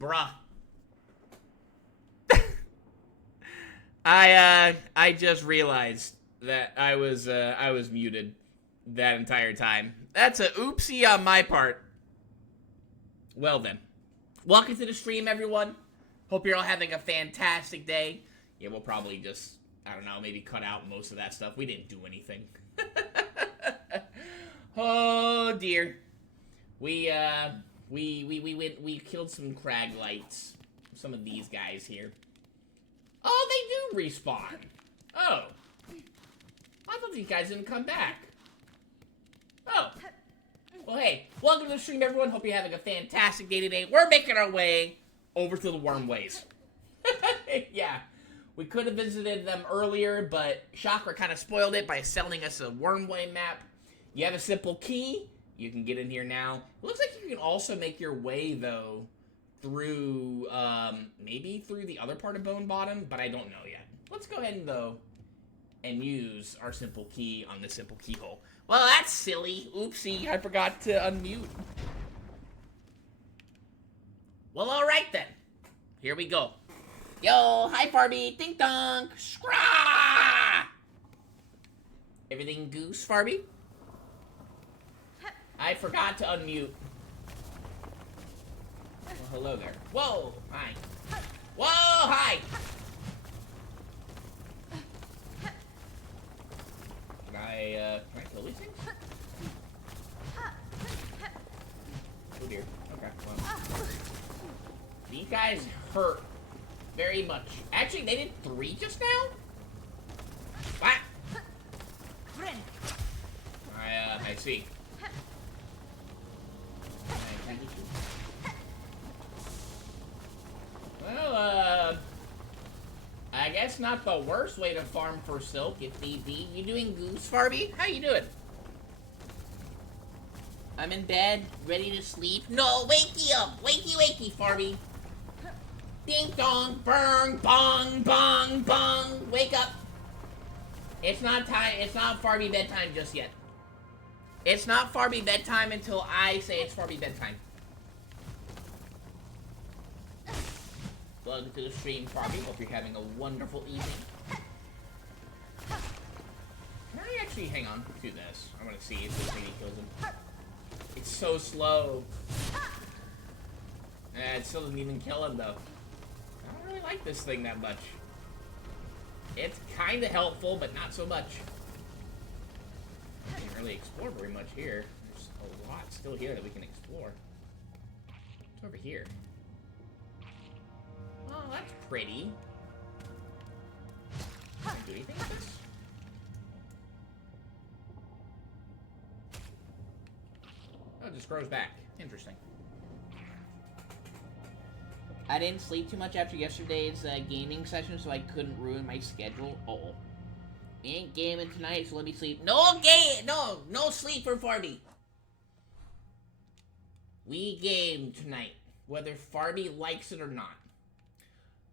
Bruh. I just realized that I was muted that entire time. That's a oopsie on my part. Well then. Welcome to the stream, everyone. Hope you're all having a fantastic day. Yeah, we'll probably just, I don't know, maybe cut out most of that stuff. We didn't do anything. Oh dear. We killed some crag lights. Some of these guys here. Oh, they do respawn. Oh. I thought these guys didn't come back. Oh. Well, hey, welcome to the stream, everyone. Hope you're having a fantastic day today. We're making our way over to the Wormways. Yeah. We could have visited them earlier, but Chakra kind of spoiled it by selling us a Wormway map. You have a simple key. You can get in here now. It looks like you can also make your way, though, through, maybe through the other part of Bone Bottom, but I don't know yet. Let's go ahead, though, and use our simple key on the simple keyhole. Well, that's silly. Oopsie, I forgot to unmute. Well, alright then. Here we go. Yo, hi Farby, ding dong, scraw! Everything goose, Farby? I forgot to unmute. Well, hello there. Whoa, hi. Whoa, hi! Can I kill these things? Oh dear, okay, well. These guys hurt very much. Actually, they did 3 just now? What? I see. Well, I guess not the worst way to farm for silk, if need be. You doing goose, Farby? How you doing? I'm in bed, ready to sleep. No, wakey up! Wakey, wakey, Farby. Ding dong, bang, bong, bong, bong. Wake up. It's not time. It's not Farby bedtime just yet. It's not Farby bedtime until I say it's Farby bedtime. Welcome to the stream, Farby. Hope you're having a wonderful evening. Can I actually hang on to this? I want to see if this really kills him. It's so slow. It still doesn't even kill him, though. I don't really like this thing that much. It's kind of helpful, but not so much. I didn't really explore very much here. There's a lot still here that we can explore. What's over here? Oh, that's pretty. Can I do anything with this? Oh, it just grows back. Interesting. I didn't sleep too much after yesterday's gaming session, so I couldn't ruin my schedule. Uh-oh. We ain't gaming tonight, so let me sleep. No sleep for Farby. We game tonight, whether Farby likes it or not.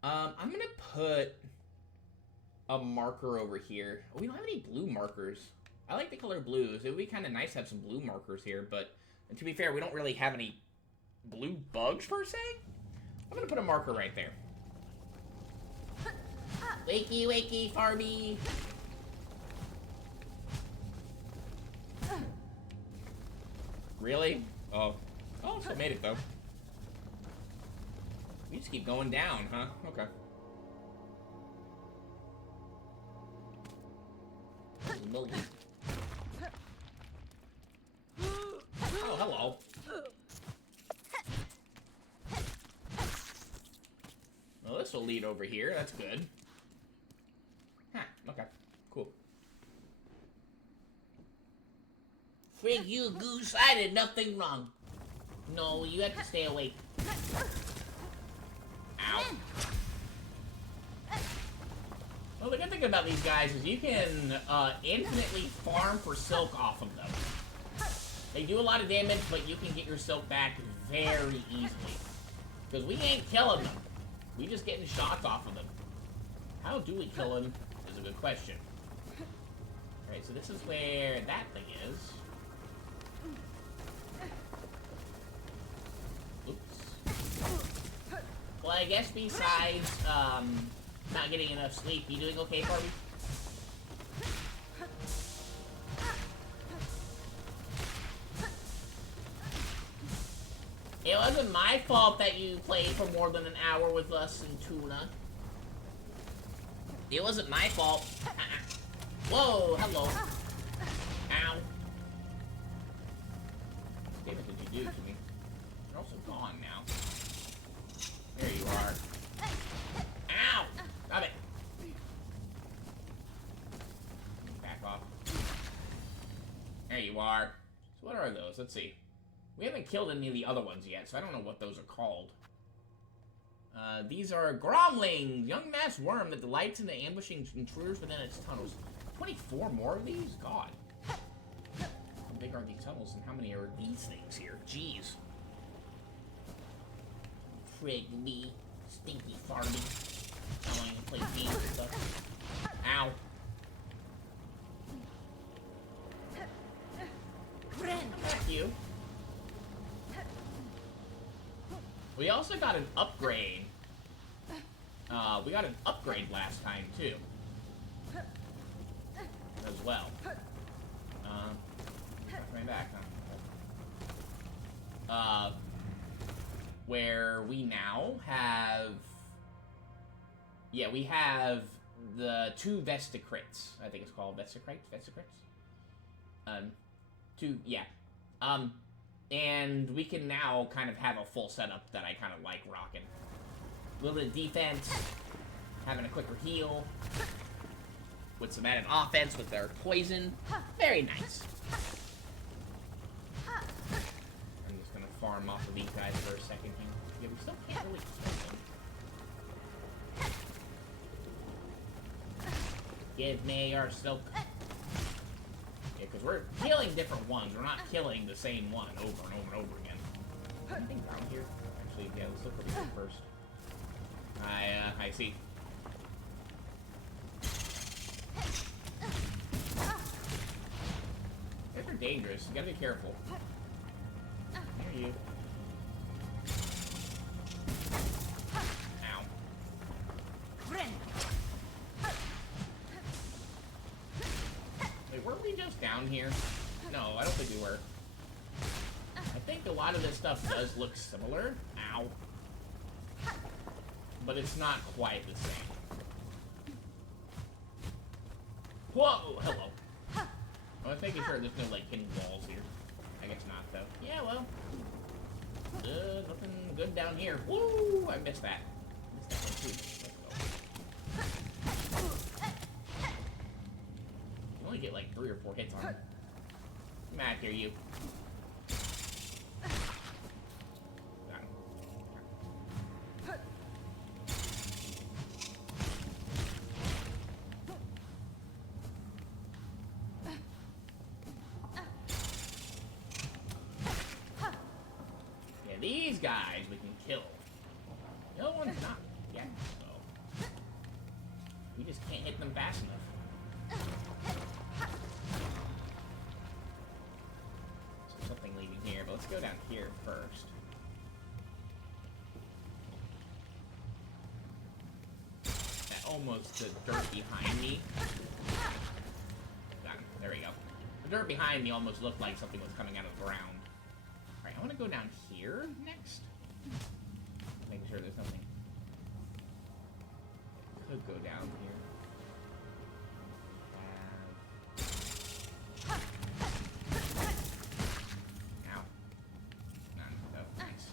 I'm gonna put a marker over here. We don't have any blue markers. I like the color blues. It would be kind of nice to have some blue markers here, but to be fair, we don't really have any blue bugs per se. I'm gonna put a marker right there. Wakey, wakey, Farby. Really? Oh, still made it though. We just keep going down, huh? Okay. Oh, hello. Well, this will lead over here. That's good. Huh, okay. Cool. Frig you, Goose. I did nothing wrong. No, you have to stay awake. Ow. Well, the good thing about these guys is you can infinitely farm for silk off of them. They do a lot of damage, but you can get your silk back very easily. Because we ain't killing them. We just getting shots off of them. How do we kill them is a good question. Alright, so this is where that thing is. Oops. Well, I guess besides, not getting enough sleep, you doing okay, Barbie? It wasn't my fault that you played for more than an hour with us and Tuna. It wasn't my fault. Whoa, hello. Ow. What damage did you do to me? You're also gone now. There you are. Ow! Stop it. Back off. There you are. So what are those? Let's see. We haven't killed any of the other ones yet, so I don't know what those are called. These are Gromlings, young mass worm that delights in ambushing intruders within its tunnels. 24 more of these? God. How big are these tunnels, and how many are these things here? Jeez. Frig me, stinky Farby. I want to play games and stuff. Ow. Thank you. We also got an upgrade. We got an upgrade last time, too. As well. Right back, huh? Where we now have... Yeah, we have the 2 Vesticrits. I think it's called Vesticrits? Yeah. And we can now kind of have a full setup that I kind of like rocking. A little bit of defense, having a quicker heal, with some added offense with their poison. Very nice. I'm just gonna farm off of these guys for a second here. Yeah, we still can't really kill them. Give me your silk. Yeah, because we're killing different ones. We're not killing the same one over and over and over again. Anything down here? Actually, yeah, let's look over here first. I see. They're dangerous. You gotta be careful. There you. Ow. down here? No, I don't think we were. I think a lot of this stuff does look similar. Ow. But it's not quite the same. Whoa! Hello. I was making sure there's no, like, hidden walls here. I guess not, though. Yeah, well. Nothing good down here. Woo! I missed that. Missed that one, too. Let's go. You only get, like, 3 or 4 hits on him. Come back here, you. Got him. Yeah, these guys we can kill. The other one's not yet, so we just can't hit them fast enough. So something leaving here, but let's go down here first. That almost the dirt behind me. Got him. There we go. The dirt behind me almost looked like something was coming out of the ground. Alright, I want to go down here next. Making sure there's nothing. Could go down here. Ow. None. Oh, nice.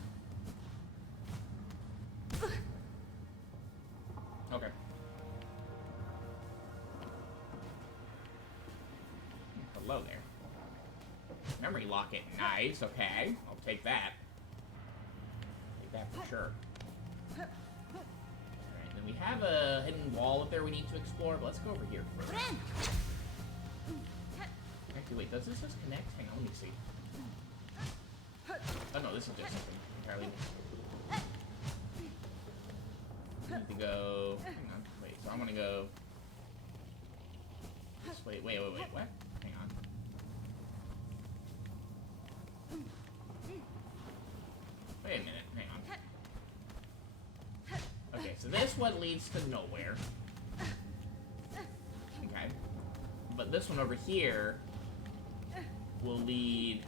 Okay. Hello there. Memory locket. Nice. Okay. I'll take that. Take that for sure. Alright, then we have a hidden wall up there we need to explore, but let's go over here first. Actually, wait, does this just connect? Hang on, let me see. Oh no, this is just something entirely new. I need to go... Hang on, wait, so I'm gonna go... Wait, what? Hang on. Wait a minute, hang on. Okay, so this one leads to nowhere. Okay. But this one over here will lead...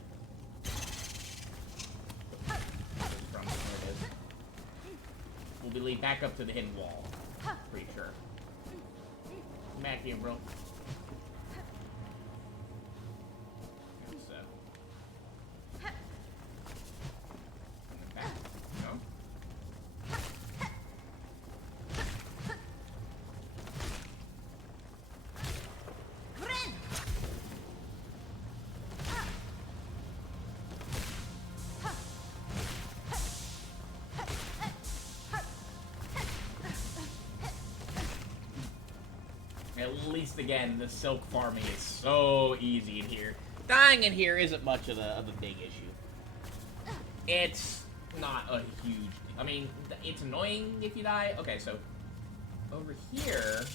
From where it is. Will lead back up to the hidden wall. Pretty sure. Come back here, bro. At least again, the silk farming is so easy in here. Dying in here isn't much of a big issue. It's not a huge... I mean, it's annoying if you die. Okay, so over here...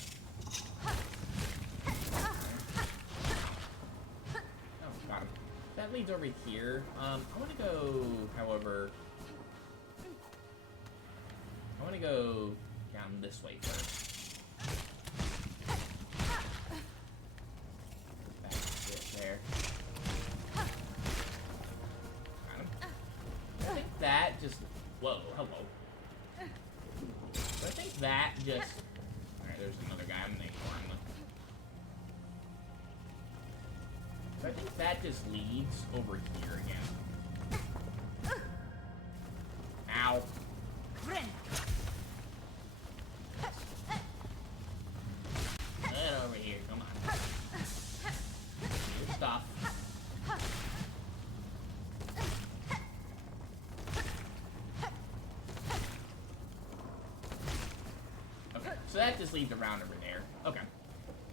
Oh, got him. That leads over here. I want to go, however... I want to go down this way first. There. Got him. I think that just... Whoa, hello. So I think that just... Alright, there's another guy. I'm gonna ignore him. So I think that just leads over here again. Ow. Get over here, come on. Good stuff. Okay, so that just leads around over there. Okay.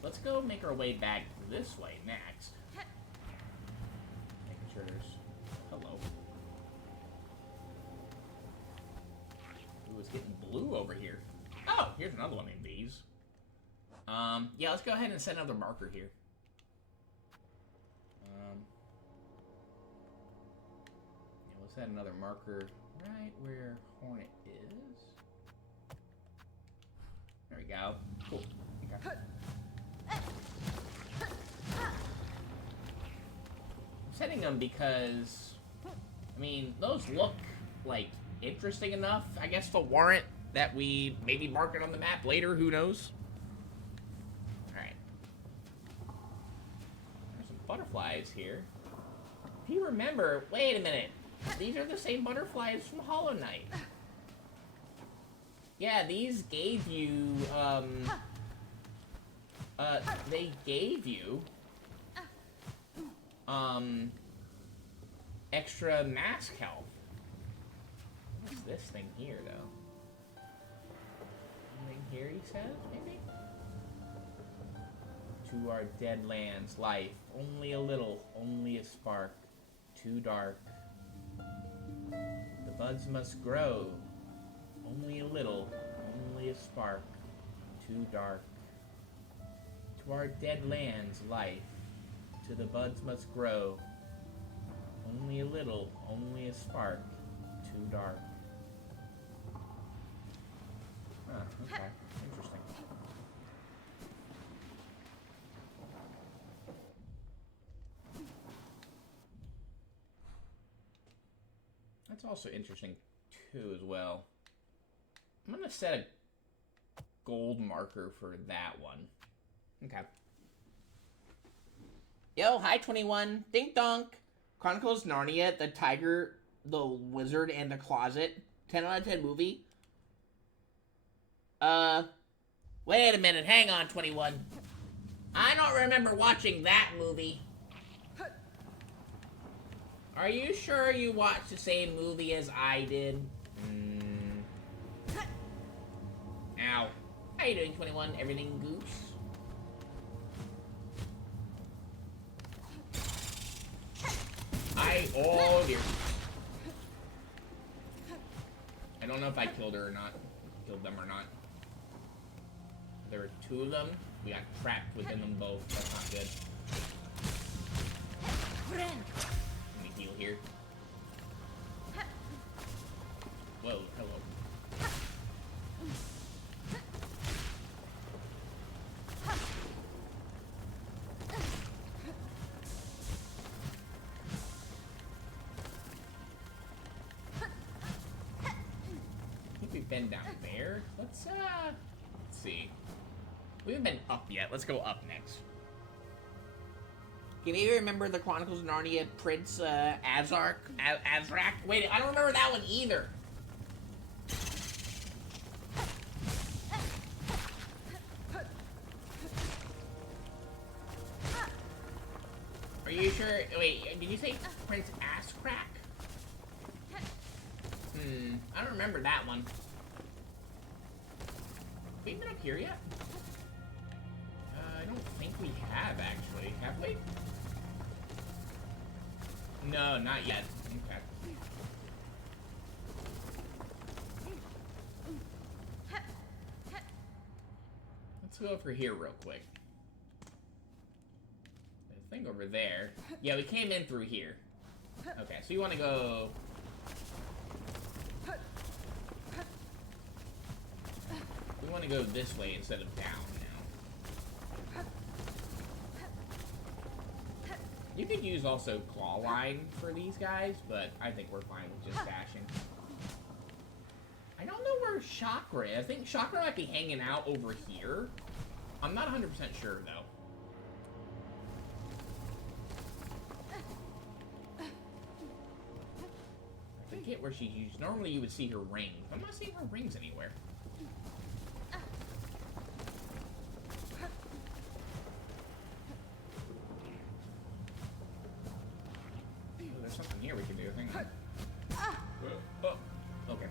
Let's go make our way back this way next. Making sure there's... Hello. Ooh, it's getting blue over here. Oh, here's another one of these. Yeah, let's go ahead and set another marker here. Yeah, let's add another marker right where Hornet is. There we go. Cool. Okay. setting them because, I mean, those look, like, interesting enough, I guess, to warrant that we maybe mark it on the map later, who knows? Alright. There's some butterflies here. If you remember, wait a minute, these are the same butterflies from Hollow Knight. Yeah, these gave you, they gave you, extra mask health. What's this thing here, though? Something here, he says, maybe? To our dead lands, life, only a little, only a spark, too dark. The buds must grow, only a little, only a spark, too dark. To our dead lands, life, to the buds must grow, only a little, only a spark, too dark. Huh, okay, interesting. That's also interesting, too, as well. I'm gonna set a gold marker for that one. Okay. Yo, hi 21. Dink donk. Chronicles Narnia, the Tiger, the Wizard, and the Closet. 10 out of 10 movie. Wait a minute. Hang on, 21. I don't remember watching that movie. Are you sure you watched the same movie as I did? Ow. How you doing, 21? Everything goose? Oh dear. I don't know if I killed her or not. Killed them or not. There were two of them. We got trapped within them both. That's not good. Let me heal here. Whoa, hello. Been down there. Let's see. We haven't been up yet. Let's go up next. Can you remember the Chronicles of Narnia Prince Azrak? Wait, I don't remember that one either. Are you sure? Wait, did you say Prince Azrak? I don't remember that one. Have we been up here yet? I don't think we have, actually. Have we? No, not yet. Okay. Let's go over here real quick. The thing over there. Yeah, we came in through here. Okay, so you want to go... We want to go this way instead of down now. You could use also claw line for these guys, but I think we're fine with just dashing. I don't know where Chakra is. I think Chakra might be hanging out over here. I'm not 100% sure, though. I forget where she's used. Normally you would see her rings. I'm not seeing her rings anywhere. Something here we can do, hang on. Oh, okay.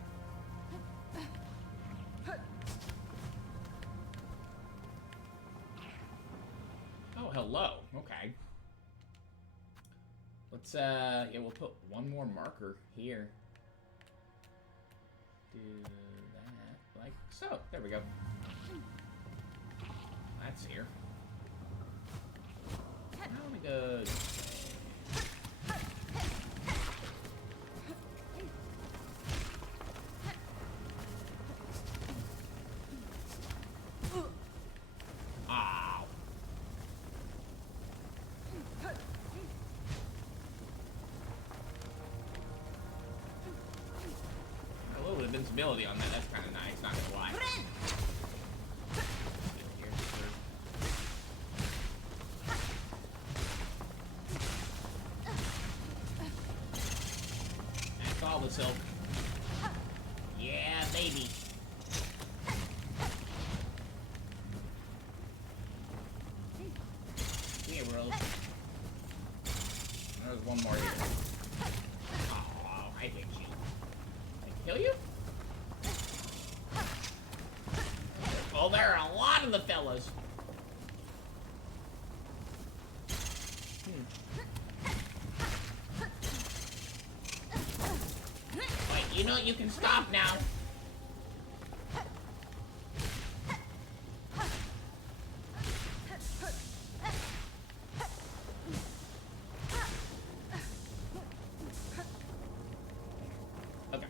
Oh, hello. Okay. Let's, yeah, we'll put one more marker here. Do that, like so. There we go. That's here. Now we go... invincibility on that. That's kind of nice, not gonna lie. That's all the silk. Yeah, baby. Here, Rose. There's one more here. Oh, I hate you. I kill you? Oh, there are a lot of the fellas. Wait, you know you can stop now. Okay.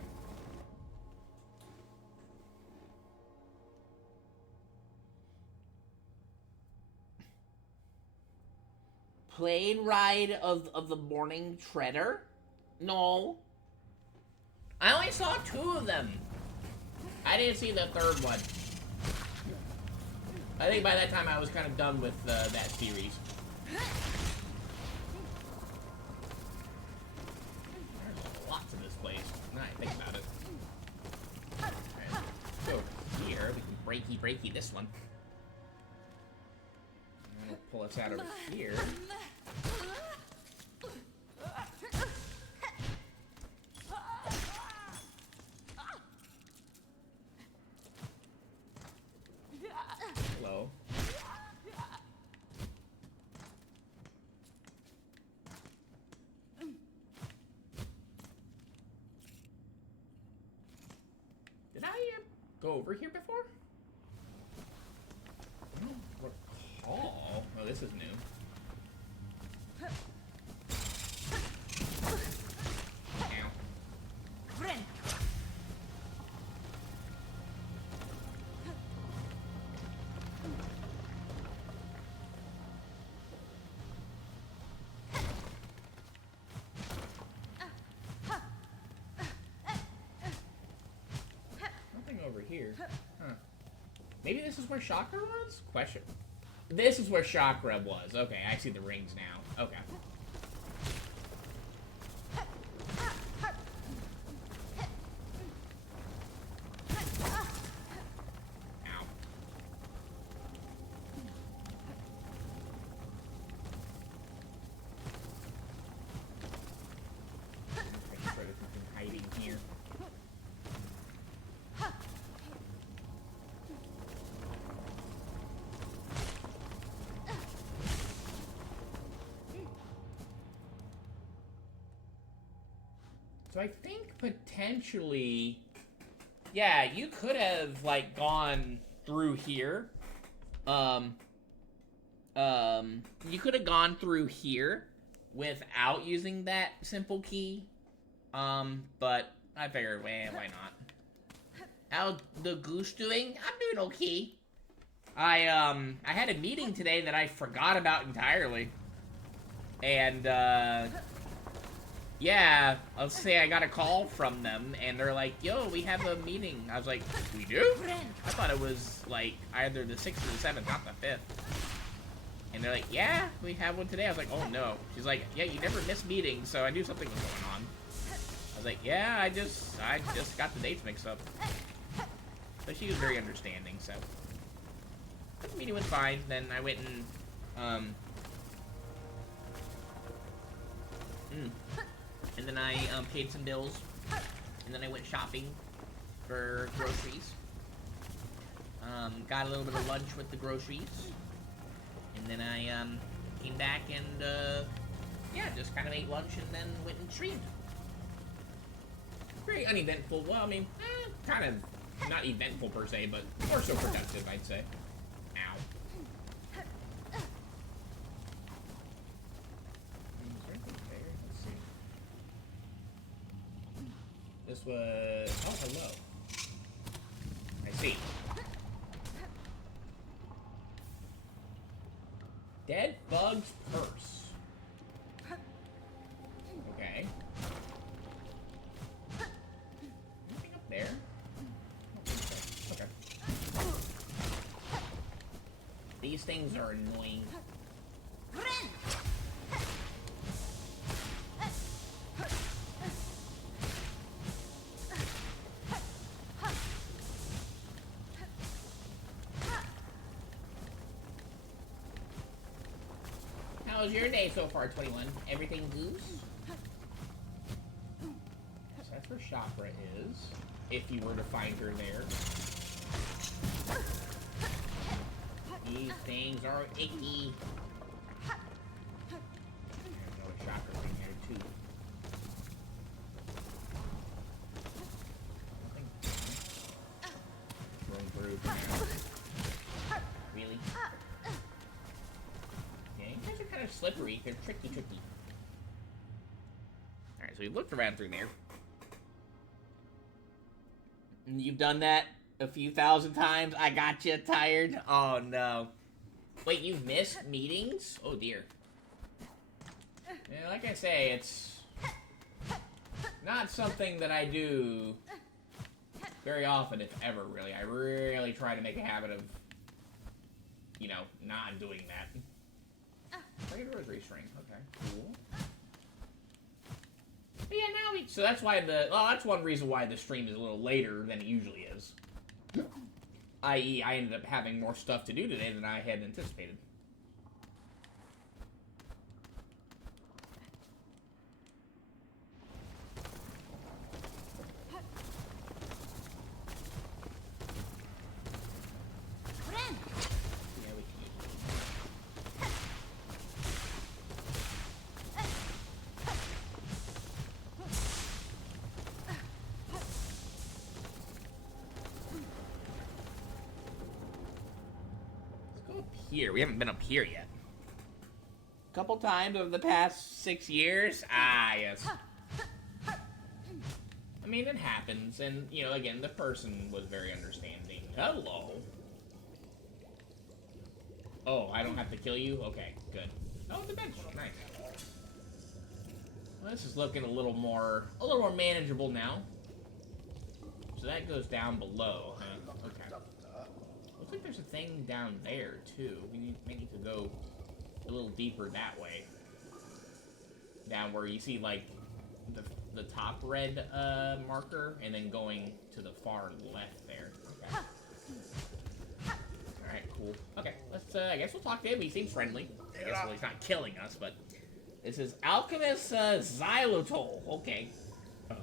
Plane ride of the morning treader? No. I only saw 2 of them. I didn't see the 3rd one. I think by that time I was kind of done with that series. There's lots of this place. Now I think about it. Alright, let's go over here. We can breaky this one. And we'll pull us out over here. Hello. Did I go over here before? I don't recall. Oh, this is new. Over here. Huh. Maybe this is where Chakra was? Question. This is where Chakra was. Okay, I see the rings now. Okay. Ow. I try to keep him hiding here. So I think potentially, yeah, you could have like gone through here. You could have gone through here without using that simple key. But I figured, well, why not? How the goose doing? I'm doing okay. I had a meeting today that I forgot about entirely. And, yeah, I'll say I got a call from them, and they're like, yo, we have a meeting. I was like, we do? I thought it was, like, either the 6th or the 7th, not the 5th. And they're like, yeah, we have one today. I was like, oh, no. She's like, yeah, you never miss meetings, so I knew something was going on. I was like, yeah, I just got the dates mixed up. But she was very understanding, so. The meeting was fine. Then I went and, and then I paid some bills, and then I went shopping for groceries. Got a little bit of lunch with the groceries, and then I came back and yeah, just kind of ate lunch and then went and streamed. Very uneventful. Well, I mean, kind of not eventful per se, but more so productive, I'd say. Ow. This was... Oh, hello. I see. Dead Bug's Purse. Okay. Anything up there? these things are annoying. How's your day so far, 21? Everything goose? So that's where Chakra is, if you were to find her there. These things are icky. There's another Chakra thing there, too. Run through for now. Really? Yeah, you guys are kind of slippery. They're tricky. Alright, so we looked around through there. You've done that a few thousand times. I got you tired. Oh, no. Wait, you've missed meetings? Oh, dear. Yeah, like I say, it's not something that I do very often, if ever, really. I really try to make a habit of, you know, not doing that. Regular rosary string. Okay, cool. But yeah, now so that's why that's one reason why the stream is a little later than it usually is. I.e., I ended up having more stuff to do today than I had anticipated. Here. We haven't been up here yet. A couple times over the past 6 years. Ah, yes. I mean, it happens. And, you know, again, the person was very understanding. Hello. Oh, I don't have to kill you? Okay, good. Oh, the bench. Nice. Well, this is looking a little more manageable now. So that goes down below, huh? Okay. Looks like there's a thing down there, too. We may need to go a little deeper that way. Down where you see, like, the top red marker, and then going to the far left there. Okay. Alright, cool. Okay, let's, I guess we'll talk to him. He seems friendly. I guess well, he's not killing us, but... This is Alchemist Xylitol. Okay.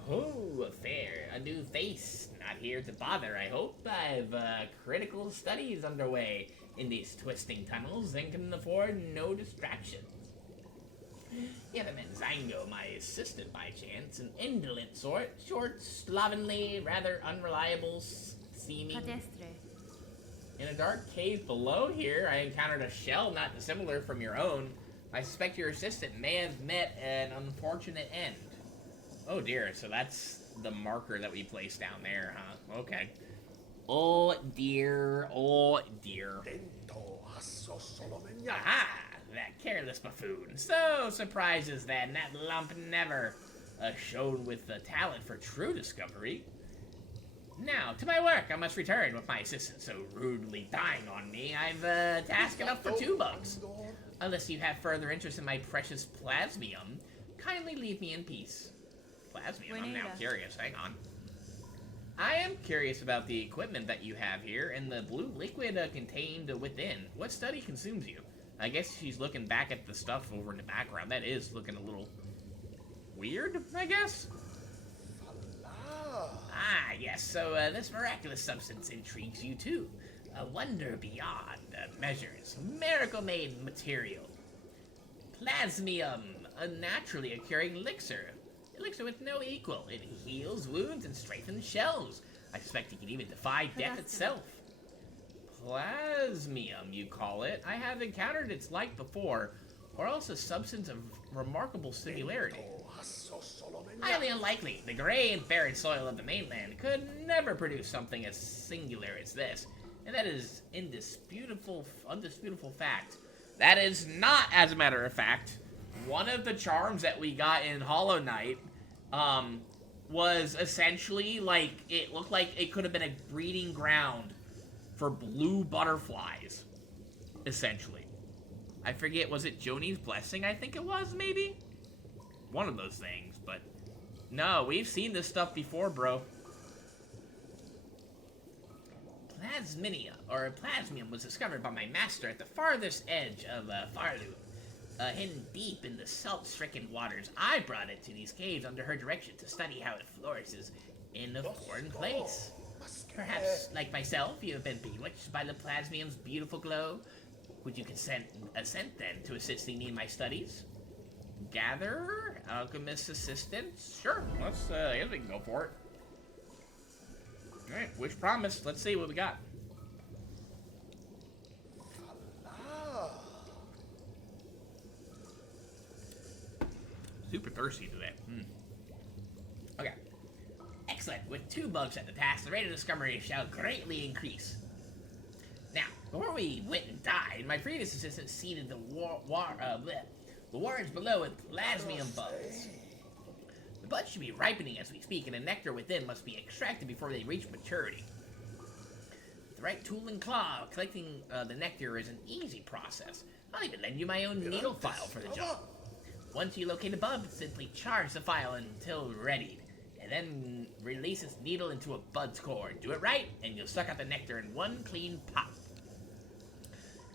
Oh, fair. A new face. Not here to bother, I hope. I've critical studies underway in these twisting tunnels and can afford no distractions. You haven't met Zango, my assistant, by chance. An indolent sort. Short, slovenly, rather unreliable seeming. In a dark cave below here, I encountered a shell not dissimilar from your own. I suspect your assistant may have met an unfortunate end. Oh dear, so that's the marker that we placed down there, huh? Okay. Oh dear, oh dear. Aha! That careless buffoon. So surprises then, that lump never shone with the talent for true discovery. Now, to my work, I must return with my assistant so rudely dying on me. I've task enough for 2 bugs. Unless you have further interest in my precious plasmium, kindly leave me in peace. Plasmium, I'm now curious, hang on. I am curious about the equipment that you have here and the blue liquid contained within. What study consumes you? I guess she's looking back at the stuff over in the background. That is looking a little weird, I guess. Ah, yes, so this miraculous substance intrigues you too. A wonder beyond measures. Miracle-made material. Plasmium, a naturally occurring elixir. Elixir with no equal. It heals wounds and strengthens shells. I suspect it can even defy death itself. Plasmium, you call it. I have encountered its like before, or else a substance of remarkable singularity. Highly unlikely. The gray and barren soil of the mainland could never produce something as singular as this. And that is undisputable fact. That is not, as a matter of fact, one of the charms that we got in Hollow Knight, was essentially, like, it looked like it could have been a breeding ground for blue butterflies. essentially. I forget, was it Joni's blessing? I think it was, maybe? One of those things, but no, we've seen this stuff before, bro. Plasmium was discovered by my master at the farthest edge of Farlu, hidden deep in the salt-stricken waters. I brought it to these caves under her direction to study how it flourishes in a foreign place. Perhaps, like myself, you have been bewitched by the plasmium's beautiful glow. Would you consent then to assisting me in my studies? Gatherer? Alchemist assistant? Sure, let's, I guess we can go for it. Alright, wish promise. Let's see what we got. Super thirsty today. Okay. Excellent. With 2 bugs at the task, the rate of discovery shall greatly increase. Now, before we went and died, my previous assistant seeded the warrens below with plasmium buds. The buds should be ripening as we speak, and the nectar within must be extracted before they reach maturity. With the right tool and claw, collecting the nectar is an easy process. I'll even lend you my own needle file for the job. Once you locate a bud, simply charge the file until readied, and then release its needle into a bud's core. Do it right, and you'll suck out the nectar in one clean pop.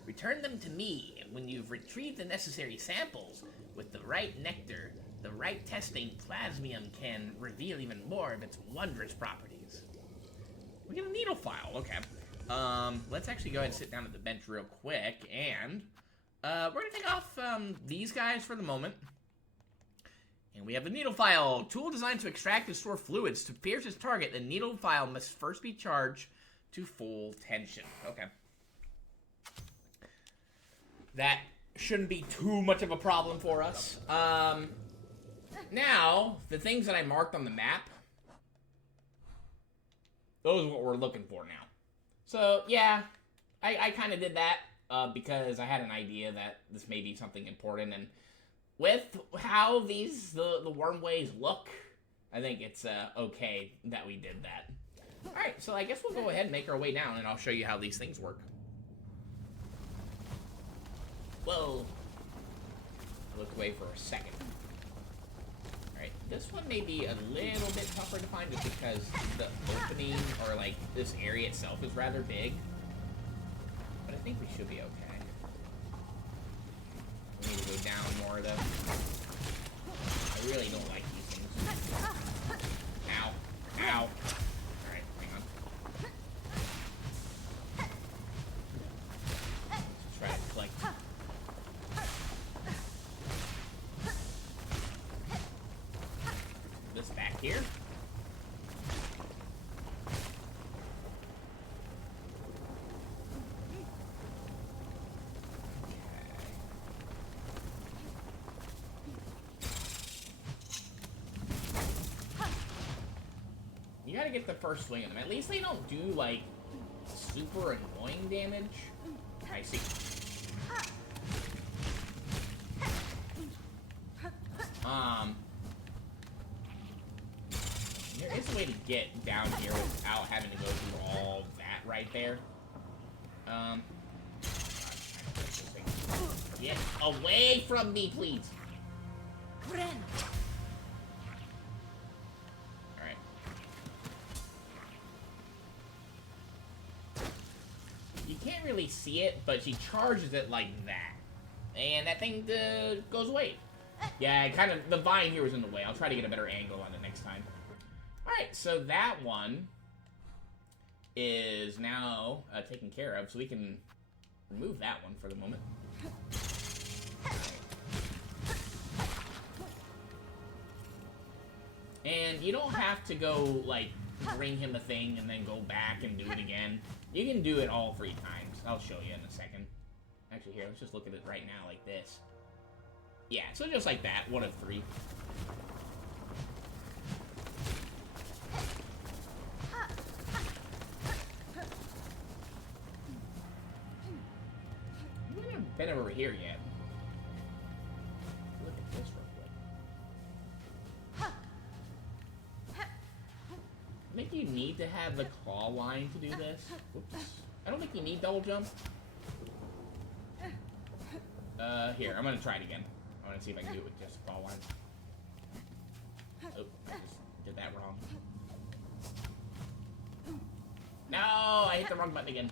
Return them to me when you've retrieved the necessary samples. With the right nectar, the right testing, plasmium can reveal even more of its wondrous properties. We get a needle file, okay. Let's actually go ahead and sit down at the bench real quick, and we're gonna take off these guys for the moment. And we have the needle file, tool designed to extract and store fluids. To pierce its target, the needle file must first be charged to full tension. Okay. That shouldn't be too much of a problem for us. Now, the things that I marked on the map, those are what we're looking for now. So, yeah, I kind of did that because I had an idea that this may be something important, and with how the wormways look, I think it's okay that we did that. Alright, so I guess we'll go ahead and make our way down, and I'll show you how these things work. Whoa. I looked away for a second. Alright, this one may be a little bit tougher to find just because the opening, or like, this area itself is rather big. But I think we should be okay. We need to go down more, though. I really don't like these things. Ow. Ow. Alright, hang on. Let's try to collect. This back here. You gotta get the first swing of them. At least they don't do, like, super annoying damage. I see. There is a way to get down here without having to go through all that right there. Get away from me, please. Alright. You can't really see it, but she charges it like that. And that thing goes away. Yeah, kind of, the vine here was in the way. I'll try to get a better angle on it next time. Alright, so that one is now taken care of, so we can remove that one for the moment. And you don't have to go, like, bring him a thing and then go back and do it again. You can do it all 3 times. I'll show you in a second. Actually, here, let's just look at it right now like this. Yeah, so just like that, 1 of 3. We haven't been over here yet. Look at this real quick. I think you need to have the claw line to do this. Oops. I don't think you need double jump. Here, I'm gonna try it again. I wanna see if I can do it with just ball line. Oh, I just did that wrong. No, I hit the wrong button again.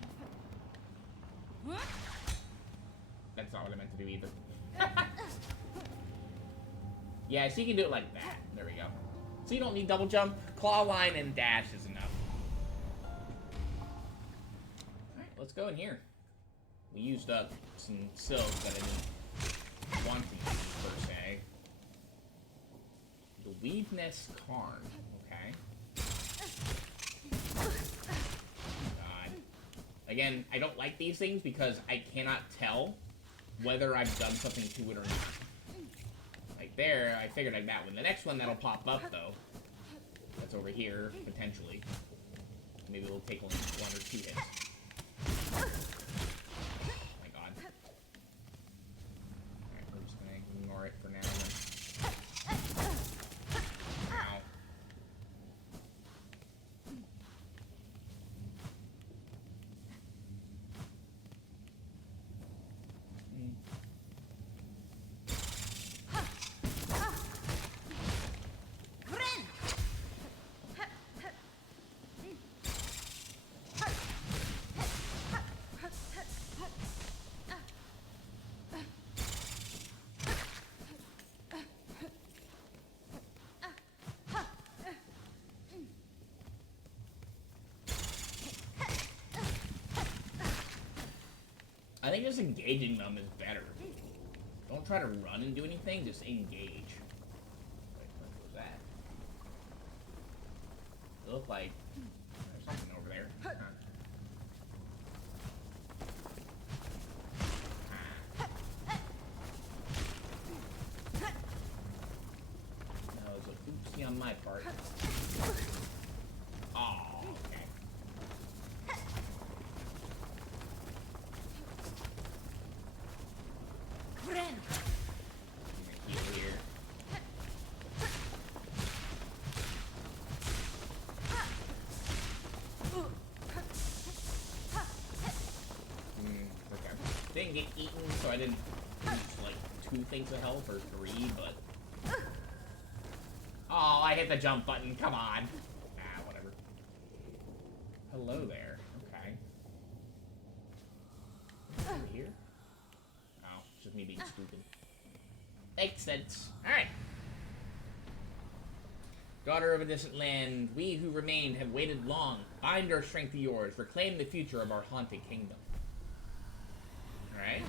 That's not what I meant to do either. Yeah, so you can do it like that. There we go. So you don't need double jump. Claw line and dash is enough. Alright, let's go in here. We used up some silk that I didn't want to use, per se. The Weed Nest Carn. Okay. God. Again, I don't like these things because I cannot tell whether I've done something to it or not. Like there, I figured like that one. The next one that'll pop up, though, that's over here, potentially. Maybe it'll take only 1 or 2 hits. Oh my god. Alright, we're just gonna ignore it for now. Ow. I think just engaging them is better. Don't try to run and do anything, just engage. Wait, what was that? It looked like there's something over there. Huh. No, it's a oopsie on my part. Oh, okay. Didn't get eaten, so I didn't lose like 2 things of health or 3, but... Oh, I hit the jump button, come on. Ah, whatever. Hello there. Okay. Over here? Oh, it's just me being stupid. Makes sense. Alright. Daughter of a distant land, we who remained have waited long. Bind our strength to yours. Reclaim the future of our haunted kingdom. Alright.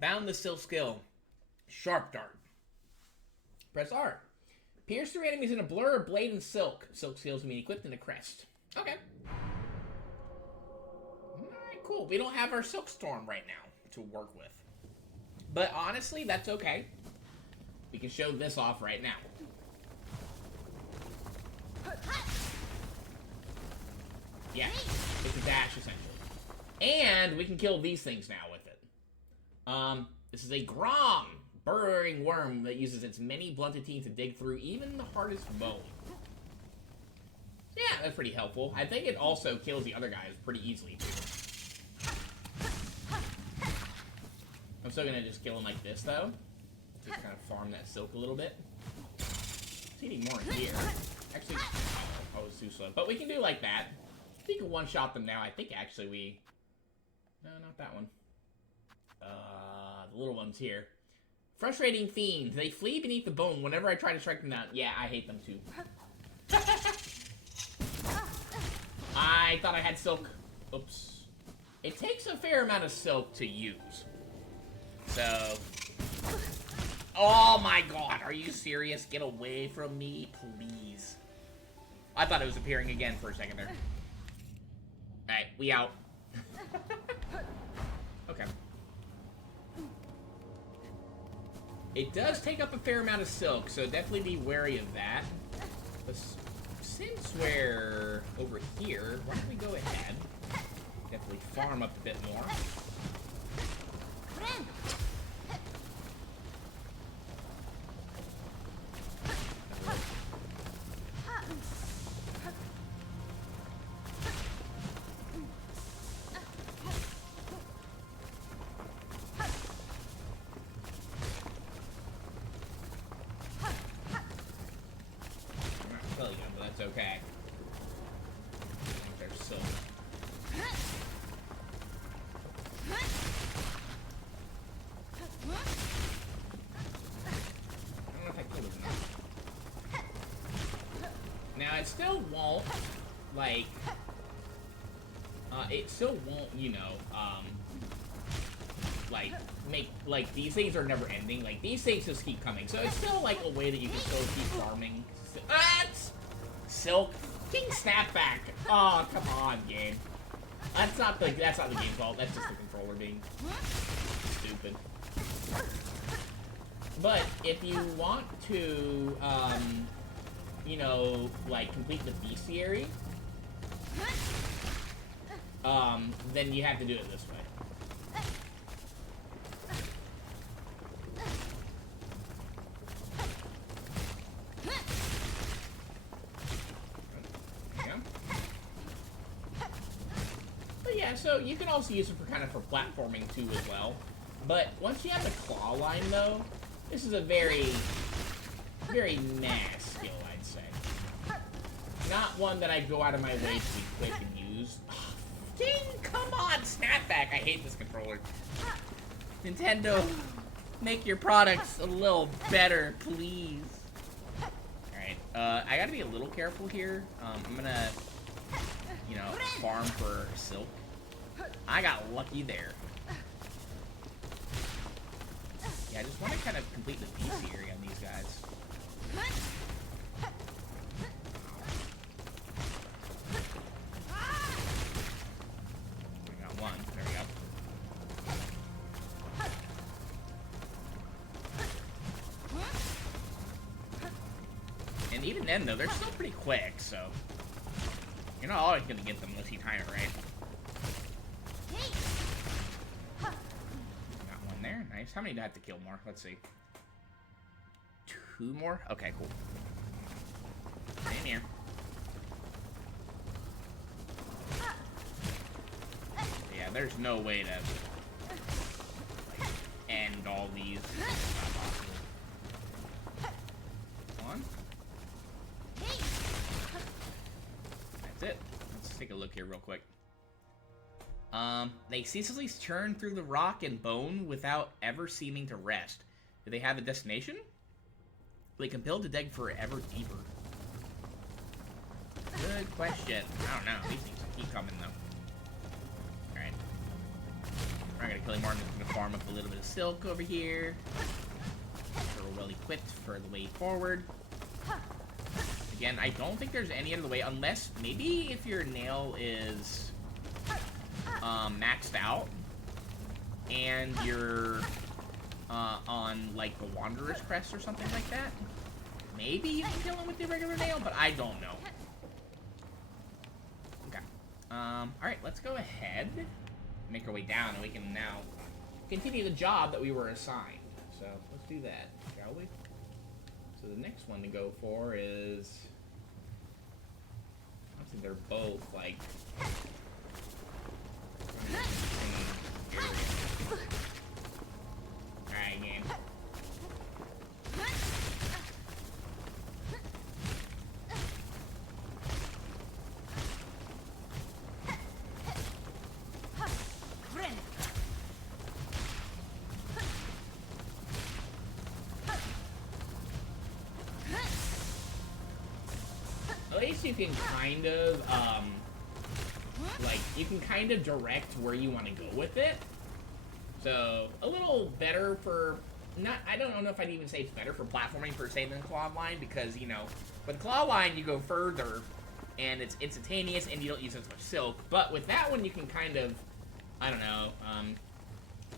Found the silk skill. Sharp dart. Press R. Pierce through enemies in a blur, blade, and silk. Silk skills can be equipped in a crest. Okay. Alright, cool. We don't have our silk storm right now to work with. But honestly, that's okay. We can show this off right now. Yeah, it's a dash, essentially. And we can kill these things now with it. This is a Grom, burrowing worm that uses its many blunted teeth to dig through even the hardest bone. Yeah, that's pretty helpful. I think it also kills the other guys pretty easily, too. I'm still gonna just kill him like this, though. Just kind of farm that silk a little bit. See any more in here. Actually, oh, it was too slow. But we can do like that. We can one-shot them now. I think actually we... No, not that one. The little ones here. Frustrating fiends. They flee beneath the bone whenever I try to strike them down. Yeah, I hate them too. I thought I had silk. Oops. It takes a fair amount of silk to use. So... Oh my god, are you serious? Get away from me, please. I thought it was appearing again for a second there. Alright, we out. Okay. It does take up a fair amount of silk, so definitely be wary of that. But since we're over here, why don't we go ahead? Definitely farm up a bit more. Okay. There's silk. I don't know if I killed enough. Now, it still won't, like, it still won't, you know, like, make, like, these things are never ending. Like, these things just keep coming. So it's still, like, a way that you can still keep farming. Silk. King Snapback. Oh, come on, game. That's not the game's fault. That's just the controller being stupid. But if you want to, you know, like, complete the bestiary, then you have to do it this way. So you can also use it for kind of for platforming too as well. But once you have the claw line though, this is a very, very nice skill, I'd say. Not one that I'd go out of my way to be quick and use. Oh, dang, come on, Snapback! I hate this controller. Nintendo, make your products a little better, please. Alright, I gotta be a little careful here. I'm gonna, you know, farm for silk. I got lucky there. Yeah, I just want to kind of complete the bestiary on these guys. We got one. There we go. And even then, though, they're still pretty quick, so you're not always going to get them unless you time it right. Nice. How many do I have to kill more? Let's see. 2 more? Okay, cool. Same here. Yeah, there's no way to like, end all these. It's not possible. One. That's it. Let's take a look here real quick. They ceaselessly churn through the rock and bone without ever seeming to rest. Do they have a destination? They compelled to dig forever deeper. Good question. I don't know. These things keep coming, though. Alright. We're not gonna kill anymore. I'm just gonna farm up a little bit of silk over here. So we're well equipped for the way forward. Again, I don't think there's any other way, unless maybe if your nail is maxed out and you're on like the Wanderer's Crest or something like that. Maybe you can kill him with the regular nail, but I don't know. Okay. Alright, let's go ahead, make our way down, and we can now continue the job that we were assigned. So let's do that, shall we? So the next one to go for is, I think they're both like alright, game. At least you can kind of, like, you can kind of direct where you want to go with it. So, a little better for, not, I don't know if I'd even say it's better for platforming per se than claw line, because, you know, with claw line, you go further, and it's instantaneous, and you don't use as much silk. But with that one, you can kind of, I don't know,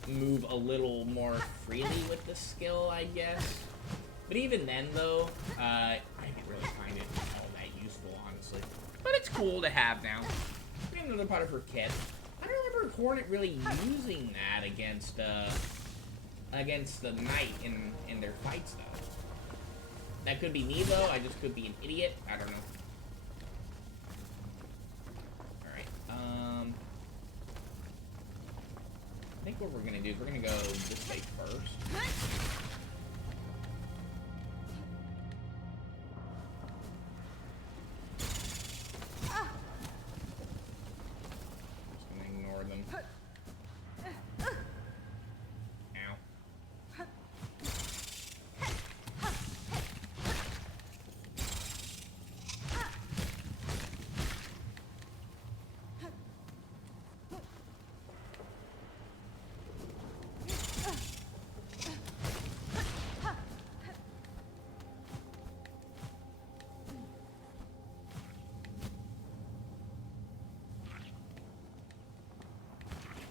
move a little more freely with the skill, I guess. But even then, though, I didn't really find it all that useful, honestly. But it's cool to have now. Another powder for Kit. I don't remember Hornet really using that against the Knight in their fights, though. That could be me, though. I just could be an idiot. I don't know. Alright, I think what we're gonna do is we're gonna go this way first. of them. Ow.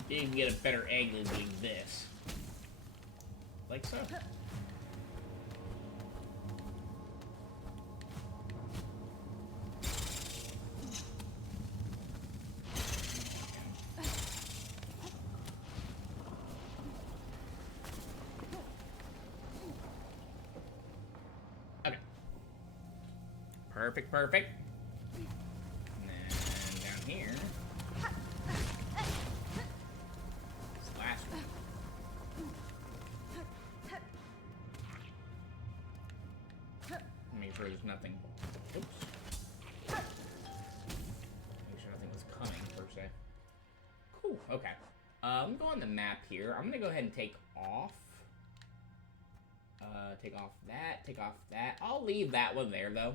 You can get a better angle doing this. Like so. Okay. Perfect, perfect. And then down here. Make sure there's nothing. Oops. Make sure nothing was coming, per se. Cool, okay. I'm going to go on the map here. I'm going to go ahead and take off. Take off that, take off that. I'll leave that one there, though.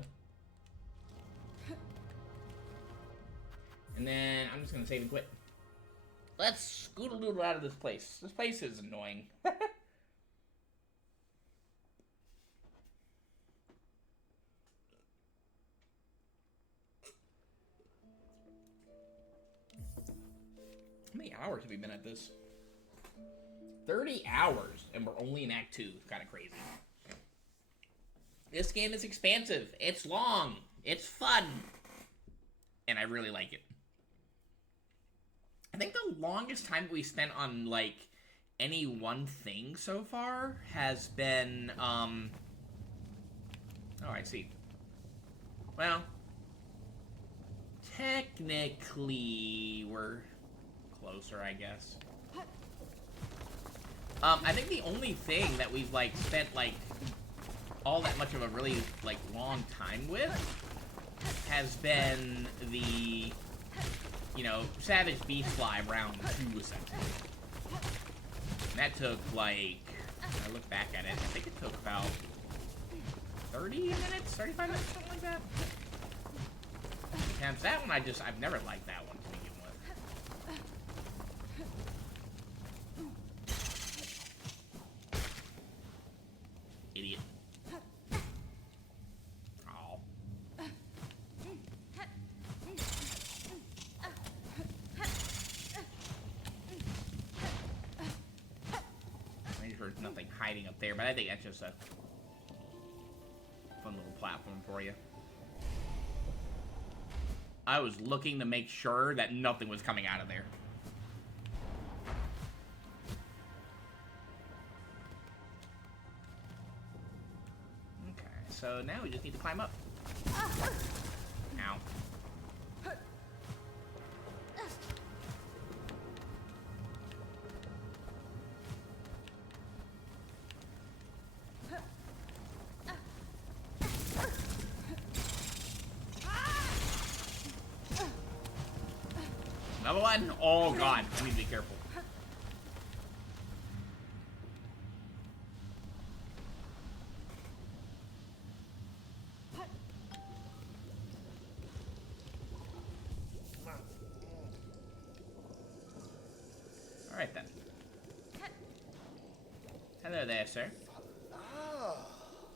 And then I'm just going to save and quit. Let's scoot-a-doodle out of this place. This place is annoying. How many hours have we been at this? 30 hours, and we're only in Act 2. Kind of crazy. This game is expansive. It's long. It's fun. And I really like it. I think the longest time we spent on, like, any one thing so far has been, Oh, I see. Well, technically, we're closer, I guess. I think the only thing that we've, like, spent, like, all that much of a really, like, long time with has been the, you know, Savage Beast Fly round 2, essentially. And that took, like, when I look back at it, I think it took about 30 minutes, 35 minutes, something like that. And that one, I've never liked that one to begin with. Idiot. Oh. Make sure there's nothing hiding up there, but I think that's just a fun little platform for you. I was looking to make sure that nothing was coming out of there. Okay, so now we just need to climb up. Ow. Another one? Oh god, I need to be careful. Alright then. Hello there, sir.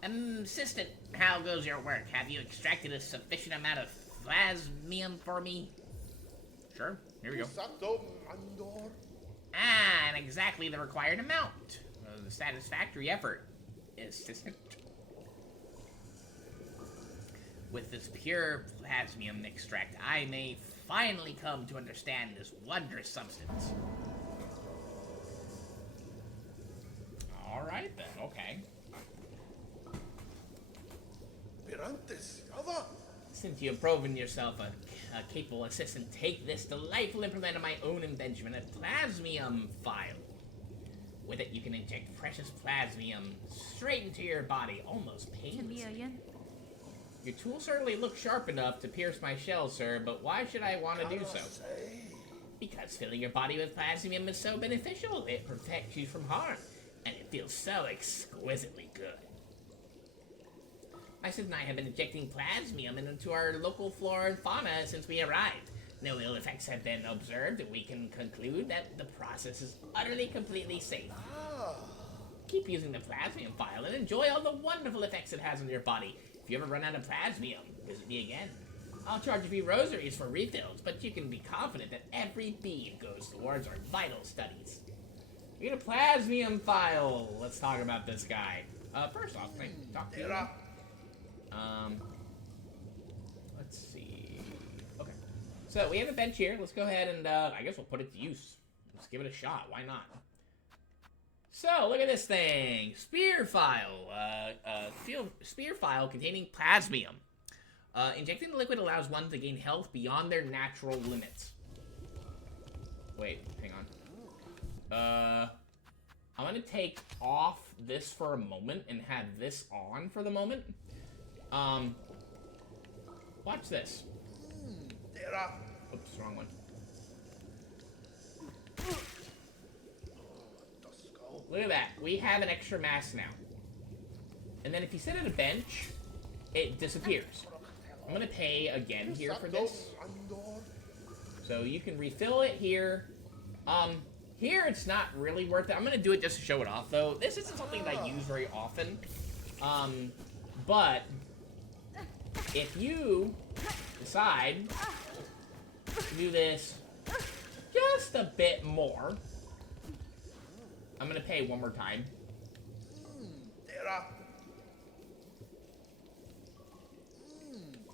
Assistant, how goes your work? Have you extracted a sufficient amount of plasmium for me? Sure, here we go. Ah, and exactly the required amount. The satisfactory effort, assistant. With this pure plasmium extract, I may finally come to understand this wondrous substance. Alright then, okay. Since you have proven yourself a capable assistant, take this delightful implement of my own invention, a plasmium vial. With it, you can inject precious plasmium straight into your body, almost painlessly. Your tool certainly looks sharp enough to pierce my shell, sir, but why should I want to do so? Because filling your body with plasmium is so beneficial, it protects you from harm, and it feels so exquisitely good. My sister and I have been injecting plasmium into our local flora and fauna since we arrived. No ill effects have been observed, and we can conclude that the process is utterly, completely safe. Keep using the plasmium vial and enjoy all the wonderful effects it has on your body. If you ever run out of plasmium, visit me again. I'll charge a few rosaries for refills, but you can be confident that every bead goes towards our vital studies. We get a plasmium vial. Let's talk about this guy. First off, can I talk to you? Let's see. Okay. So we have a bench here. Let's go ahead and I guess we'll put it to use. Let's give it a shot. Why not? So look at this thing. Spear file. Spear file containing plasmium. Injecting the liquid allows one to gain health beyond their natural limits. Wait, hang on. I'm gonna take off this for a moment and have this on for the moment. Watch this. Oops, wrong one. Look at that. We have an extra mass now. And then if you sit at a bench, it disappears. I'm gonna pay again here for this. So you can refill it here. Here it's not really worth it. I'm gonna do it just to show it off though. This isn't something that I use very often. But if you decide to do this just a bit more, I'm gonna pay one more time.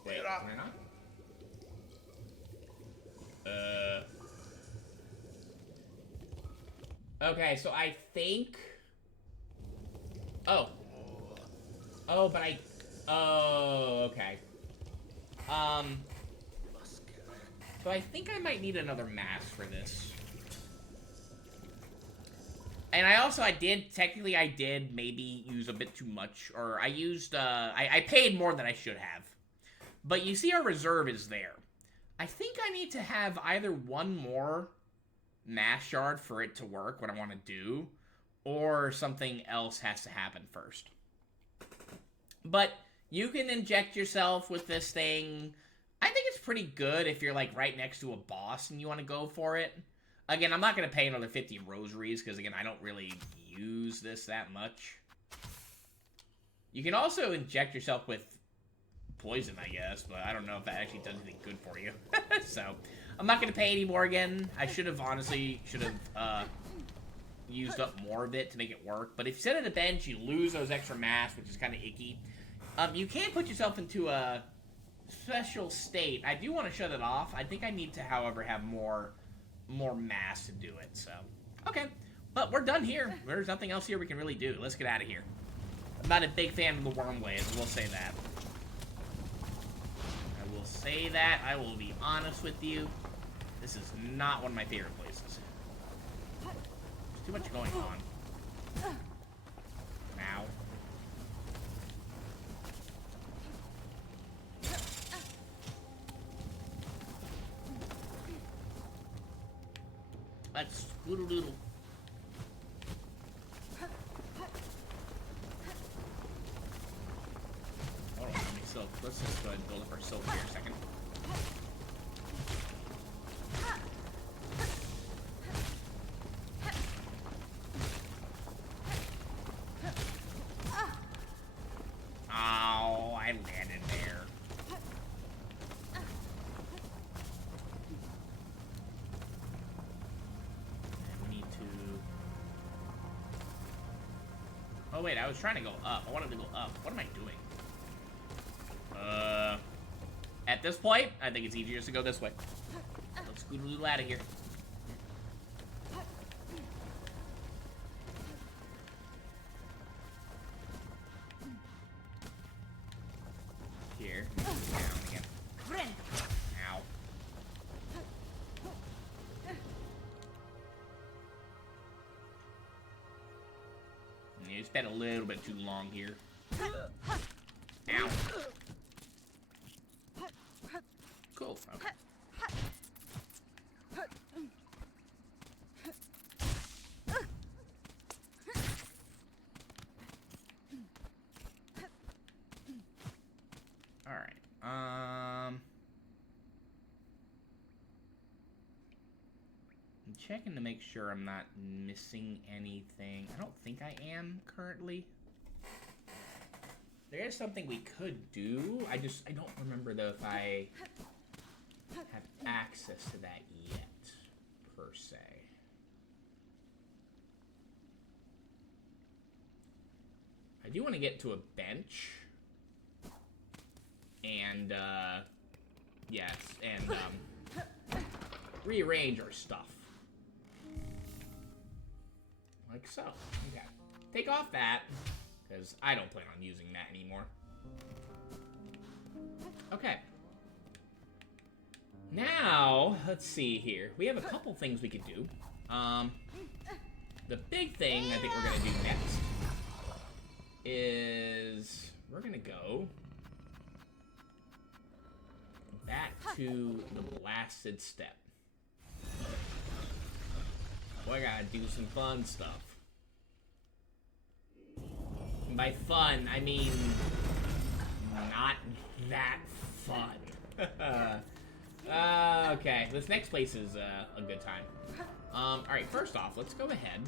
Wait, can I not? Okay, so I think... Oh, but I... Oh, okay. So I think I might need another mask for this. And I did maybe use a bit too much, or I used, I paid more than I should have. But you see our reserve is there. I think I need to have either one more mass shard for it to work, what I want to do, or something else has to happen first. But you can inject yourself with this thing. I think it's pretty good if you're, like, right next to a boss and you want to go for it. Again, I'm not going to pay another 50 rosaries, because, again, I don't really use this that much. You can also inject yourself with poison, I guess, but I don't know if that actually does anything good for you. So, I'm not going to pay any more again. I should have, honestly, used up more of it to make it work. But if you sit at a bench, you lose those extra mass, which is kind of icky. You can put yourself into a special state. I do want to shut it off. I think I need to, however, have more mass to do it, so. Okay, but we're done here. There's nothing else here we can really do. Let's get out of here. I'm not a big fan of the wormways, I will say that. I will be honest with you. This is not one of my favorite places. There's too much going on. Now. Let's scoodle-doodle. Hold on, let me silk. Let's just go ahead and build up our silk here a second. Oh, I landed there. Oh wait, I was trying to go up. I wanted to go up. What am I doing? At this point, I think it's easier just to go this way. Let's scoot out of here. Here. Down again. Ow. You spent a little bit too long here. Ow. Cool. Okay. I'm checking to make sure I'm not missing anything. I don't think I am currently. There is something we could do. I don't remember though if I have access to that yet, per se. I do want to get to a bench. And, yes, and, rearrange our stuff. Like so. Okay. Take off that, because I don't plan on using that anymore. Okay. Now, let's see here. We have a couple things we could do. The big thing I think we're going to do next is we're going to go back to the blasted step. Boy, I gotta do some fun stuff. And by fun, I mean not that fun. Okay, this next place is a good time. Alright, first off, let's go ahead.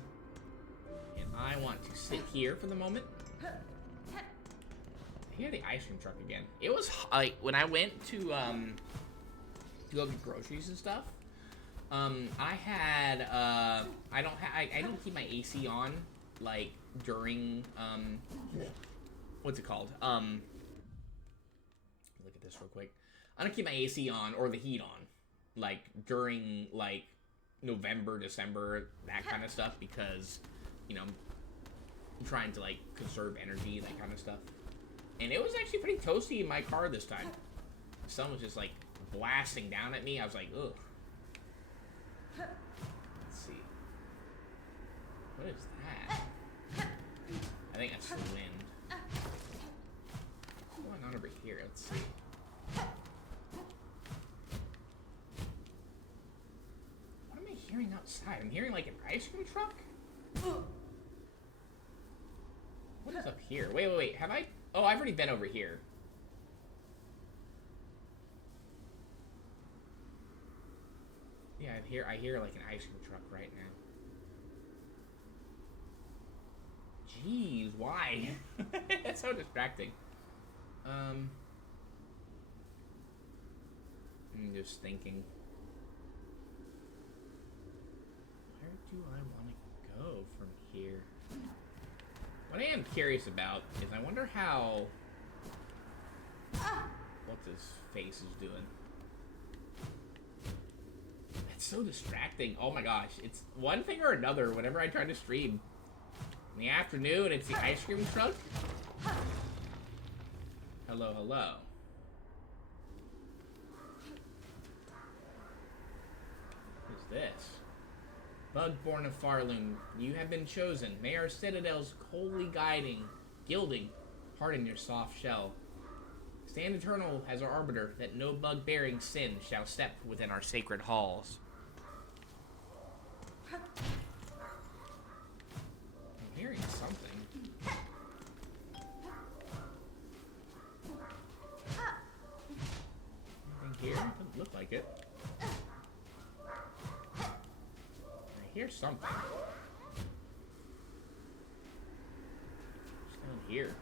And I want to sit here for the moment. I hear the ice cream truck again. It was like when I went to go get groceries and stuff. I had I don't keep my AC on like during what's it called? Look at this real quick. I don't keep my AC on or the heat on like during like November, December, that kind of stuff because you know I'm trying to like conserve energy, that kind of stuff. And it was actually pretty toasty in my car this time. The sun was just like blasting down at me. I was like, ugh. Let's see. What is that? I think that's the wind. What's going on over here? Let's see. What am I hearing outside? I'm hearing like an ice cream truck? What is up here? Wait. Have I... Oh, I've already been over here. Yeah, I hear like an ice cream truck right now. Jeez, why? That's so distracting. I'm just thinking. Where do I want to go from here? What I am curious about is I wonder how what's his face is doing. It's so distracting. Oh my gosh. It's one thing or another whenever I try to stream. In the afternoon, it's the ice cream truck. Hello. What is this? Bug-born of Farloon, you have been chosen. May our citadel's holy gilding harden your soft shell. Stand eternal as our arbiter, that no bug-bearing sin shall step within our sacred halls. I'm hearing something. Anything here? Doesn't look like it. I hear something. It's down here.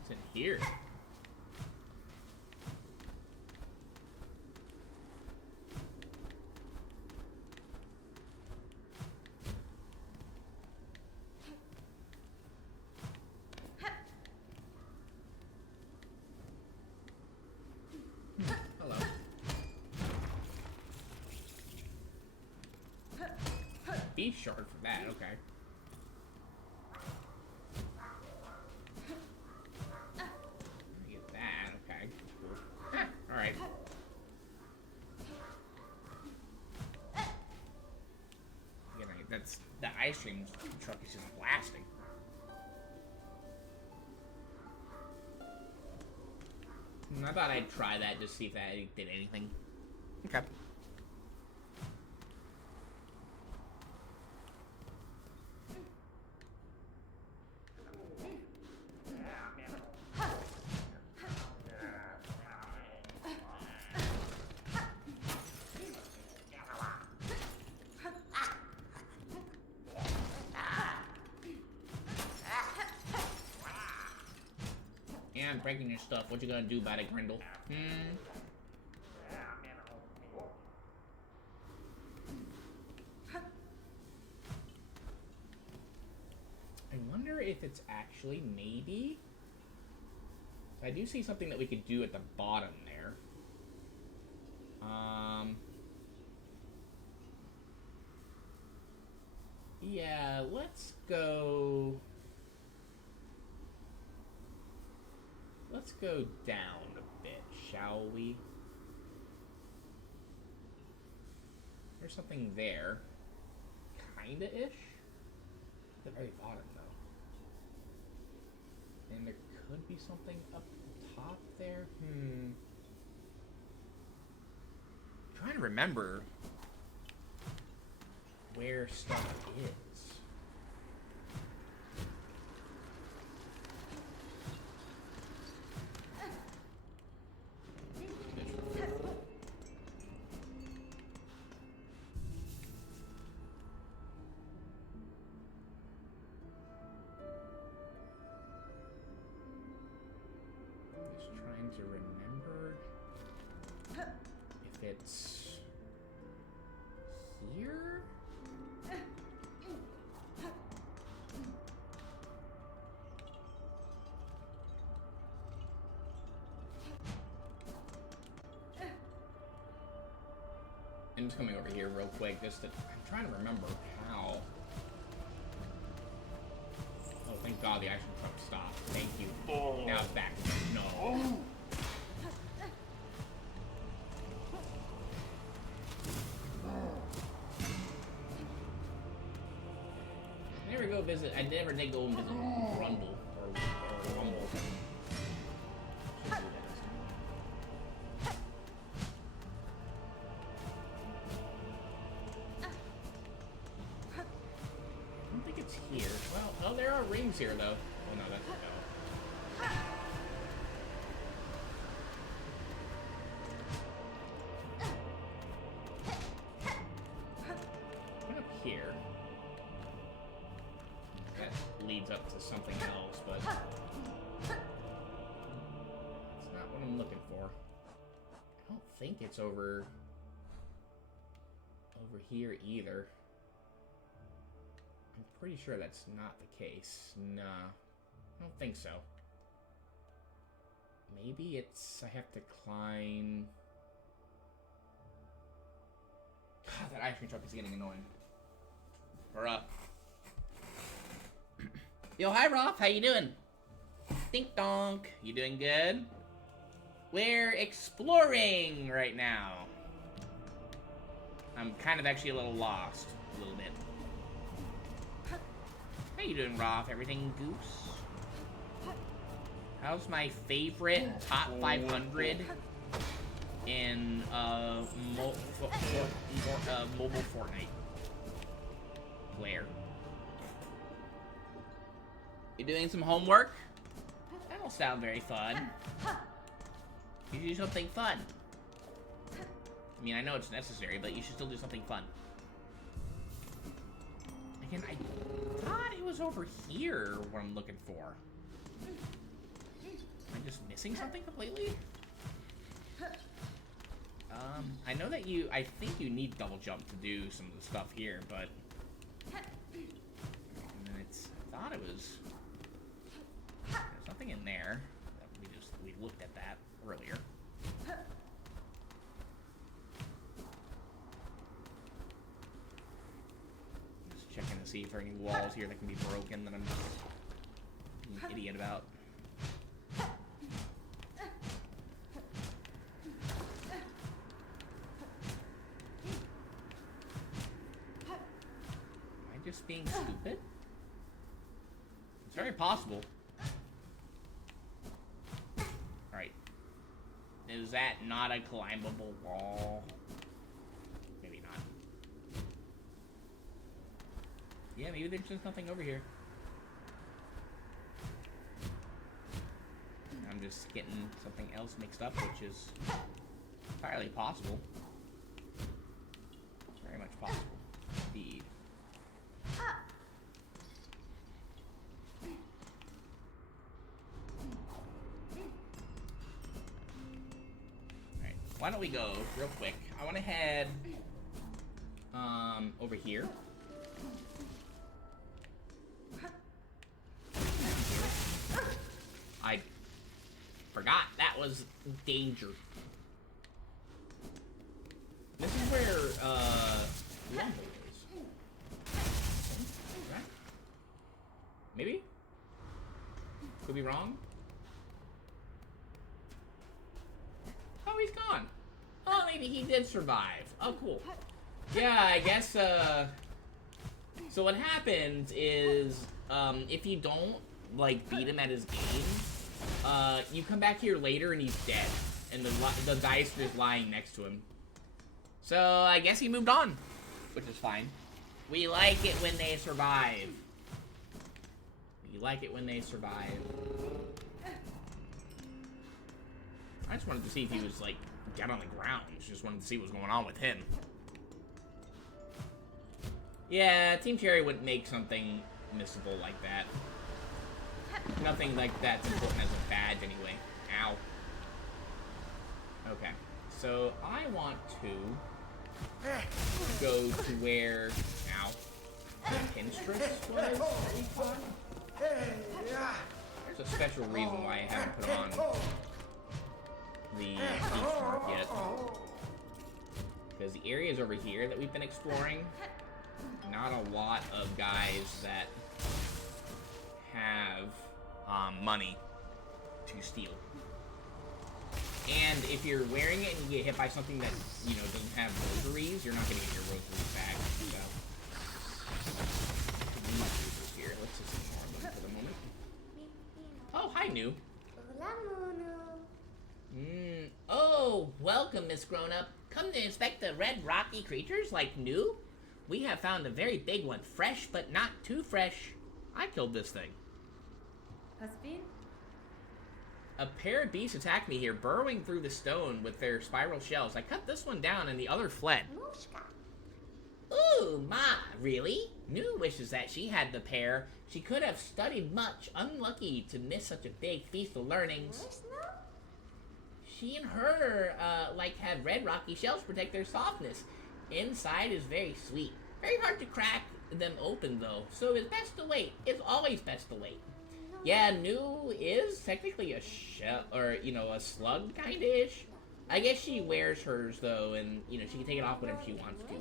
It's in here. Hello. Beef shard for that, okay. Get that, okay. Cool. Alright. That's the ice cream truck is just blasting. I thought I'd try that, just see if that did anything. Okay. I'm breaking your stuff. What you gonna do about it, Grindel? I wonder if it's actually, maybe... I do see something that we could do at the bottom there. Yeah, let's go... Let's go down a bit, shall we? There's something there. Kinda-ish? The very bottom, though. And there could be something up top there? I'm trying to remember where stuff is. To remember if it's here. I'm just coming over here real quick just to, I'm trying to remember how. Oh, thank God the action truck stopped. Thank you. Oh. Now it's back. No. Oh. I never go visit. I never did go and visit Rumble or Rumble. I don't think it's here. Well, oh, there are rings here though. Oh no, that's no. What up here? That leads up to something else, but that's not what I'm looking for. I don't think it's over here either. I'm pretty sure that's not the case. Nah, I don't think so. Maybe it's, I have to climb. God, that ice cream truck is getting annoying. We're up. Yo, hi Rolf, how you doing? Dink donk, you doing good? We're exploring right now. I'm kind of actually a little lost, a little bit. How you doing, Rolf? Everything goose? How's my favorite top 500 in mobile Fortnite player? You doing some homework? That don't sound very fun. You should do something fun. I mean, I know it's necessary, but you should still do something fun. Again, I thought it was over here what I'm looking for. Am I just missing something completely? I know that I think you need double jump to do some of the stuff here, but... And then I thought it was... There's something in there. We looked at that earlier. Just checking to see if there are any walls here that can be broken that I'm just an idiot about. Just being stupid? It's very possible. Alright. Is that not a climbable wall? Maybe not. Yeah, maybe there's just nothing over here. I'm just getting something else mixed up, which is entirely possible. It's very much possible. Indeed. why don't we go real quick? I want to head over here. I forgot that was danger. This is where Lumble is. Right? Maybe? Could be wrong. Oh, he's gone. Oh, maybe he did survive. Oh, cool. Yeah, I guess, so what happens is, if you don't, like, beat him at his game, you come back here later and he's dead. And the dice is lying next to him. So, I guess he moved on. Which is fine. We like it when they survive. We like it when they survive. I just wanted to see if he was, like, down on the ground. Just wanted to see what was going on with him. Yeah, Team Cherry wouldn't make something missable like that. Nothing like that's important as a badge, anyway. Ow. Okay. So, I want to go to where... Ow. The Pinstress was? There's a special reason why I haven't put on the beach mark yet. Because the areas over here that we've been exploring, not a lot of guys that have money to steal. And if you're wearing it and you get hit by something that, you know, doesn't have rosaries, you're not going to get your rosaries back. So, here. Let's just ignore them for the moment. Oh, hi, New. Oh, welcome, Miss Grown-Up. Come to inspect the red rocky creatures like New? We have found a very big one, fresh but not too fresh. I killed this thing. A pair of beasts attacked me here, burrowing through the stone with their spiral shells. I cut this one down and the other fled. Ooh, Ma, really? New wishes that she had the pair. She could have studied much. Unlucky to miss such a big feast of learnings. She and her, have red rocky shells protect their softness. Inside is very sweet. Very hard to crack them open, though. So it's best to wait. It's always best to wait. Yeah, New is technically a shell, or, you know, a slug, kind-ish. I guess she wears hers, though, and, you know, she can take it off whenever she wants to.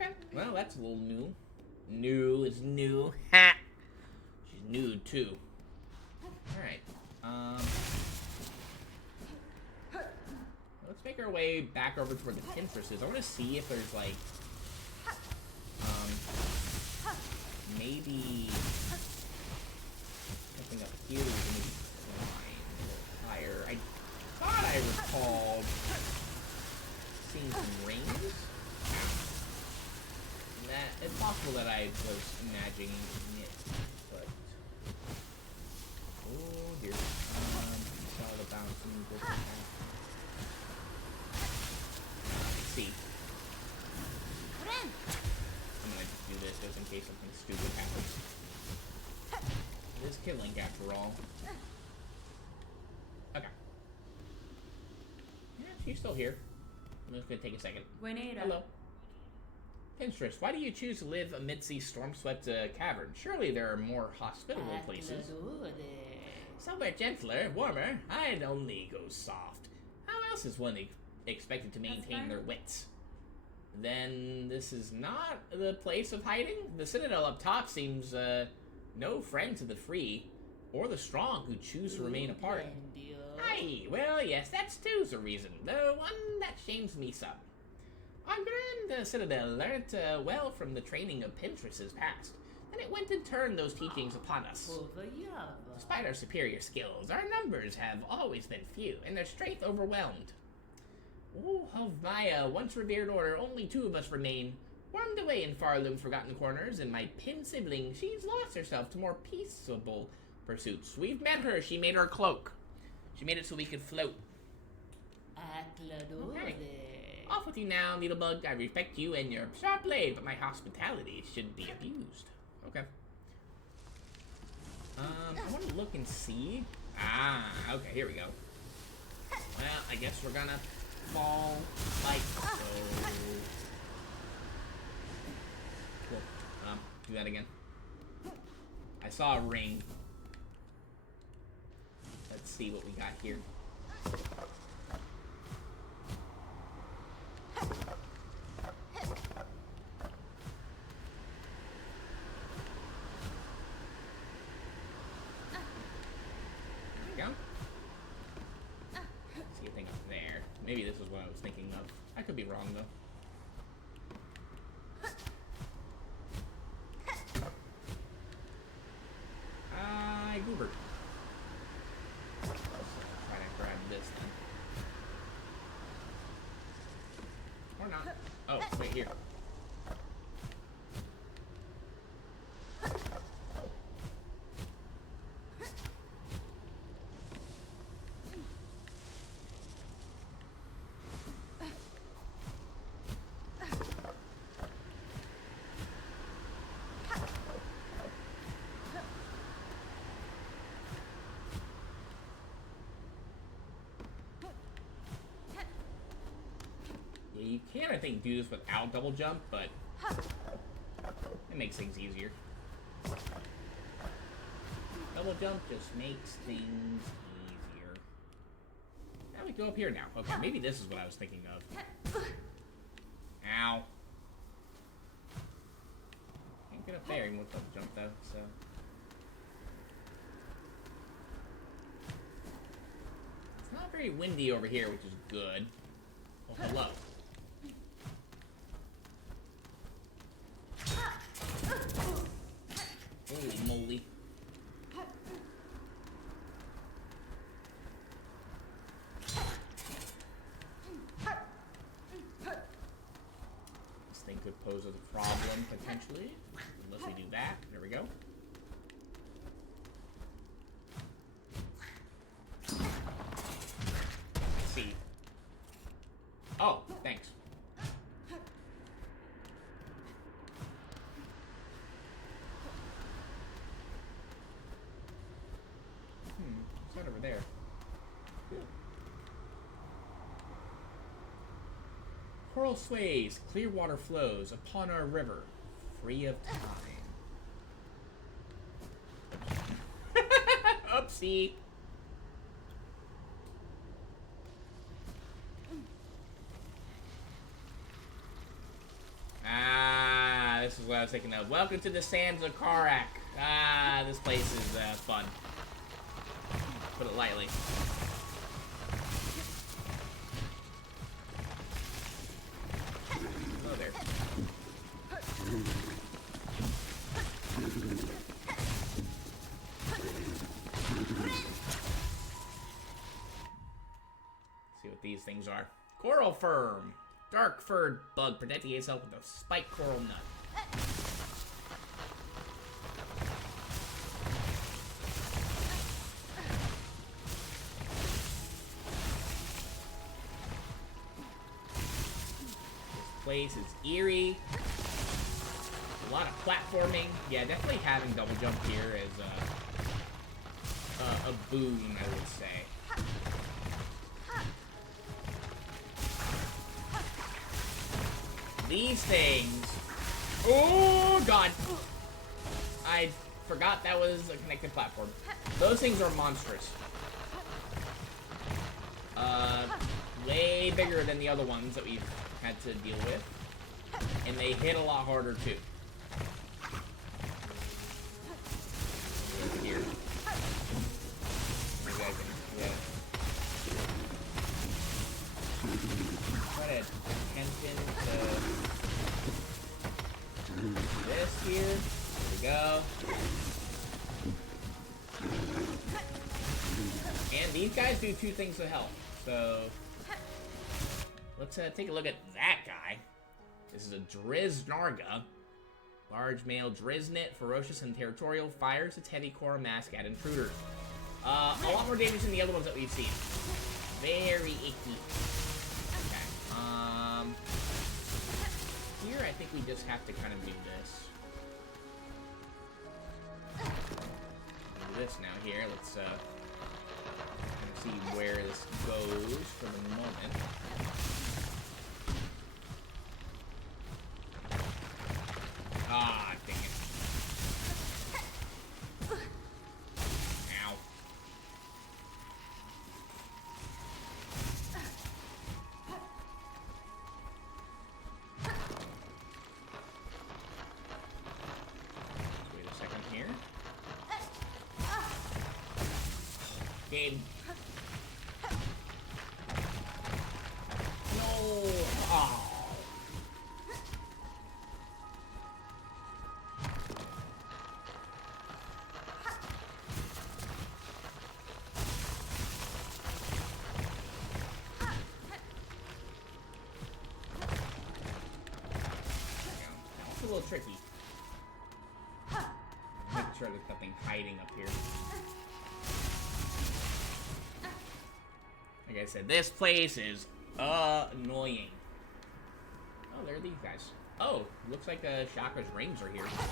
Okay, well, that's a little new. New is new. Ha! She's nude, too. Alright, let's make our way back over to where the Pinterest is. I want to see if there's, like, maybe something up here we can maybe climb higher. I thought I recalled seeing some rings. That it's possible that I was imagining it, but oh dear. It's all about some let's see. I'm gonna do this just in case something stupid happens. It is killing after all. Okay. Yeah, she's still here. I'm just gonna take a second. Hello. Pinterest, why do you choose to live amidst these storm-swept caverns? Surely there are more hospitable places. Somewhere gentler, warmer. I'd only go soft. How else is one expected to maintain their wits? Then this is not the place of hiding? The citadel up top seems no friend to the free or the strong who choose to remain apart. Aye, well, yes, that's too's a reason, the one that shames me some. Our grand citadel learnt well from the training of Pinterest's past, and it went and turned those teachings upon us. Despite our superior skills, our numbers have always been few, and their strength overwhelmed. Oh, of my once revered order, only 2 of us remain, wormed away in far-loomed forgotten corners, and my pin sibling, she's lost herself to more peaceable pursuits. We've met her, she made her cloak. She made it so we could float. Okay. Off with you now, Needlebug. I respect you and your sharp blade, but my hospitality shouldn't be abused. Okay. I want to look and see. Ah, okay, here we go. I guess we're gonna fall like so. Cool. Do that again. I saw a ring. Let's see what we got here. Maybe this is what I was thinking of. I could be wrong, though. I goobered. Let's try to grab this then. Or not. Oh, wait, here. You can, I think, do this without double jump, but it makes things easier. Double jump just makes things easier. Now we go up here now. Okay, maybe this is what I was thinking of. Ow. Can't get up there even with double jump, though, so... It's not very windy over here, which is good. Well, hello. Holy moly. This thing could pose a problem, potentially. Unless we do that. There we go. Let's see. Oh, thanks. What's that over there? Coral sways, clear water flows upon our river, free of time. Oopsie. Ah, this is what I was thinking of. Welcome to the sands of Karak. Ah, this place is fun. Put it lightly. Oh, there. See what these things are. Coral firm. Dark furred bug protecting itself with a spiked coral nut. Place is eerie. A lot of platforming. Yeah, definitely having double jump here is a boon, I would say. These things. Oh God! I forgot that was a connected platform. Those things are monstrous. Way bigger than the other ones that we've had to deal with, and they hit a lot harder too. Over here. Maybe I can, yeah. Try to attention to this here. There we go. And these guys do two things to help. So let's take a look at that guy. This is a Driznarga. Large male Driznet, ferocious and territorial, fires its heavy core mask at intruders. A lot more damage than the other ones that we've seen. Very icky. Okay. Here I think we just have to kind of do this. Do this now here. Let's kind of see where this goes for the game. No. Oh. It's a little tricky. Making sure there's nothing hiding up here. Like I said, this place is annoying. Oh, there are these guys. Oh, looks like Chakra's rings are here. Let's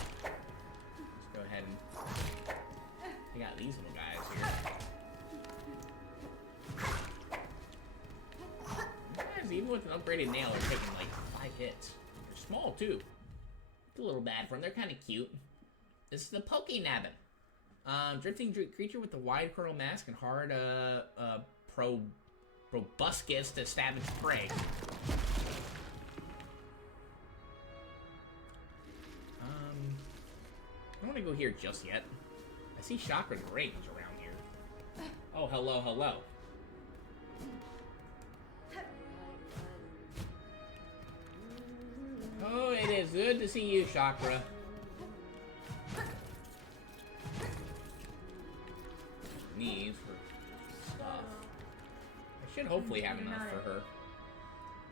go ahead and... We got these little guys here. These guys, even with an upgraded nail, are taking like 5 hits. They're small, too. It's a little bad for them. They're kind of cute. This is the Pokenabbin. Drifting creature with the wide coral mask and hard, proboscis to savage prey. I don't want to go here just yet. I see Chakra's rings around here. Oh, hello, hello. Oh, it is good to see you, Chakra. Needs for stuff. I should hopefully have enough for her.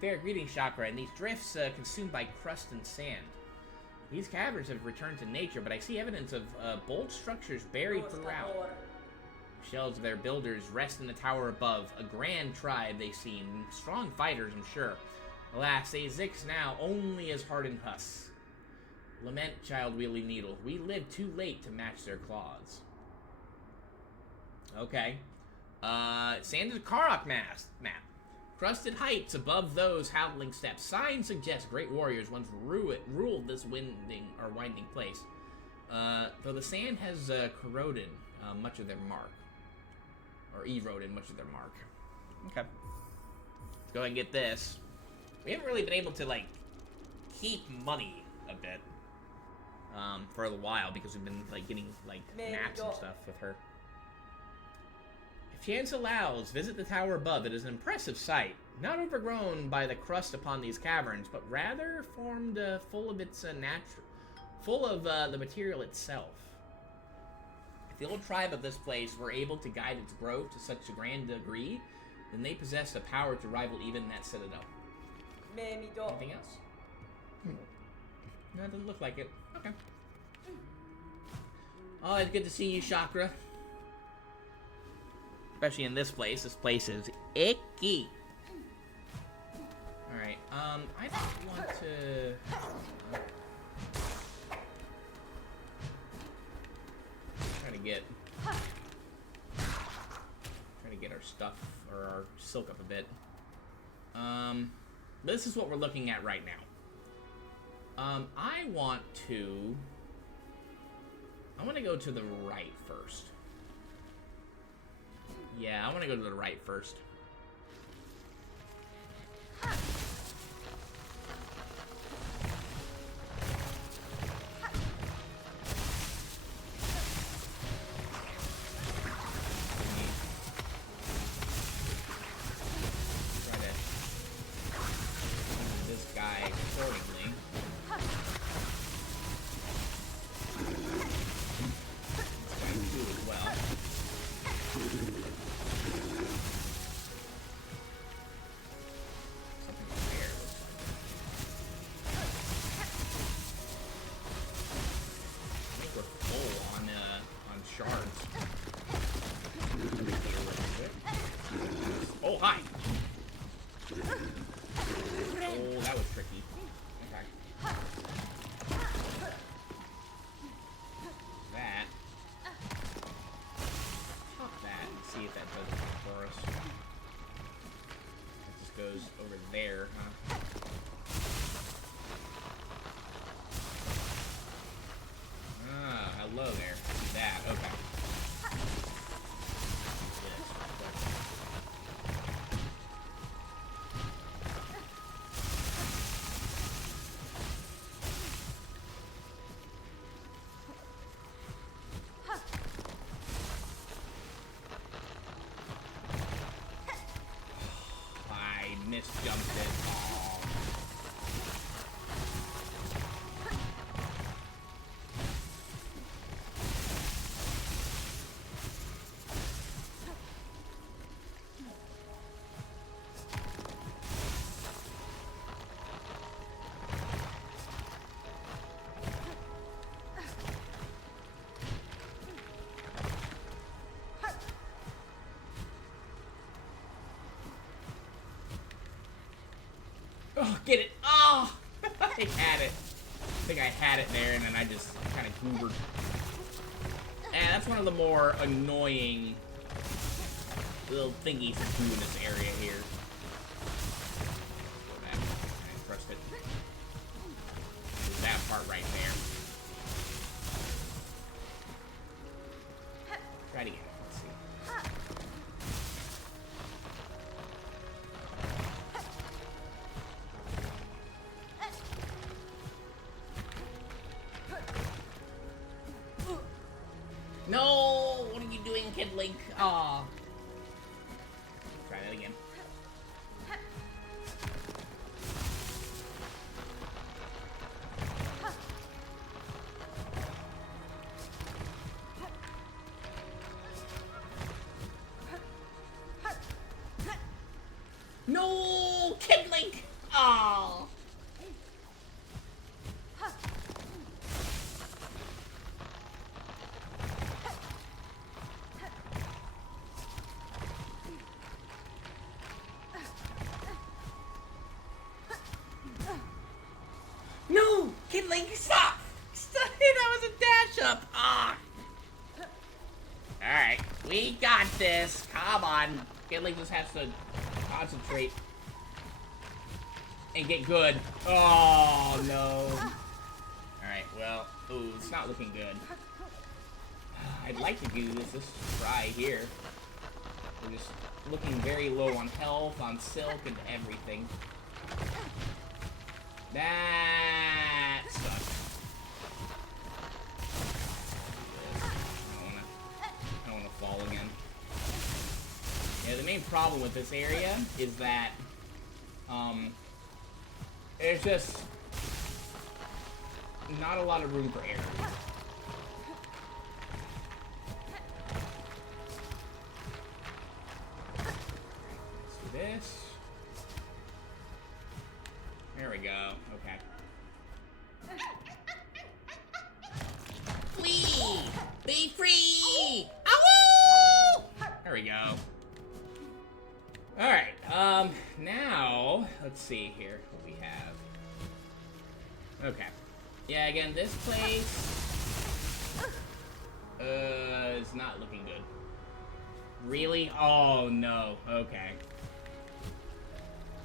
Fair greetings, Chakra, and these drifts consumed by crust and sand. These caverns have returned to nature, but I see evidence of bold structures buried throughout. Shells of their builders rest in the tower above. A grand tribe they seem, strong fighters, I'm sure. Alas, they exist now only as hardened husks. Lament, child wheeling needle. We lived too late to match their claws. Okay. Sanded Karok map. Crusted heights above those howling steps. Signs suggest great warriors once ruled this winding place. Though the sand has corroded much of their mark. Or eroded much of their mark. Okay. Let's go ahead and get this. We haven't really been able to, like, keep money a bit. For a while, because we've been, like, getting, like, maps and stuff with her. If chance allows, visit the tower above. It is an impressive sight. Not overgrown by the crust upon these caverns, but rather formed full of its the material itself. If the old tribe of this place were able to guide its growth to such a grand degree, then they possess the power to rival even that citadel. Anything else? No, it doesn't look like it. Okay. Oh, it's good to see you, Chakra. Especially in this place. This place is icky. Alright, I don't want to... Trying to get our stuff, or our silk up a bit. This is what we're looking at right now. I want to go to the right first. Yeah, I want to go to the right first. Oh, hi! Oh, that was tricky. Okay. That. Pop that and see if that does it for us. It just goes over there, huh? Ah, hello there. That, okay. misjumped it. Aw. Oh, get it! Oh! I had it. I think I had it there, and then I just kind of goobered. And that's one of the more annoying little thingies to do in this area here. I pressed it. There's that part right there. Try it again. Let's see. No! What are you doing, Kid Link? Aw. Try that again. No! Kid Link! Aw. No! Kid Link, stop! Stop! That was a dash up! Ah! Alright, we got this. Come on. Kid Link just has to concentrate. And get good. Oh, no. Alright, well, ooh, it's not looking good. I'd like to do this try here. We're just looking very low on health, on silk, and everything. That sucks. I don't wanna fall again. Yeah, the main problem with this area is that, there's just not a lot of room for error. Let's do this. There we go. Okay. Flee! Be free! Ow! There we go. Alright, now, let's see here what we have. Okay. Yeah, again, this place, is not looking good. Really? Oh, no. Okay.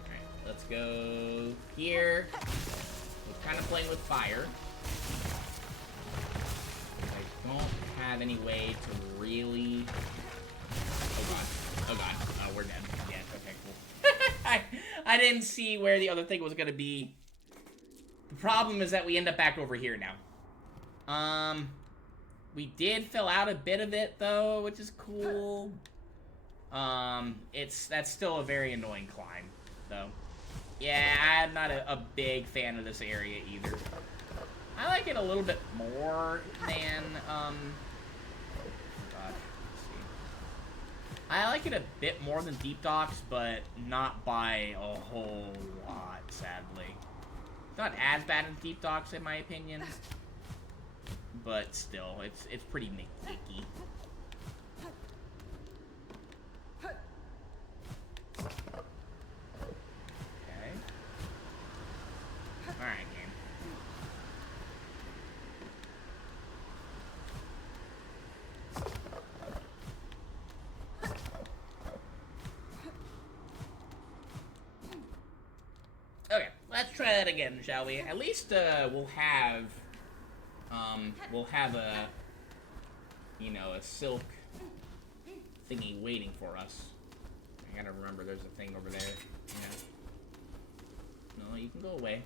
Alright, let's go here. We're kind of playing with fire. I don't have any way to really... Oh, God. Oh, God. Oh, we're dead. Yeah, okay, cool. I didn't see where the other thing was gonna be. The problem is that we end up back over here now. We did fill out a bit of it, though, which is cool. That's still a very annoying climb, though. Yeah, I'm not a big fan of this area, either. I like it a little bit more than, God. I like it a bit more than Deep Docks, but not by a whole lot, sadly. It's not as bad as Deep Docks, in my opinion. But still, it's pretty nitpicky. Okay. Alright, game. Okay, let's try that again, shall we? At least, we'll have a, you know, a silk thingy waiting for us. I gotta remember there's a thing over there. Yeah. No, you can go away.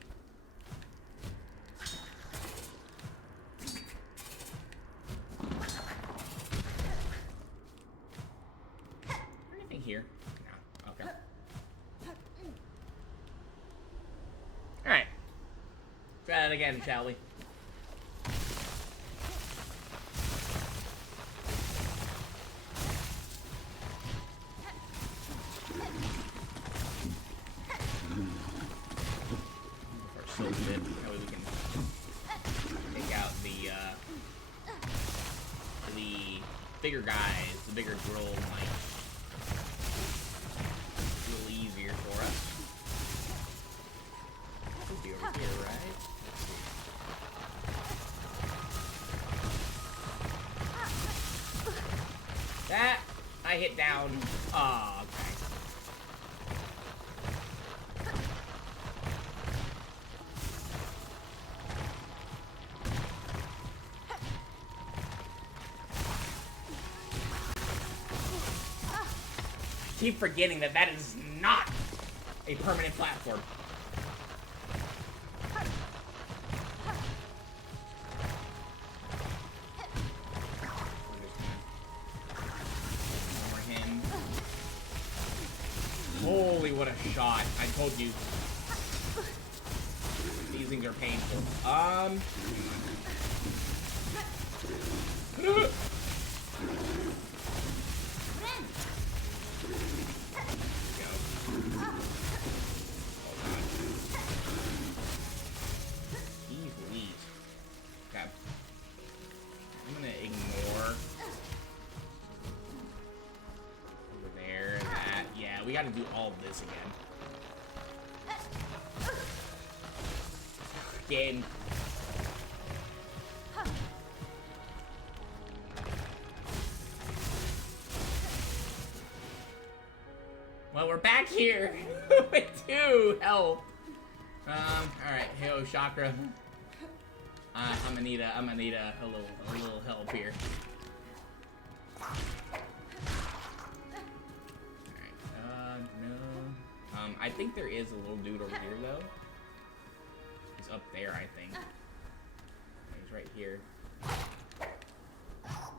Anything here? No. Okay. again, shall we? So good. That way we can take out the bigger guys, the bigger drill might a little easier for us. Should be over here, right? That I hit down. Oh, okay. Keep forgetting that that is not a permanent platform. Ignore him. Holy, what a shot. I told you. These things are painful. We gotta do all of this again. Game. Well, we're back here with 2 health. Alright, hey, chakra. I'm gonna need a little help here. I think there is a little dude over here, though. He's up there, I think. He's right here. Right. Oh,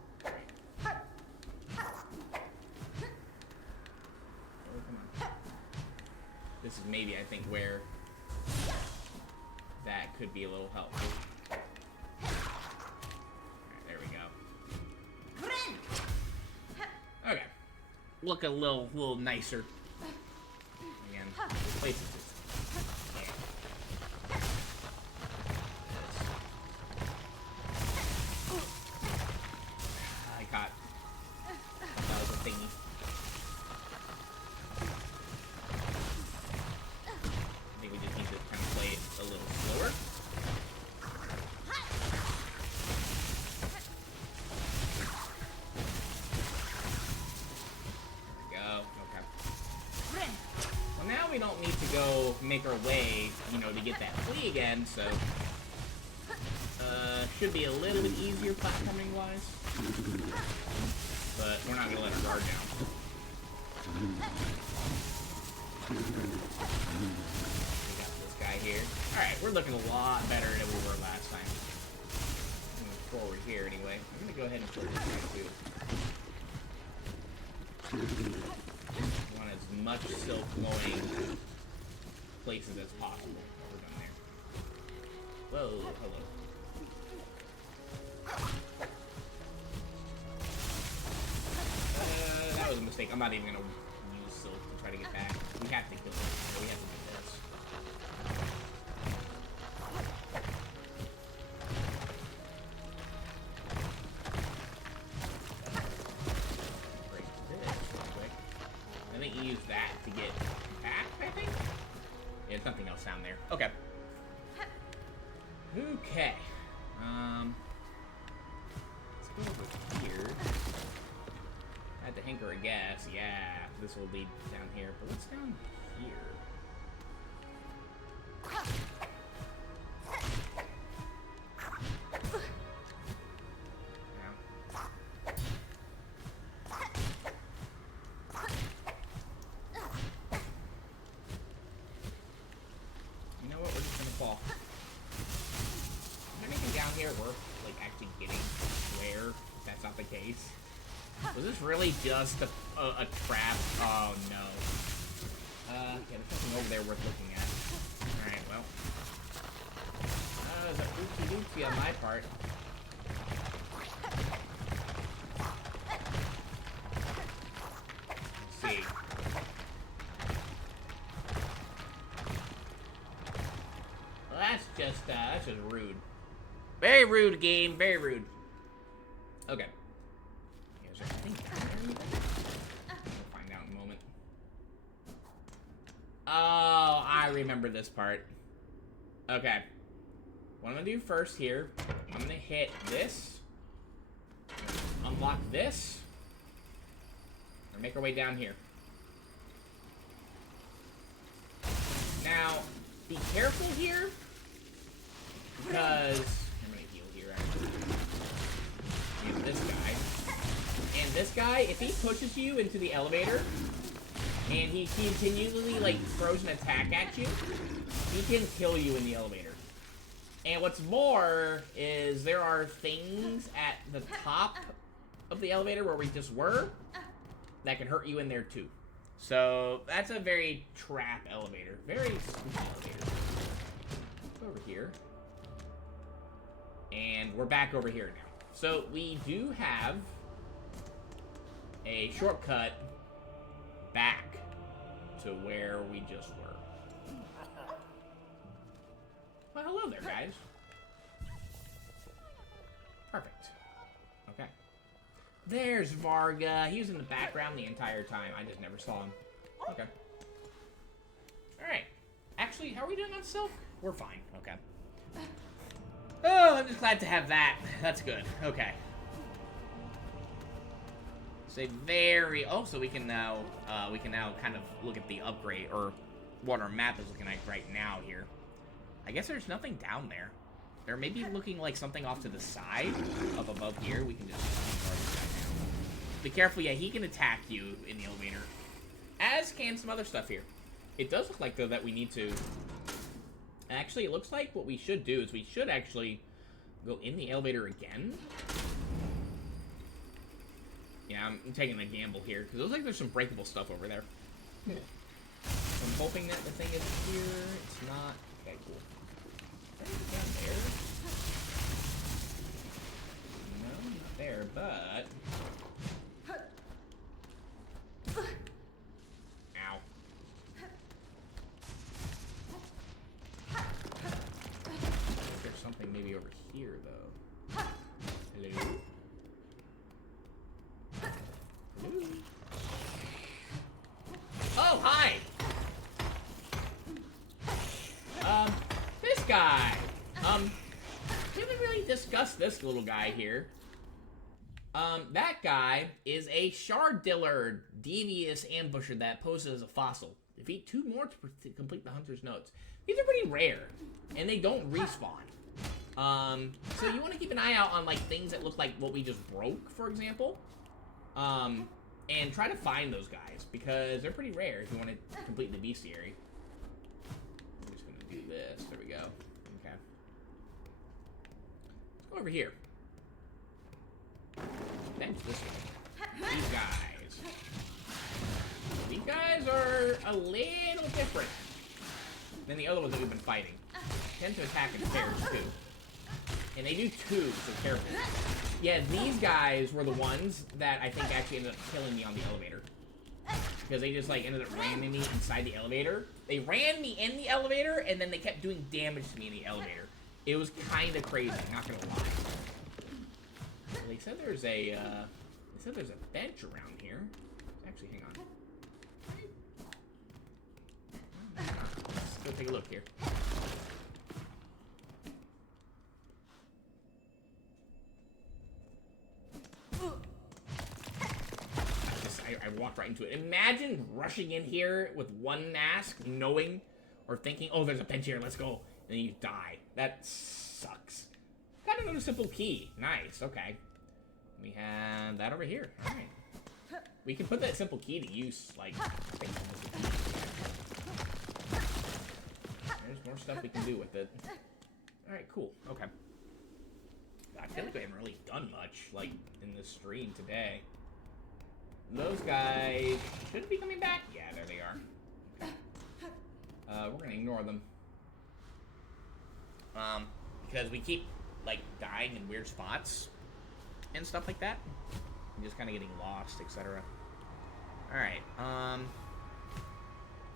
come on. This is maybe, I think, where that could be a little helpful. Alright, there we go. Okay. Look a little nicer. Places. I caught. That was a thingy. I think we just need to kind of play it a little slower. We don't need to go make our way, you know, to get that flea again, so should be a little bit easier platforming wise, but we're not gonna let our guard down. We got this guy here. Alright, we're looking a lot better than we were last time. Moving forward here anyway. I'm gonna go ahead and kill this guy too. Want as much silk flowing places as possible. We're done there. Whoa, hello. That was a mistake. I'm not even gonna use silk to try to get back. We have to kill him. So we have to do this. Use that to get back, I think? Yeah, there's nothing else down there. Okay. Okay. Let's go over here. I had to hanker a guess. Yeah, this will lead down here. But what's down here? Was this really just a trap? Oh no. Yeah, there's nothing over there worth looking at. Alright, well. was a oopsie-doopsie on my part. Let's see. Well, that's just rude. Very rude, game. Very rude. Okay. Here's our thing down there. We'll find out in a moment. Oh, I remember this part. Okay. What I'm gonna do first here, I'm gonna hit this. Unlock this. And make our way down here. Now, be careful here. Because I'm gonna heal here actually. And this guy. And this guy, if he pushes you into the elevator, and he continually like throws an attack at you, he can kill you in the elevator. And what's more is there are things at the top of the elevator where we just were that can hurt you in there too. So that's a very trap elevator. Very spooky elevator. Go over here. And we're back over here now. So we do have a shortcut back to where we just were. Well, hello there, guys. Perfect. Okay. There's Varga. He was in the background the entire time. I just never saw him. Okay. Alright. Actually, how are we doing on Silk? We're fine. Okay. Oh, I'm just glad to have that. That's good. Okay. Say very... Oh, so we can now kind of look at the upgrade, or what our map is looking like right now here. I guess there's nothing down there. There may be looking like something off to the side, up above here. We can just ignore this guy now. Be careful, yeah, he can attack you in the elevator. As can some other stuff here. It does look like, though, that we need to... Actually, it looks like what we should do is we should actually go in the elevator again. Yeah, I'm taking a gamble here, because it looks like there's some breakable stuff over there. So I'm hoping that the thing is here. It's not. Okay, cool. Down there? No, not there, but... Ow. There's something maybe over here, though. Hello? Hello? Oh, hi! This guy! We haven't really discussed this little guy here. That guy is a shard-diller, devious ambusher that poses as a fossil. Defeat 2 more to complete the hunter's notes. These are pretty rare, and they don't respawn. So you want to keep an eye out on, like, things that look like what we just broke, for example. And try to find those guys, because they're pretty rare if you want to complete the bestiary. I'm just going to do this. There we go. Okay. Let's go over here. Bench this one. These guys. These guys are a little different than the other ones that we've been fighting. They tend to attack in pairs, too. And they do 2, so careful. Yeah, these guys were the ones that I think actually ended up killing me on the elevator. Because they just, like, ended up ramming me inside the elevator. They ran me in the elevator, and then they kept doing damage to me in the elevator. It was kind of crazy, not gonna lie. So they said there's a, bench around here. Actually, hang on. Let's go take a look here. I walked right into it. Imagine rushing in here with one mask, knowing or thinking, oh, there's a bench here, let's go. And then you die. That sucks. Got another simple key. Nice, okay. We have that over here. Alright. We can put that simple key to use, like, I think there's more stuff we can do with it. Alright, cool. Okay. I feel like we haven't really done much, like, in this stream today. Those guys should be coming back. Yeah, there they are. Okay. We're gonna ignore them. because we keep, like, dying in weird spots and stuff like that. And just kind of getting lost, etc. Alright,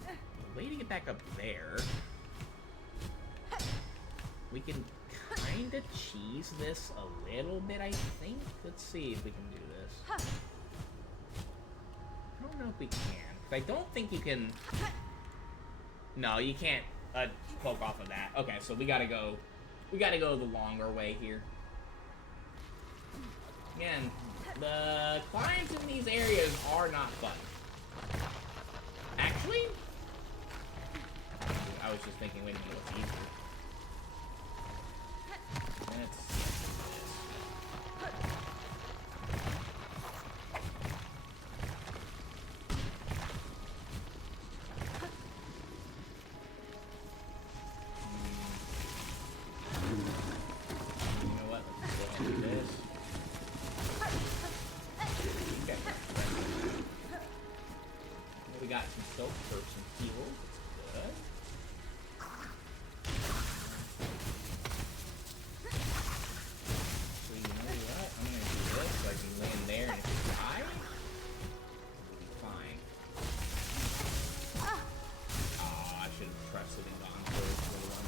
the way to get back up there, we can kind of cheese this a little bit, I think. Let's see if we can do this. I don't know if we can. I don't think you can... No, you can't poke off of that. Okay, so we gotta go the longer way here. Again, the climbs in these areas are not fun. Actually, I was just thinking, wait a minute, what's easier? Let's see. You know what? Let's go ahead and do this. Okay. We got some soap for some heals. That's good. So you know what? I'm gonna do this so I can land there, and if you die, it'll be fine. Oh, I should have pressed it and gone for the one.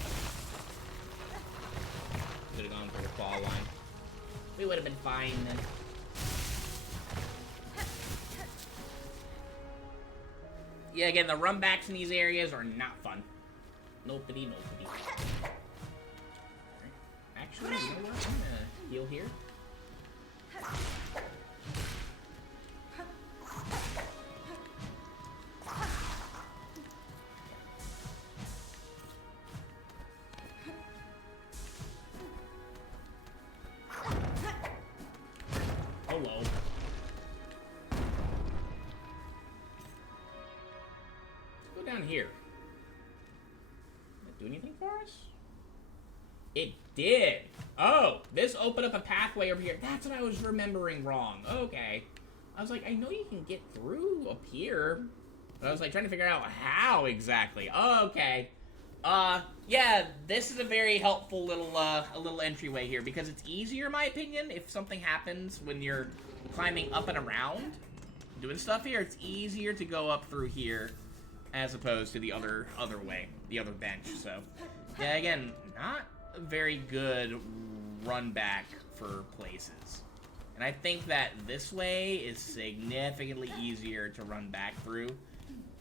Should have gone for the fall line. We would have been fine then. Yeah, again, the run backs in these areas are not fun. Nopity, nopity. Alright. Actually, you know what? I'm gonna heal here. Hello. Let's go down here. Did it do anything for us? It did. Oh, this opened up a pathway over here. That's what I was remembering wrong. Okay. I was like, I know you can get through up here. But I was like trying to figure out how exactly. Oh, okay. Yeah, this is a very helpful little entryway here because it's easier, in my opinion, if something happens when you're climbing up and around, doing stuff here. It's easier to go up through here as opposed to the other way, the other bench. So, yeah, again, not a very good run back for places. And I think that this way is significantly easier to run back through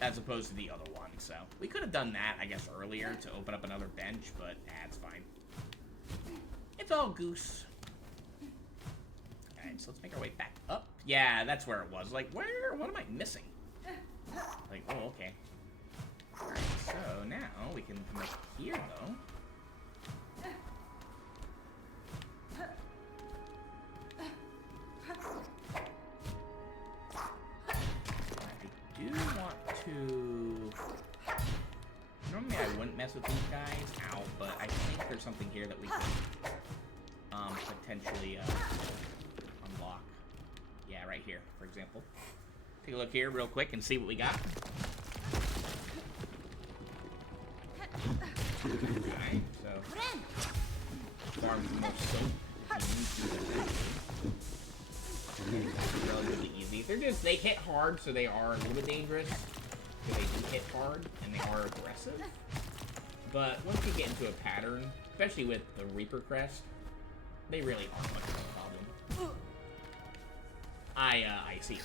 as opposed to the other one. So we could have done that, I guess, earlier to open up another bench, but it's fine. It's all goose. Alright, so let's make our way back up. Yeah, that's where it was. Like, what am I missing? Like, oh, okay. Alright, so now we can come up here, though. I do want to... Normally I wouldn't mess with these guys out, but I think there's something here that we can potentially unlock. Yeah, right here, for example. Take a look here real quick and see what we got. Okay, so farm some more soap. Relatively easy. They hit hard, so they are a little bit dangerous. Because they do hit hard and they are aggressive. But once you get into a pattern, especially with the Reaper Crest, they really aren't much of a problem. I see.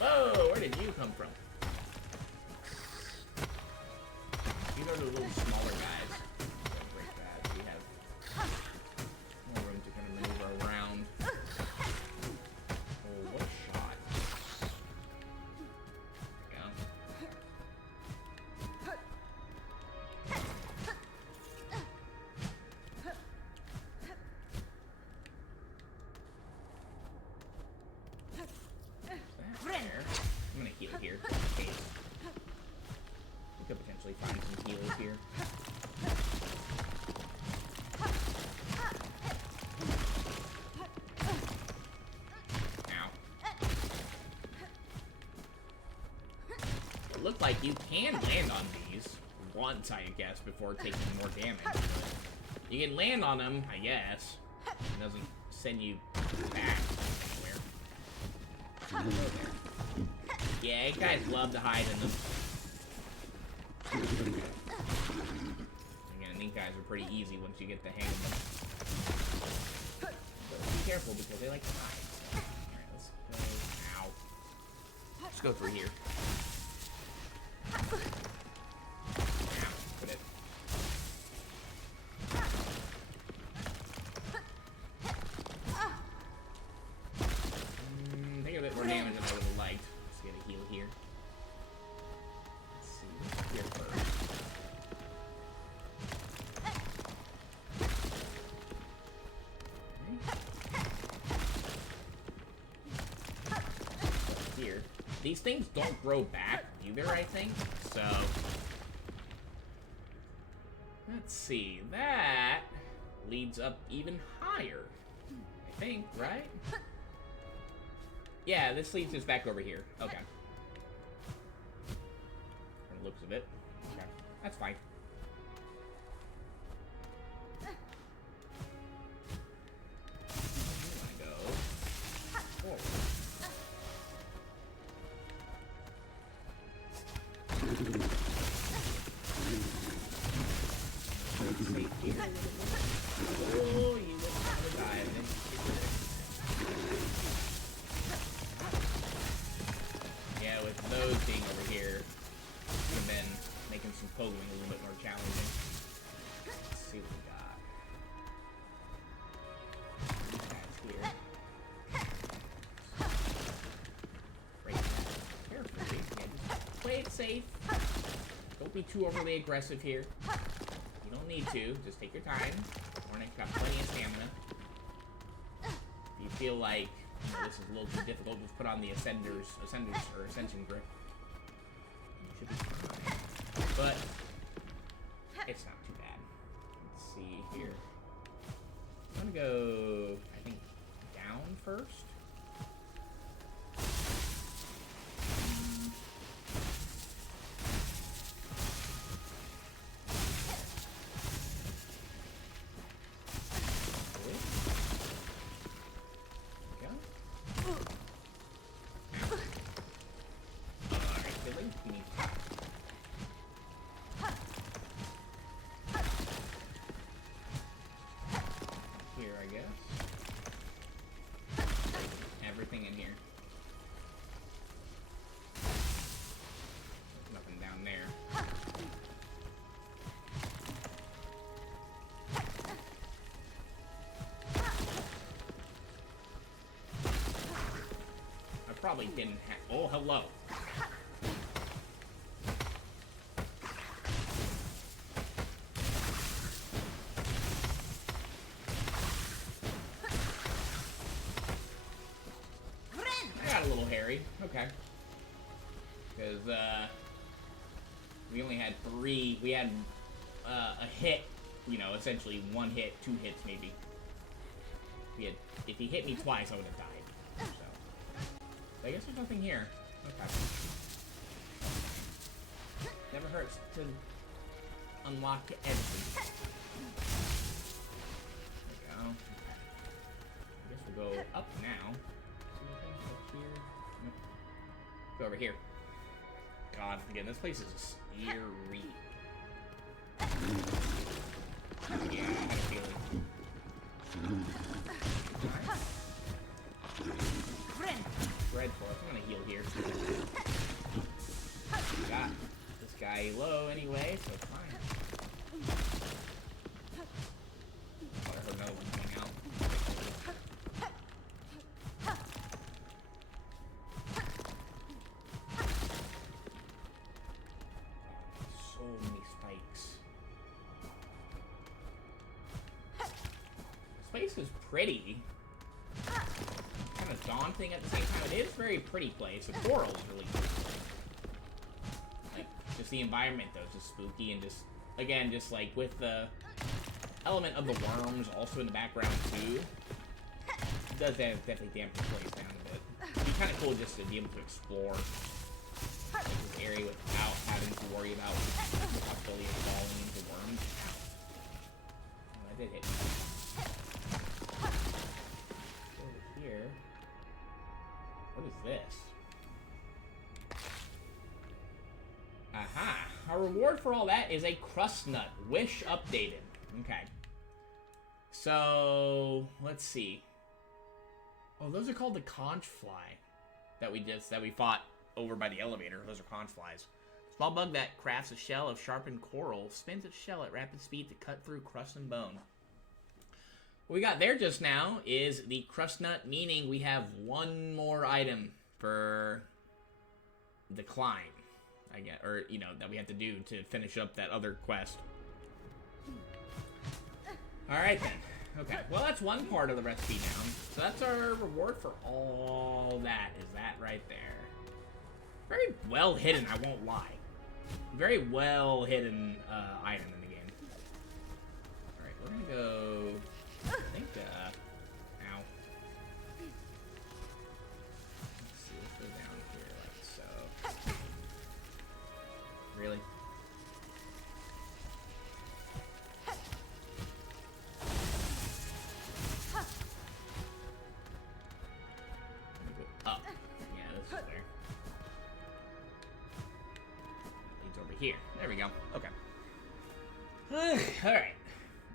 Whoa, where did you come from? These are the little smaller guys. Don't break that. We have more room to kind of maneuver around. Oh, what a shot. There we go. There. I'm gonna heal here. Okay. We could potentially find some heals here. Ow. It looked like you can land on these, once, I guess, before taking more damage. But you can land on them, I guess. It doesn't send you back anywhere. Yeah, guys love to hide in them. Again, these guys are pretty easy once you get the hang of them. But be careful because they like to hide. Alright, let's go. Ow. Let's go through here. Ow, put it. Take a bit more damage than I would have liked. Let's get a heal here. Let's see, what's here first? Here. These things don't grow back either, I think. So, let's see. That leads up even higher, I think, right? Yeah, this leads us back over here. Okay. From the looks of it. Okay. That's fine. I'm gonna go forward. Safe here. Oh, you wouldn't want to die, then. Yeah, with those being over here, would have been making some pogoing a little bit more challenging. Let's see what we got. These guys here. Break that carefully. Yeah, just play it safe. Don't be too overly aggressive here. You don't need to. Just take your time. Hornet's got plenty of stamina. If you feel like this is a little too difficult, just put on the Ascension grip. You should be fine. But it's not too bad. Let's see here. I'm gonna go, I think, down first. Everything in here. Nothing down there. I probably didn't have. Oh, hello. Okay. Because, we only had 3, we had, a hit, you know, essentially 1 hit, 2 hits maybe. If he hit me twice, I would have died. So, I guess there's nothing here. Okay. Never hurts to unlock everything. There we go. Okay. I guess we'll go up now. Go over here. God, again, this place is eerie. Yeah, I had a feeling. Dreadful. I'm gonna heal here. Got this guy low anyway, so it's fine. Oh, I heard another one coming out. Place is pretty. Kind of daunting at the same time. It is a very pretty place. The coral is really cool. Like, just the environment though, just spooky and just, again, just like with the element of the worms also in the background too. It does definitely dampen the place down a bit. It'd be kind of cool just to be able to explore this area without having to worry about the possibility of our reward for all that is a crust nut. Wish updated. Okay. So, let's see. Oh, those are called the conch fly that we fought over by the elevator. Those are conch flies. Small bug that crafts a shell of sharpened coral, spins its shell at rapid speed to cut through crust and bone. What we got there just now is the crust nut, meaning we have one more item for the climb, I guess, or, you know, that we have to do to finish up that other quest. Alright then. Okay, well that's one part of the recipe down. So that's our reward for all that, is that right there. Very well hidden, I won't lie. Very well hidden item in the game. Alright, we're gonna go, I think, ow. Let's see, let's go down here like so. Really? Up. Yeah, this is where. Leads over here. There we go. Okay. Alright.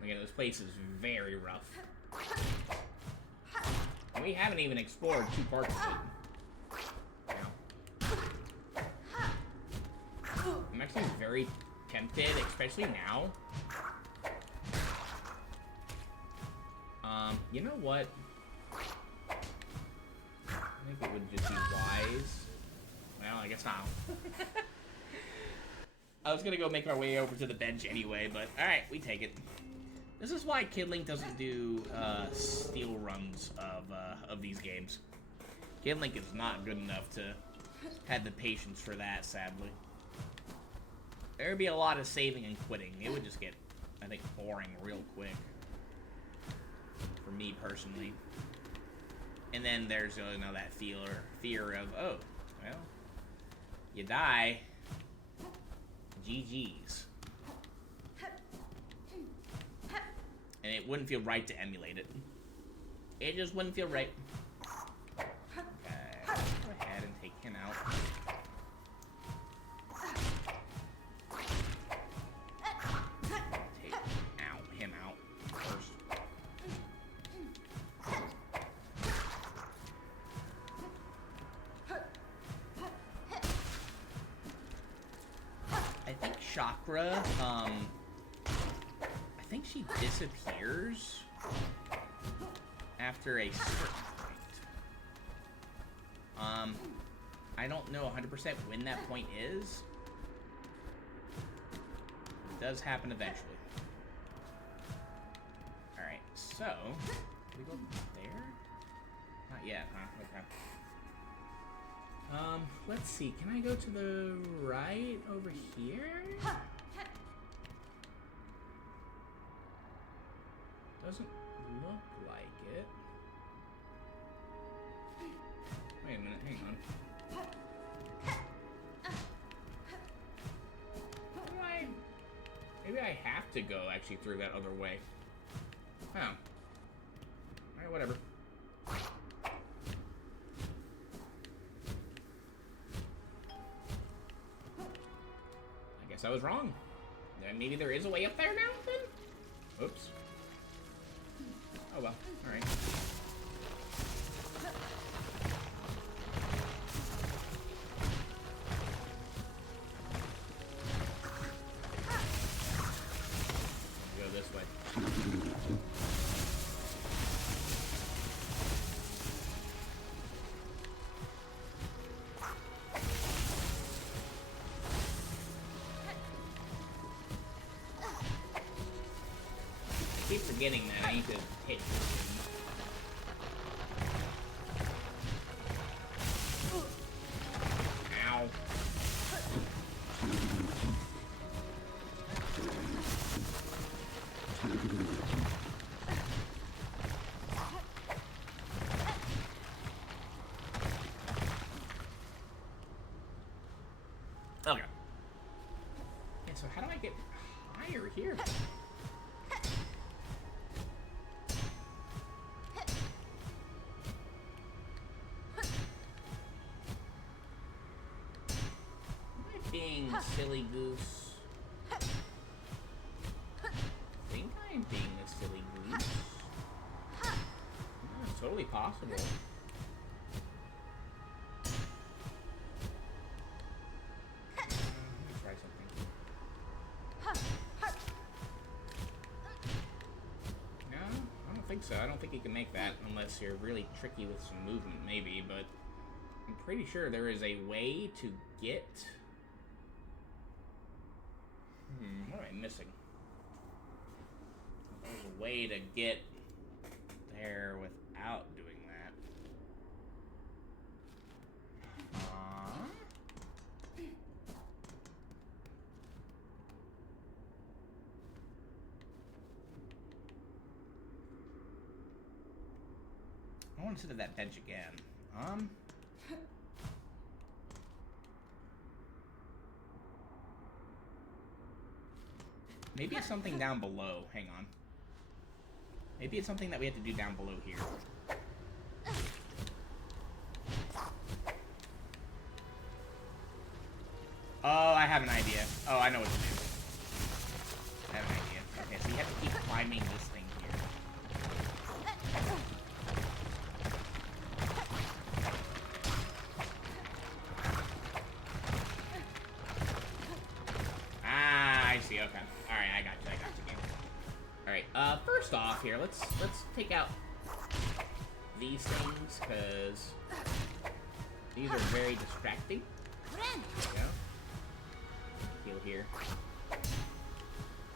Again, this place is very rough. And we haven't even explored 2 parts of it. I'm actually very tempted, especially now. You know what? I think it would just be wise. Well, I guess not. I was gonna go make our way over to the bench anyway, but alright, we take it. This is why Kid Link doesn't do steal runs of these games. Kid Link is not good enough to have the patience for that, sadly. There would be a lot of saving and quitting. It would just get, I think, boring real quick. For me, personally. And then there's, you know, that fear of, oh, well, you die. GG's. And it wouldn't feel right to emulate it. It just wouldn't feel right. Okay, let's go ahead and take him out. Take him out first. I think Chakra, I think she disappears after a certain point. I don't know 100% when that point is. It does happen eventually. Alright, so, can we go there? Not yet, huh? Okay. Let's see, can I go to the right over here? Doesn't look like it. Wait a minute, hang on. Maybe I have to go actually through that other way. Oh. Alright, whatever. I guess I was wrong. Then maybe there is a way up there now, then? Oops. Oh well, alright. Go this way. I keep forgetting that I need to hit. Ow. Okay. Yeah, so how do I get higher here? Being silly goose. I think I'm being a silly goose. Yeah, it's totally possible. Try something. No, I don't think so. I don't think you can make that unless you're really tricky with some movement, maybe, but I'm pretty sure there is a way to get... what am I missing? There's a way to get there without doing that. I want to sit at that bench again. Maybe it's something down below. Hang on. Maybe it's something that we have to do down below here. Oh, I have an idea. Oh, I know what to do. I have an idea. Okay, so you have to keep climbing this thing here. Ah, I see. Okay. All right, I got you. All right. First off, here, let's take out these things because these are very distracting. There we go. Heal here.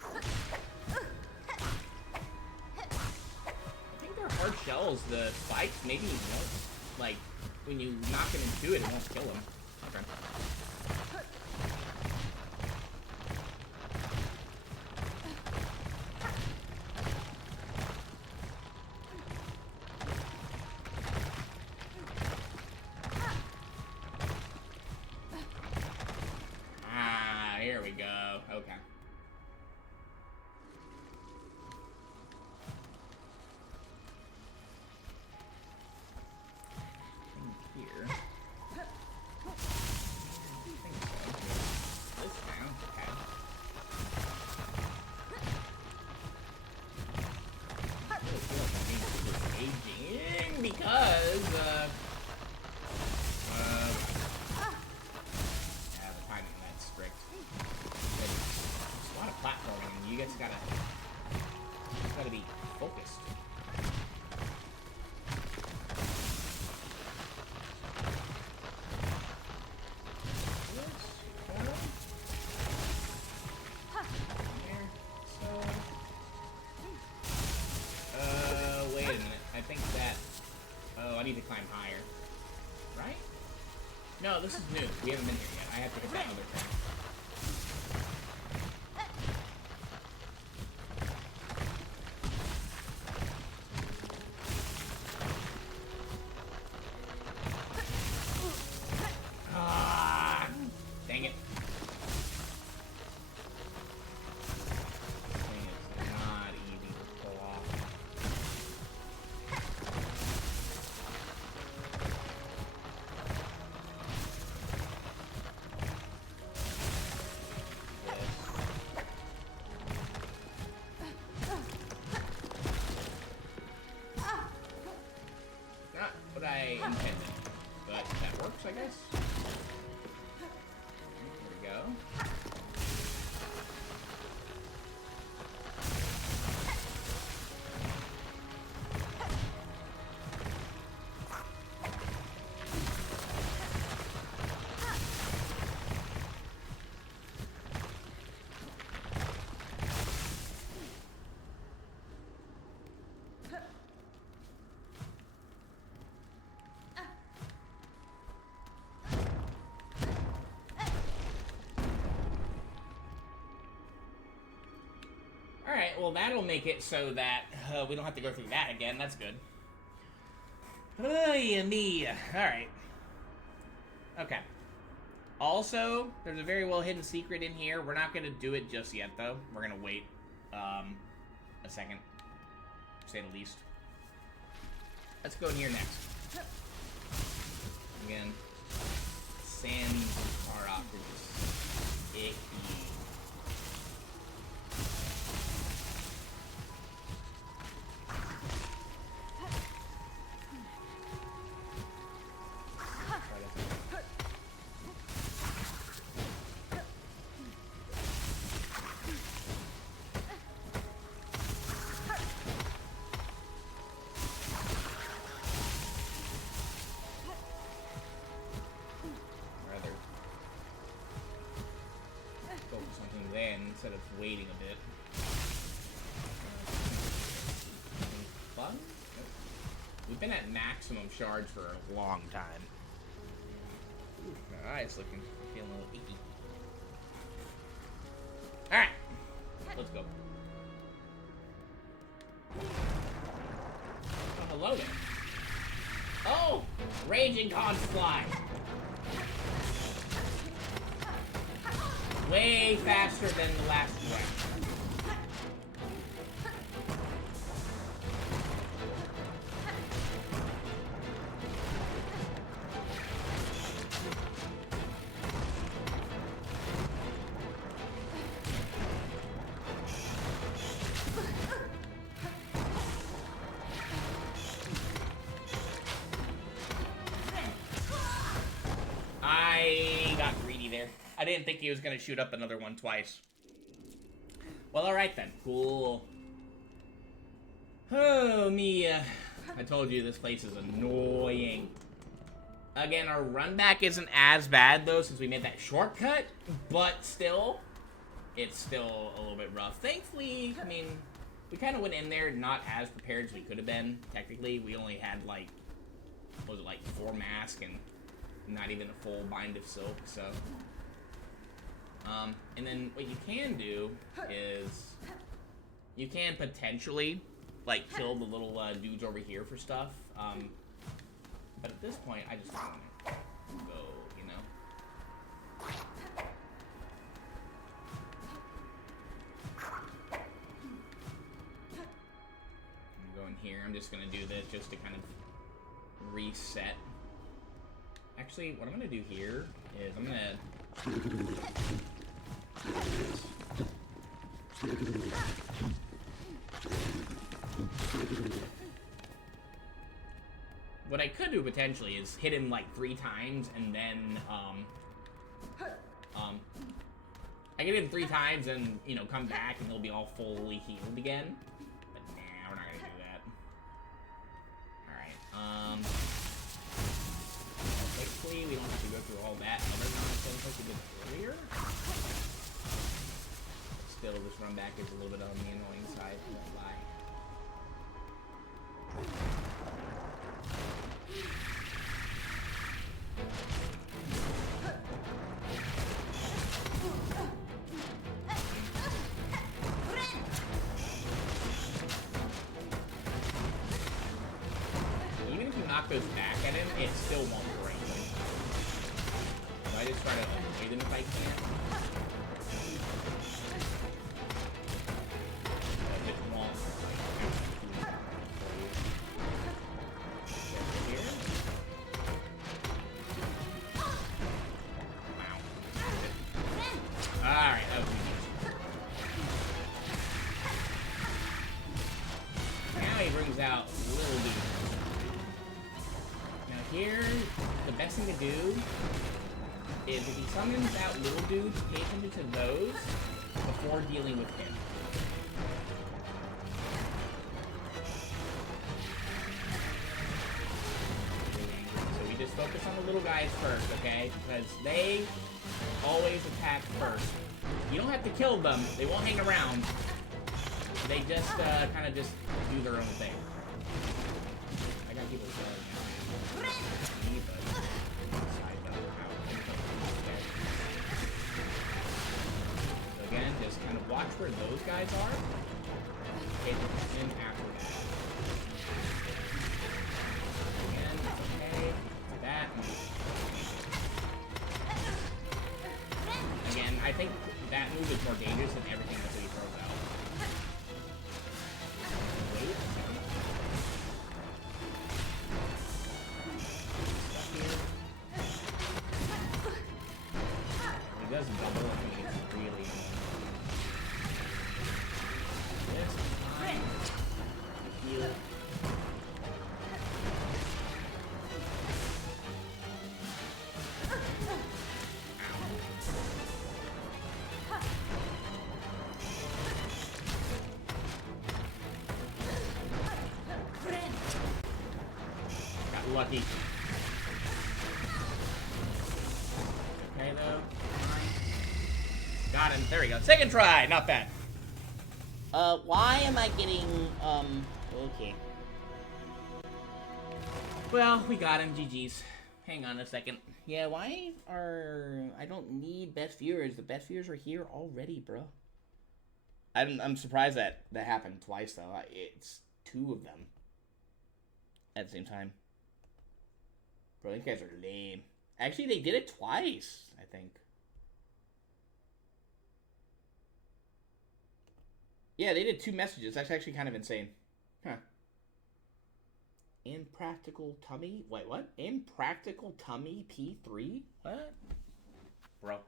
I think they're hard shells. The spikes maybe won't, like, when you knock them into it, it won't kill them. Okay. Here we go. Okay. Here. This now. Okay. I really feel like I'm being super aging because yeah, the timing that's strict. There's a lot of platforming, and you guys gotta be focused. Wait a minute. I think that... Oh, I need to climb higher. Right? No, this is new. We haven't been here yet. I have to hit that other track. Ah! Dang it. It's not easy to pull off. Not what I intended, but that works, I guess. There we go. Alright, well that'll make it so that we don't have to go through that again. That's good. Oh, yeah, me. Alright. Okay. Also, there's a very well hidden secret in here. We're not going to do it just yet, though. We're going to wait a second, to say the least. Let's go in here next. Again, sandy are off. icky. Instead of waiting a bit. Fun? Nope. We've been at maximum shards for a long time. Ooh, my eyes feeling a little icky. Alright, let's go. Oh, hello there. Oh! Raging Cons fly! Way faster than the last one. I got greedy there. I didn't think he was going to shoot up another one twice. Well, alright then. Cool. Oh, Mia. I told you this place is annoying. Again, our run back isn't as bad, though, since we made that shortcut. But still, it's still a little bit rough. Thankfully, I mean, we kind of went in there not as prepared as we could have been. Technically, we only had, like, what was it, like 4 masks and not even a full bind of silk, so... and then what you can do is you can potentially, like, kill the little dudes over here for stuff. But at this point, I just don't want to go, you know? I'm going here. I'm just going to do this just to kind of reset. Actually, what I'm going to do here is I'm going to... What I could do potentially is hit him like 3 times and then I get him 3 times and, you know, come back and he'll be all fully healed again. But nah, we're not gonna do that. Alright, hopefully we don't have to go through all that other nonsense like we did earlier. Still, this run back is a little bit on the annoying side, I won't lie. Even if you knock those back at him, it still won't break. So I just try to avoid him if I can. Out little dude. Now here, the best thing to do is if he summons out little dudes, pay attention to those before dealing with him. So we just focus on the little guys first, okay? Because they always attack first. You don't have to kill them, they won't hang around. They just kind of just do their own thing. I got people selling so again, just kind of watch where those guys are. Pay attention after that. Again, it's okay. Do that. Again, I think that move is more dangerous than everything that we throw out. He does double and he gets lucky. Okay, though. Got him. There we go. Second try. Not bad. Why am I getting, okay. Well, we got him. GG's. Hang on a second. Yeah, why are... I don't need best viewers. The best viewers are here already, bro. I'm surprised that happened twice, though. It's 2 of them at the same time. Bro, these guys are lame. Actually, they did it twice, I think. Yeah, they did 2 messages. That's actually kind of insane. Huh. Impractical Tummy? Wait, what? Impractical Tummy P3? What? Bro.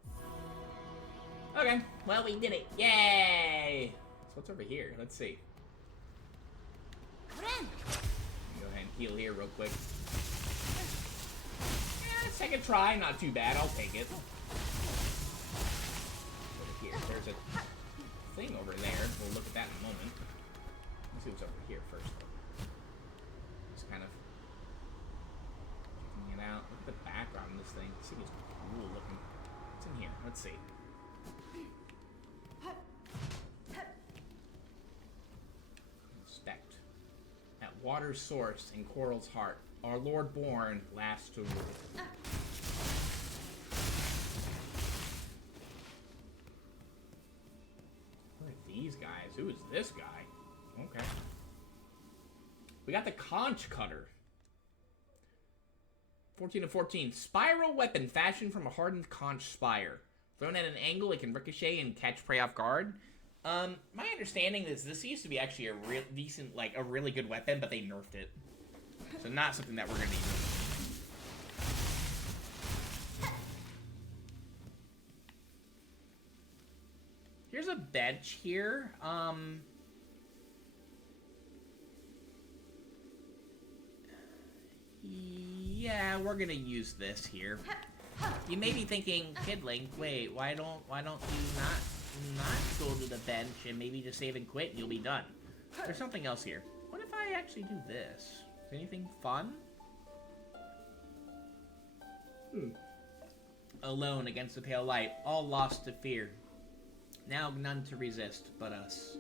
Okay, well, we did it. Yay! So what's over here? Let's see. Go ahead and heal here real quick. Yeah, second try, not too bad. I'll take it. Over here, there's a thing over there. We'll look at that in a moment. Let's see what's over here first, though. Just kind of checking it out. Look at the background of this thing. This thing is cool looking. What's in here? Let's see. Inspect. At water's source in Coral's heart, our Lord Born lasts to rule. What are these guys? Who is this guy? Okay. We got the Conch Cutter. 14 of 14. Spiral weapon fashioned from a hardened conch spire. Thrown at an angle, it can ricochet and catch prey off guard. My understanding is this used to be actually a real decent, like, a really good weapon, but they nerfed it. So not something that we're gonna be using. Here's a bench here. Yeah, we're gonna use this here. You may be thinking, Kidlink, wait, why don't you not go to the bench and maybe just save and quit and you'll be done? There's something else here. What if I actually do this? Anything fun? Alone against the pale light, all lost to fear. Now none to resist but us.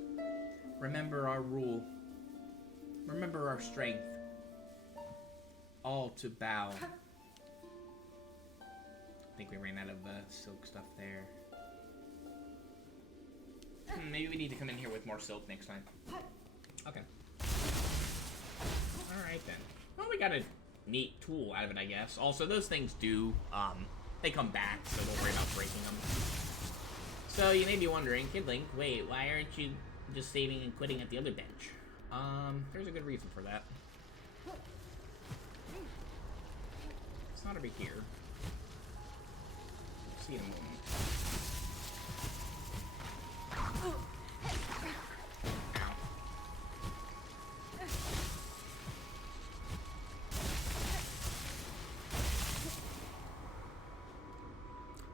Remember our rule. Remember our strength. All to bow. I think we ran out of silk stuff there. Maybe we need to come in here with more silk next time. Okay. Alright then. Well, we got a neat tool out of it, I guess. Also, those things do, they come back, so don't worry about breaking them. So, you may be wondering, Kidlink, wait, why aren't you just saving and quitting at the other bench? There's a good reason for that. It's not over here. See in a moment. Ow.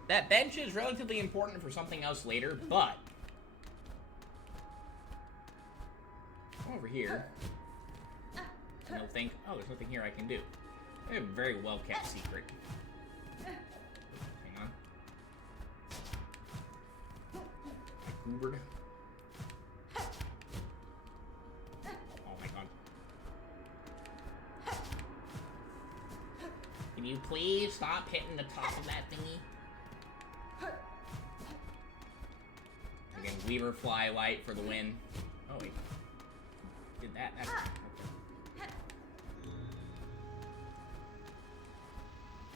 That bench is relatively important for something else later, but over here, and you'll think, oh, there's nothing here I can do. I have a very well kept secret. Hang on. Hoovered. Oh my god. Can you please stop hitting the top of that thingy? Again, Weaver Fly Light for the win. Oh wait. Did that. That's okay.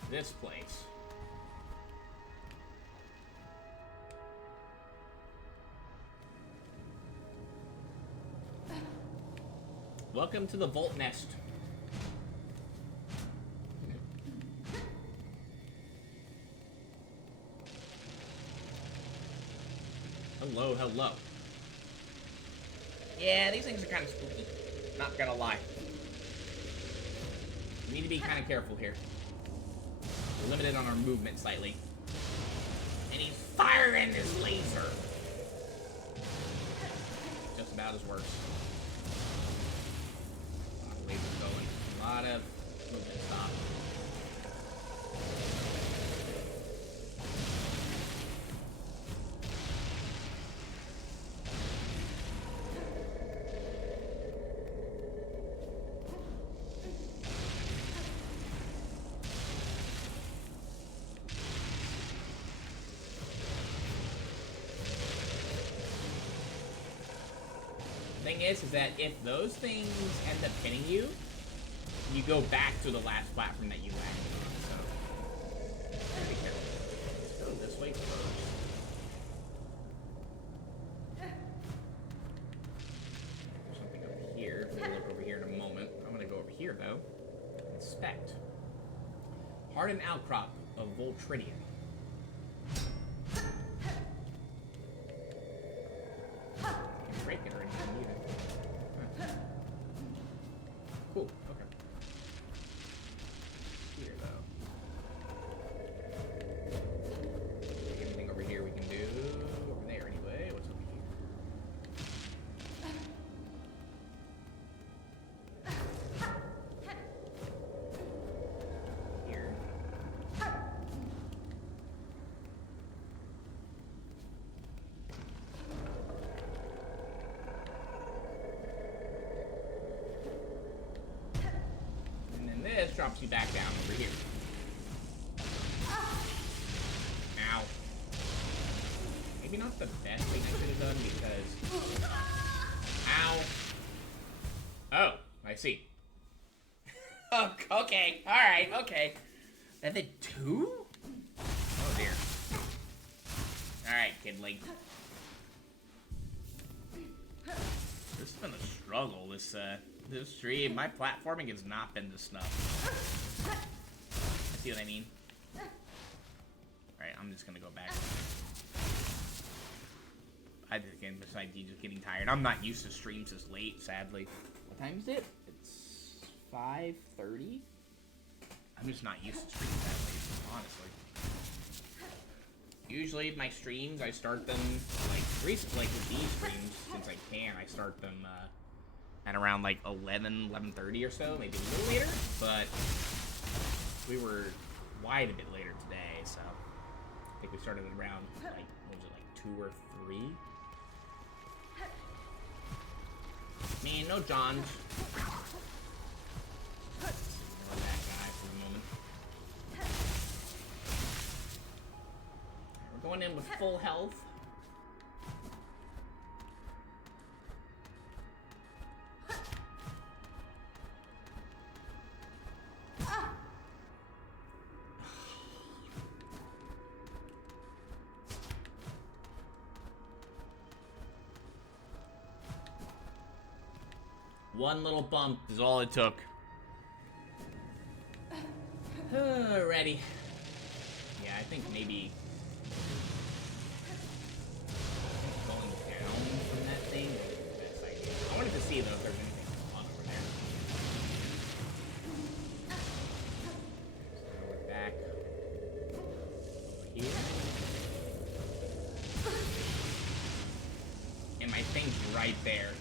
This place. Welcome to the Vault Nest. Hello, hello. Yeah, these things are kind of spooky. Not gonna lie. We need to be kind of careful here. We're limited on our movement slightly. And he's firing his laser. Just about as worse. A lot of lasers going. A lot of movement. stop. Thing is that if those things end up hitting you, you go back to the last platform that you landed on, so be careful. Let's go this way first. There's something over here. We'll look over here in a moment. I'm gonna go over here though. Inspect. Hardened outcrop of Voltridium. Can't break it or anything either. Huh. Cool. Okay. Here though. Anything over here we can do? Over there anyway. What's over here? Here. And then this drops you back down over here. Ow. Maybe not the best thing I could have done because... Ow. Oh, I see. Okay, alright, okay. And then two? Oh dear. Alright, kidling. This has been a struggle, this stream. My platforming has not been the snuff. See what I mean? Alright, I'm just gonna go back. I just again, besides you just getting tired. I'm not used to streams this late, sadly. What time is it? It's 5:30. I'm just not used to streams that late, honestly. Usually my streams, I start them, like, recently, like with these streams, since I can, I start them, at around, like, 11:30 or so, maybe a little later, but we were wide a bit later today, so I think we started around, like, what was it, like, 2 or 3? Man, no Johns. Ignore that guy for the moment. We're going in with full health. One little bump is all it took. Ready. Yeah, I think maybe going down from that thing would be the best idea. I wanted to see though if there's anything on over there. So we're back over here. And my thing's right there.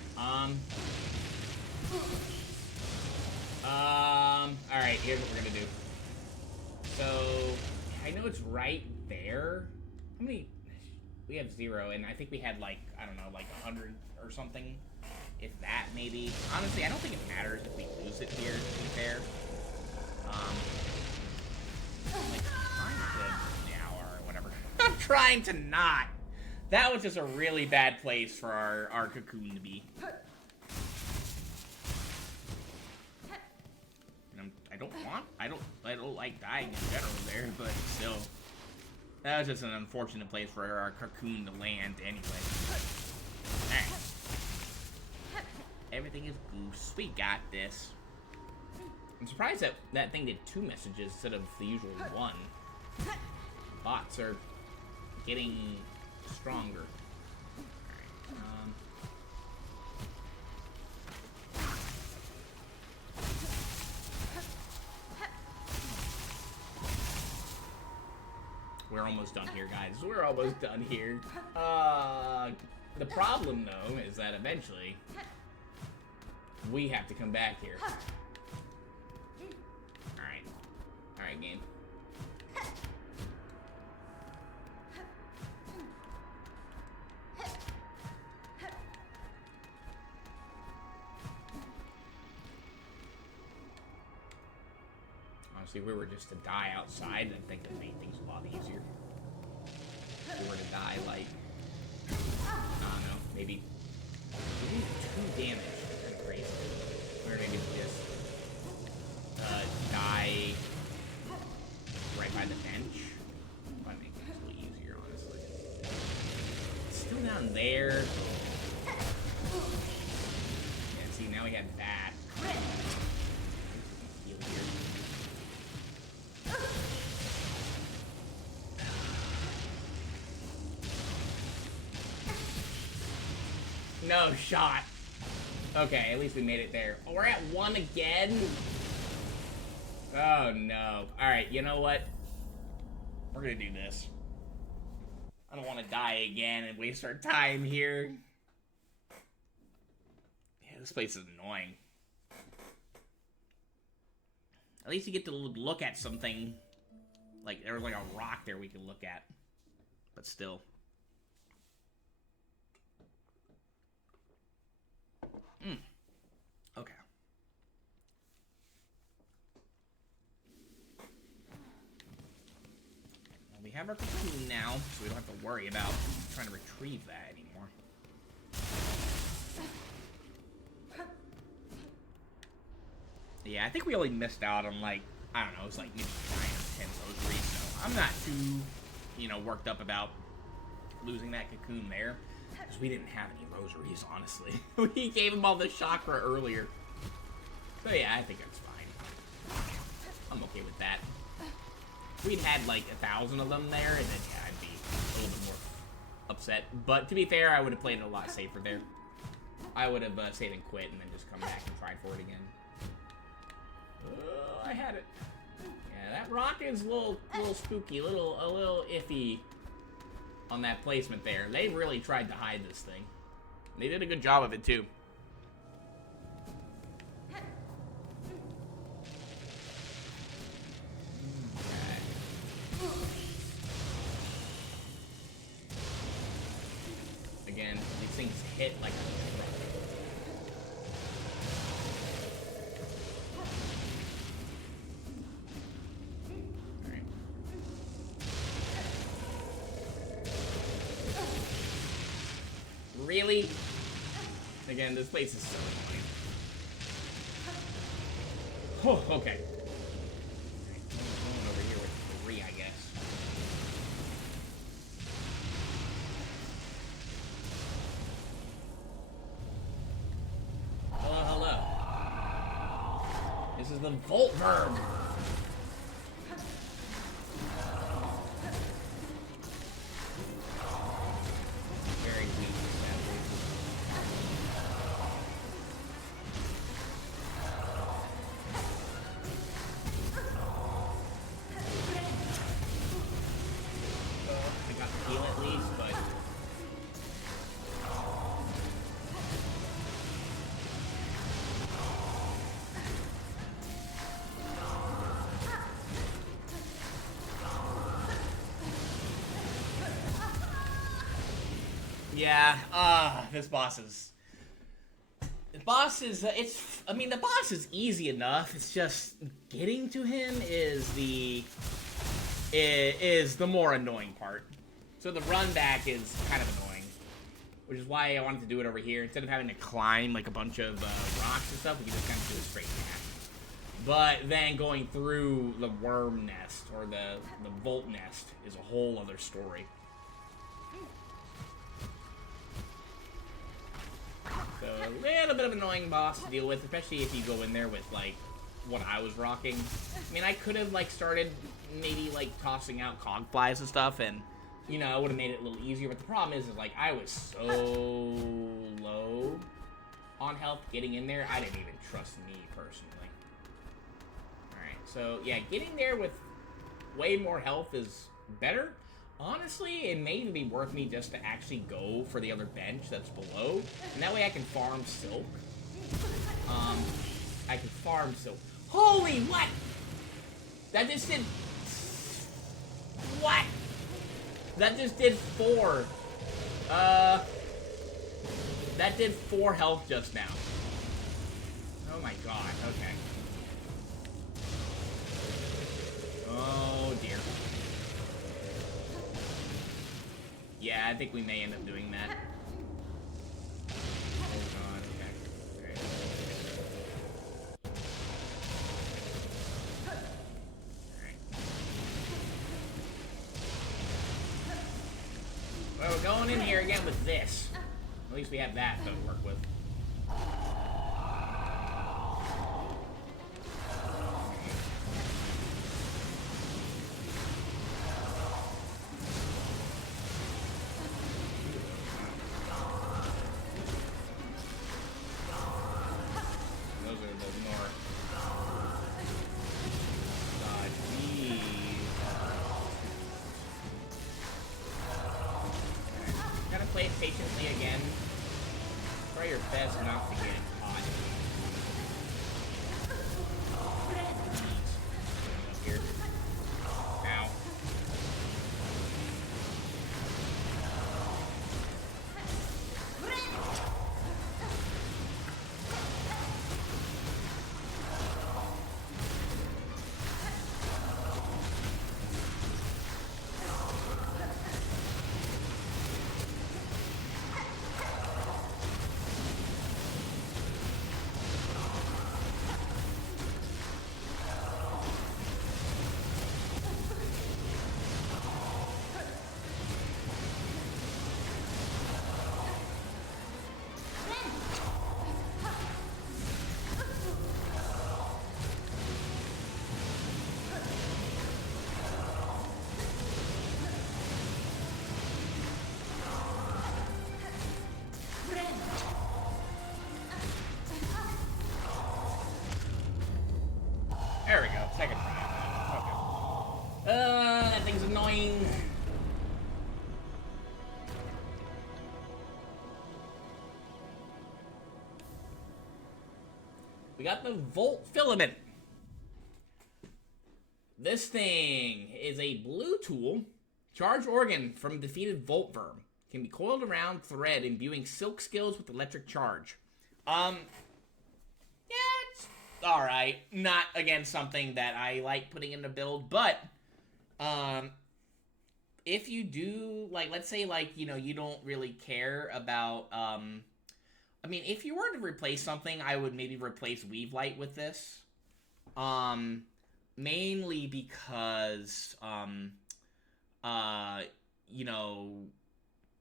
Alright, here's what we're gonna do. So, I know it's right there. How many? We have 0, and I think we had like, I don't know, like 100 or something. If that, maybe. Honestly, I don't think it matters if we lose it here, to be fair. Like, trying to, yeah, or whatever. I'm trying to not. That was just a really bad place for our cocoon to be. I don't like dying in general there, but still. That was just an unfortunate place for our cocoon to land anyway. Alright. Everything is goose. We got this. I'm surprised that that thing did 2 messages instead of the usual 1. Bots are getting stronger. Alright, we're almost done here, guys. We're almost done here. The problem, though, is that eventually we have to come back here. Alright. Alright, game. Honestly, if we were just to die outside, I think that made things a lot easier. If we were to die, like, I don't know, maybe 2 damage. That's kind of crazy. Or maybe just die right by the bench. Might make things a little easier, honestly. It's still down there. Yeah, see, now we have that. Heal here. No shot. Okay, at least we made it there. Oh, we're at 1 again? Oh, no. Alright, you know what? We're gonna do this. I don't want to die again and waste our time here. Yeah, this place is annoying. At least you get to look at something. Like, there was like a rock there we could look at. But still. Okay. Well, we have our cocoon now, so we don't have to worry about trying to retrieve that anymore. Yeah, I think we only missed out on, like, I don't know, it was like maybe 9 or 10 rosaries, so I'm not too, you know, worked up about losing that cocoon there. Because we didn't have any rosaries, honestly. We gave him all the chakra earlier. So yeah, I think that's fine. I'm okay with that. If we'd had like 1,000 of them there, and then yeah, I'd be a little bit more upset. But to be fair, I would have played it a lot safer there. I would have saved and quit and then just come back and tried for it again. Oh, I had it. Yeah, that rock is a little spooky, a little iffy on that placement there. They really tried to hide this thing. They did a good job of it too. Okay. Again, these things hit like a truck. Really? Again, this place is so annoying. Oh, okay. Going over here with 3, I guess. Hello, hello. This is the Volt Verb. Yeah, this boss is... The boss is, I mean, the boss is easy enough. It's just getting to him is the more annoying part. So the run back is kind of annoying, which is why I wanted to do it over here. Instead of having to climb like a bunch of rocks and stuff, we can just kind of do a straight path. But then going through the worm nest or the Volt nest is a whole other story. So a little bit of an annoying boss to deal with, especially if you go in there with, like, what I was rocking. I mean, I could have, like, started maybe, like, tossing out cog flies and stuff, and, you know, it would have made it a little easier. But the problem is like, I was so low on health getting in there, I didn't even trust me, personally. Alright, so, yeah, getting there with way more health is better. Honestly, it may even be worth me just to actually go for the other bench that's below. And that way I can farm silk. I can farm silk. Holy what? That just did... What? That just did 4. That did 4 health just now. Oh my god, okay. Oh dear. Yeah, I think we may end up doing that. Oh god, okay. Alright. Alright. Well, we're going in here again with this. At least we have that to work with. Play it patiently again. Try your best not to get caught. Up here. Ow. There we go. Second try. Okay. That thing's annoying. We got the Volt Filament. This thing is a blue tool. Charged organ from defeated Volt Verm. Can be coiled around thread, imbuing silk skills with electric charge. Yeah, it's alright. Not, again, something that I like putting in the build, but, if you do, like, let's say, like, you know, you don't really care about, I mean, if you were to replace something, I would maybe replace Weave Light with this. Mainly because, you know,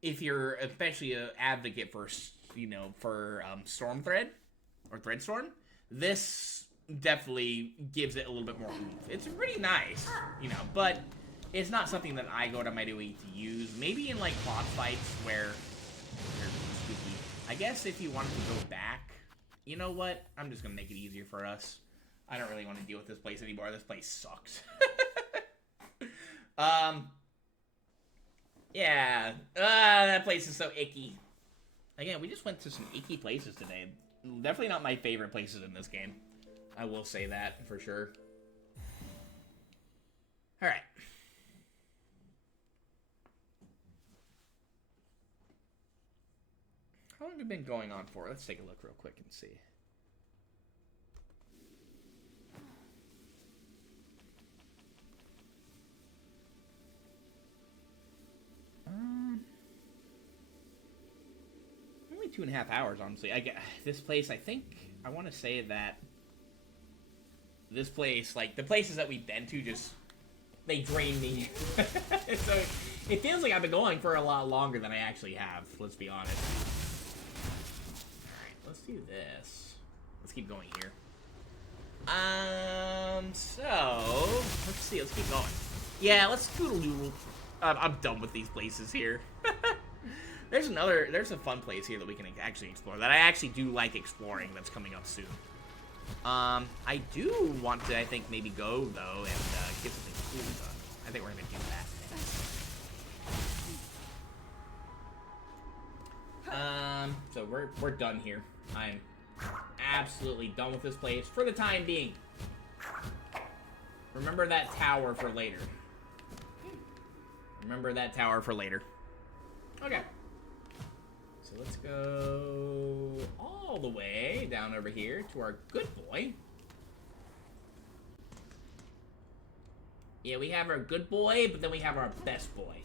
if you're especially an advocate for, you know, for, Storm Thread, or Thread Storm, this definitely gives it a little bit more oomph. It's pretty nice, you know, but it's not something that I go to my way to use. Maybe in, like, boss fights where they're spooky. I guess if you wanted to go back, you know what? I'm just gonna make it easier for us. I don't really want to deal with this place anymore. This place sucks. Yeah. That place is so icky. Again, we just went to some icky places today. Definitely not my favorite places in this game. I will say that for sure. Alright. How long have we been going on for? Let's take a look real quick and see. Only 2.5 hours, honestly. I get this place. I think I want to say that this place, like the places that we've been to, just they drain me. So it feels like I've been going for a lot longer than I actually have. Let's be honest. All right, let's do this. Let's keep going here. So let's see. Let's keep going. Yeah, let's toodle-doodle. I'm done with these places here. There's a fun place here that we can actually explore, that I actually do like exploring, that's coming up soon. I do want to, I think, maybe go, though, and get something cool done. I think we're going to do that next. So we're done here. I'm absolutely done with this place for the time being. Remember that tower for later. Remember that tower for later. Okay. So let's go all the way down over here to our good boy. Yeah, we have our good boy, but then we have our best boy.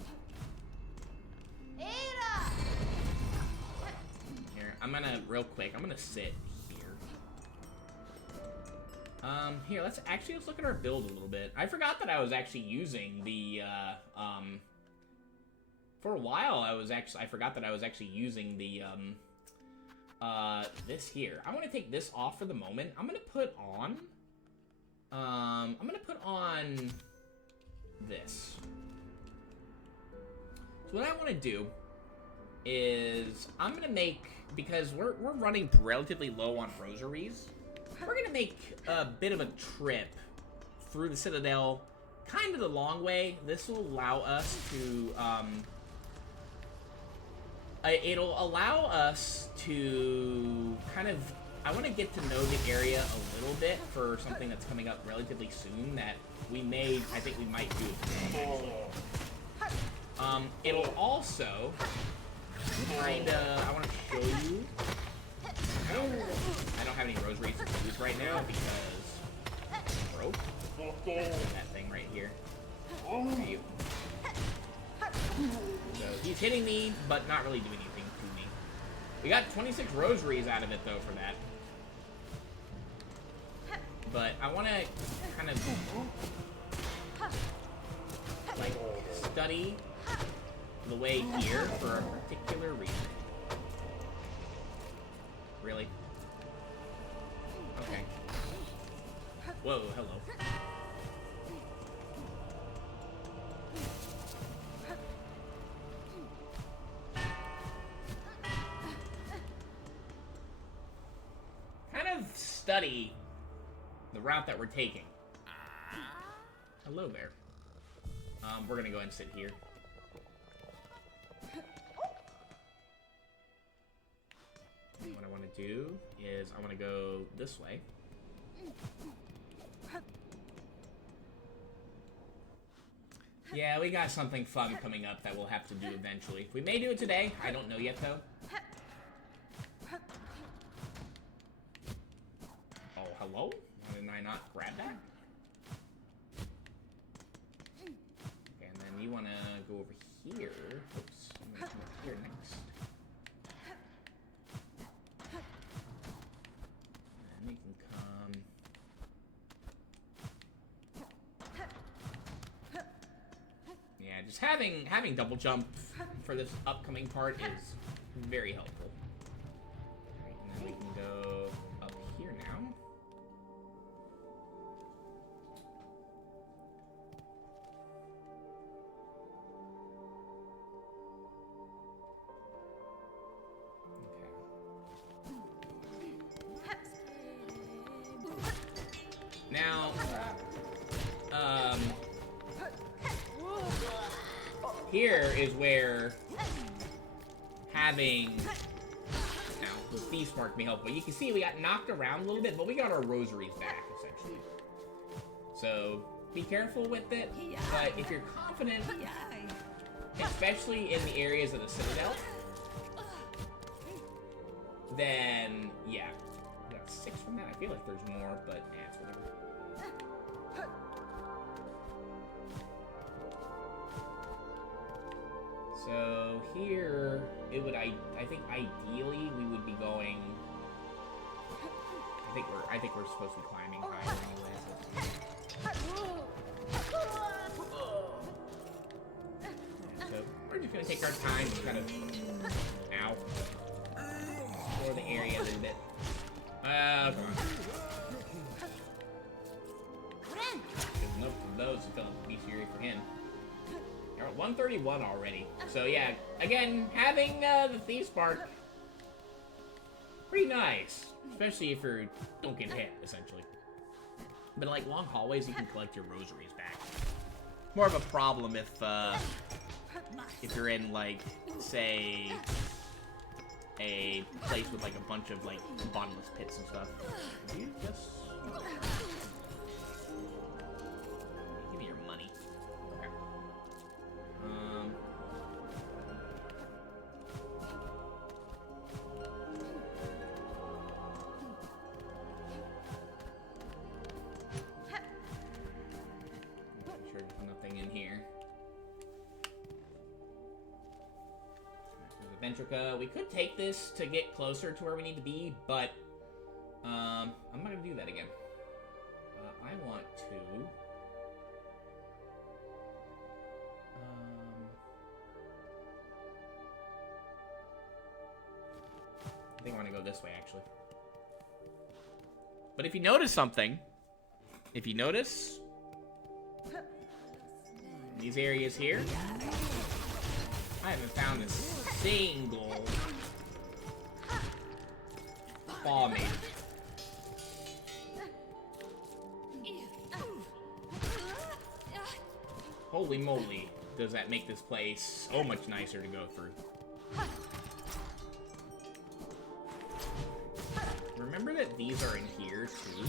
Here, I'm gonna, real quick, I'm gonna sit here. Here, let's look at our build a little bit. I forgot that I was actually using the, for a while, I forgot that I was actually using the, this here. I want to take this off for the moment. I'm gonna put on this. So what I want to do is I'm gonna make, because we're running relatively low on rosaries, we're gonna make a bit of a trip through the Citadel, kind of the long way. This will allow us to it'll allow us to kind of, I want to get to know the area a little bit for something that's coming up relatively soon that we may, I think we might do today, actually. It'll also kind of, I want to show you, I don't have any rosaries to use right now because I broke that thing right here. You. So he's hitting me, but not really doing anything to me. We got 26 rosaries out of it, though, for that. But I want to kind of, like, study the way here for a particular reason. Really? Okay. Whoa, hello. Study the route that we're taking. Hello there. We're gonna go ahead and sit here. And what I want to do is I want to go this way. Yeah, we got something fun coming up that we'll have to do eventually. We may do it today. I don't know yet, though. Hello? Why didn't I not grab that? Okay, and then you want to go over here. Oops, I'm going to come up here next. And you can come... Yeah, just having double jump for this upcoming part is very helpful. Alright, and then we can go up here now. Now, here is where having, now, the thief mark may help, but you can see we got knocked around a little bit, but we got our rosaries back, essentially. So, be careful with it, but if you're confident, especially in the areas of the Citadel, then, yeah. We got 6 from that. I feel like there's more, but yeah, it's whatever. So here, it would, I think ideally we would be going, I think we're supposed to be climbing higher anyways. So we're just gonna take our time to kind of, ow, explore the area a little bit. Come on. There's enough of those to fill up the easier for him. We're at 131 already. So yeah, again, having the Thief Spark, pretty nice. Especially if you don't get hit, essentially. But like long hallways, you can collect your rosaries back. More of a problem if you're in like, say, a place with like a bunch of like bottomless pits and stuff. You just... Ventrica. We could take this to get closer to where we need to be, but I'm not gonna do that again. I want to. I think I want to go this way, actually. But if you notice something, these areas here, I haven't found a single claw mate. Holy moly, does that make this place so much nicer to go through. Remember that these are in here, too?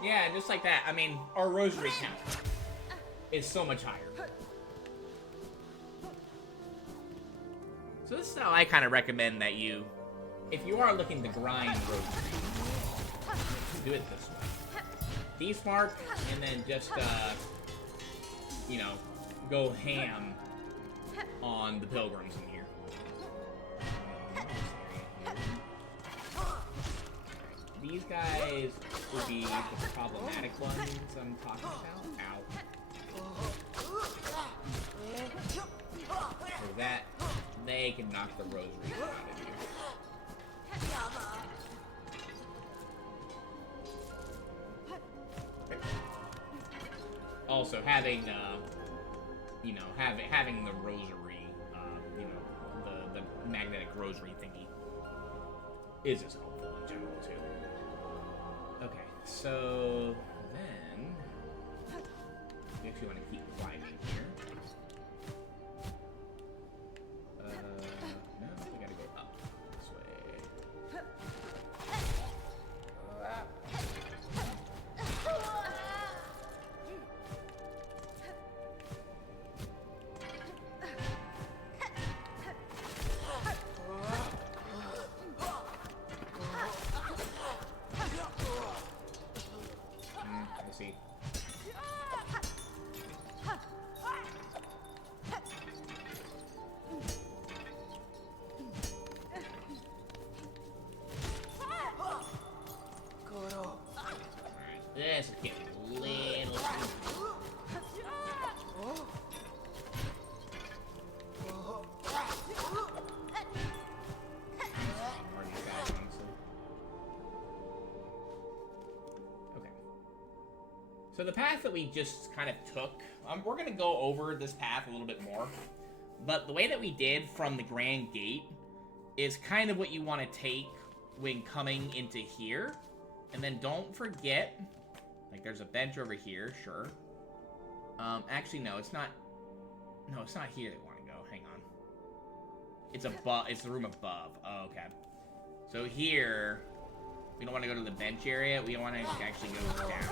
Yeah, just like that. I mean, our rosary count is so much higher. So this is how I kind of recommend that you, if you are looking to grind rosary, do it this way. Desmark, and then just, you know, go ham on the pilgrims in here. These guys would be the problematic ones I'm talking about. Ow. So that, they can knock the rosary out of here. Also, having, you know, having the rosary, you know, the magnetic rosary thingy is as helpful in general, too. Okay, so then we actually want to keep climbing here. No, we gotta go up this way. I see. This is getting a little... Okay. So the path that we just kind of took, we're going to go over this path a little bit more. But the way that we did from the Grand Gate is kind of what you want to take when coming into here. And then don't forget, like there's a bench over here, sure. Actually, no, it's not. No, it's not here that we want to go. Hang on. It's above. It's the room above. Oh, okay. So here, we don't want to go to the bench area. We want to actually go down here.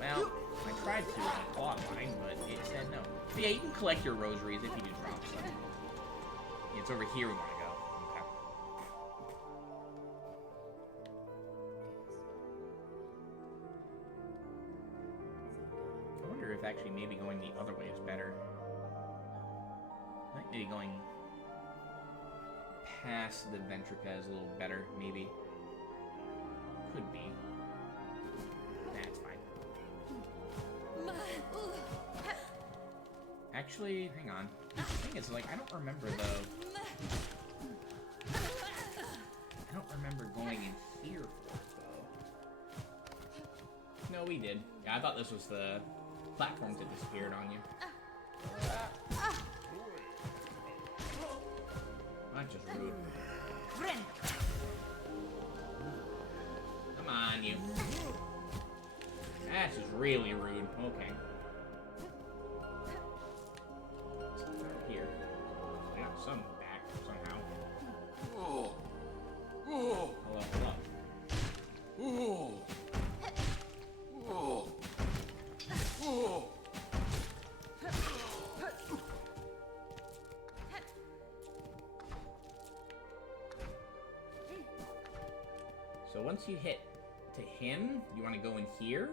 Well, I tried to plot line, but it said no. But yeah, you can collect your rosaries if you do drop some. It's over here we want to go. Okay. I wonder if actually maybe going the other way is better. I think maybe going past the Ventrica is a little better, maybe. Could be. That's fine. Actually, hang on. The thing is, like, I don't remember, though. I don't remember going in here for it, though. No, we did. Yeah, I thought this was the platforms that disappeared on you. Not just rude. Come on, you. That's just really rude. Okay. Something out here. I got some back somehow. Hello, hello. So once you hit to him, you want to go in here.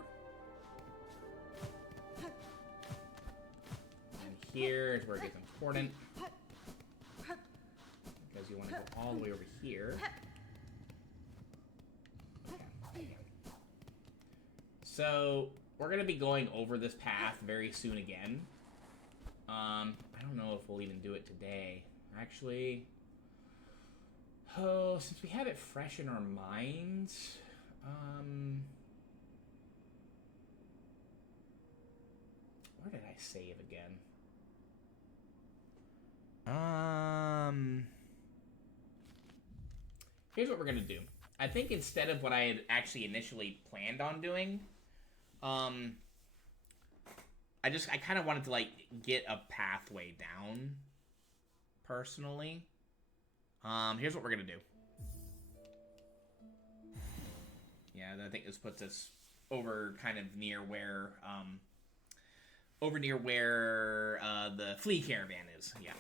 And here is where it gets important. Because you want to go all the way over here. Okay. So we're going to be going over this path very soon again. I don't know if we'll even do it today. Actually... Oh, since we have it fresh in our minds, where did I save again? Here's what we're gonna do. I think instead of what I had actually initially planned on doing, I kind of wanted to, like, get a pathway down, personally. Here's what we're gonna do. Yeah, I think this puts us over kind of near where, the flea caravan is. Yeah.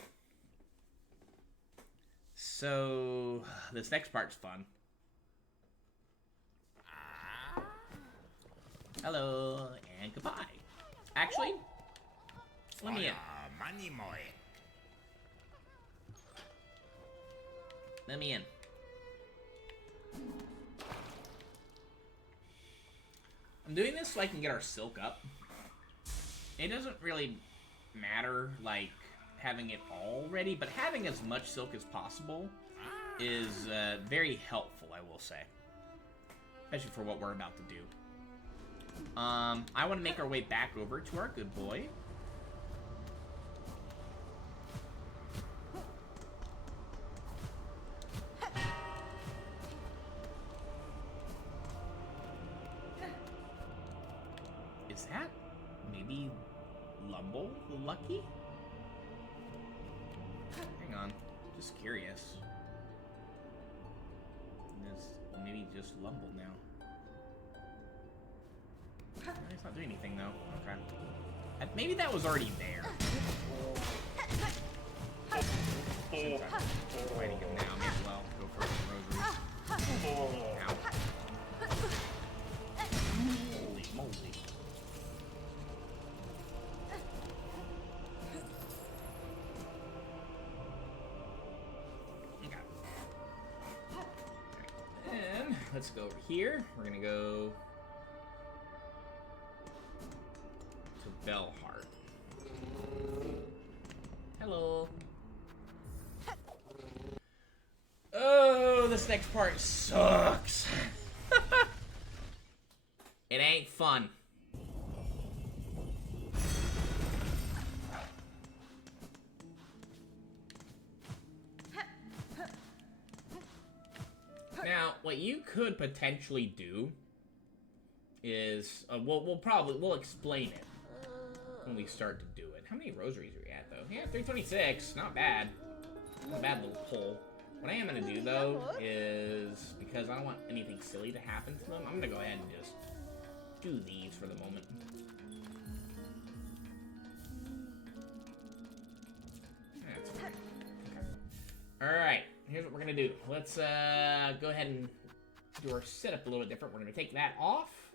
So, this next part's fun. Hello, and goodbye. Actually, let me in. Let me in. I'm doing this so I can get our silk up. It doesn't really matter, like, having it all ready, but having as much silk as possible is very helpful, I will say. Especially for what we're about to do. I want to make our way back over to our good boy. Is that maybe Lumble the Lucky? Hang on, just curious. It's maybe just Lumble now. It's not doing anything though. Okay. Maybe that was already there. Since I'm fighting him now, may as well go for some rosaries. Ow. Holy moly. Okay. And let's go over here. We're gonna go to Bellheart. Hello. Oh, this next part sucks. It ain't fun. Now, what you could potentially do is, we'll explain it when we start to do it. How many rosaries are we at, though? Yeah, 326. Not bad. Not a bad little pull. What I am going to do, though, is, because I don't want anything silly to happen to them, I'm going to go ahead and just do these for the moment. That's okay. Alright, here's what we're going to do. Let's go ahead and do our setup a little bit different. We're going to take that off.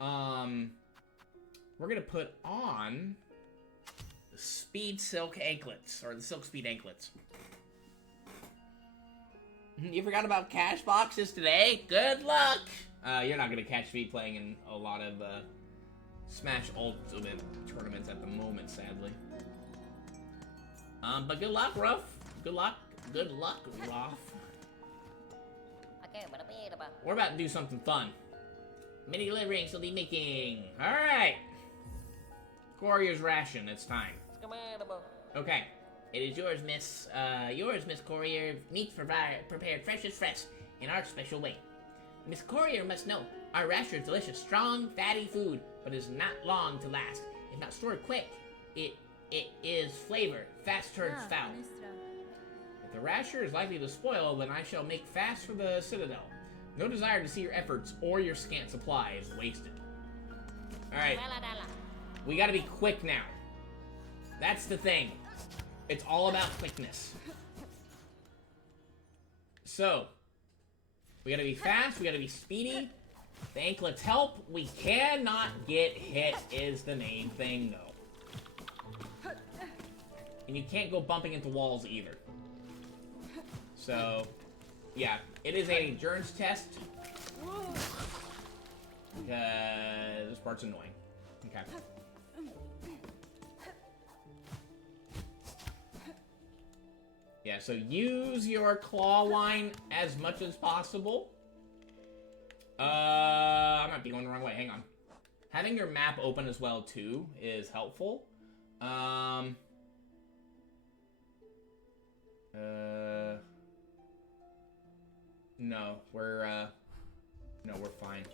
We're going to put on the Speed Silk Anklets, or the Silk Speed Anklets. You forgot about cash boxes today? Good luck! You're not gonna catch me playing in a lot of, Smash Ultimate tournaments at the moment, sadly. But good luck, Ruff. Good luck, Ruff. We're about to do something fun. Mini delivering, so be making. Alright! Courier's ration, it's time. Okay. It is yours, Miss Courier. Meat prepared fresh as fresh in our special way. Miss Courier must know. Our rasher is delicious, strong, fatty food, but is not long to last. If not stored quick, it is flavor. Fast turns foul. If the rasher is likely to spoil, then I shall make fast for the citadel. No desire to see your efforts or your scant supply is wasted. Alright. We gotta be quick now. That's the thing. It's all about quickness. So, we gotta be fast, we gotta be speedy. The anklets help. We cannot get hit is the main thing, though. And you can't go bumping into walls either. So, yeah, it is an endurance test. Because this part's annoying. Okay. Yeah, so use your claw line as much as possible. I might be going the wrong way. Hang on. Having your map open as well, too, is helpful. No, we're fine.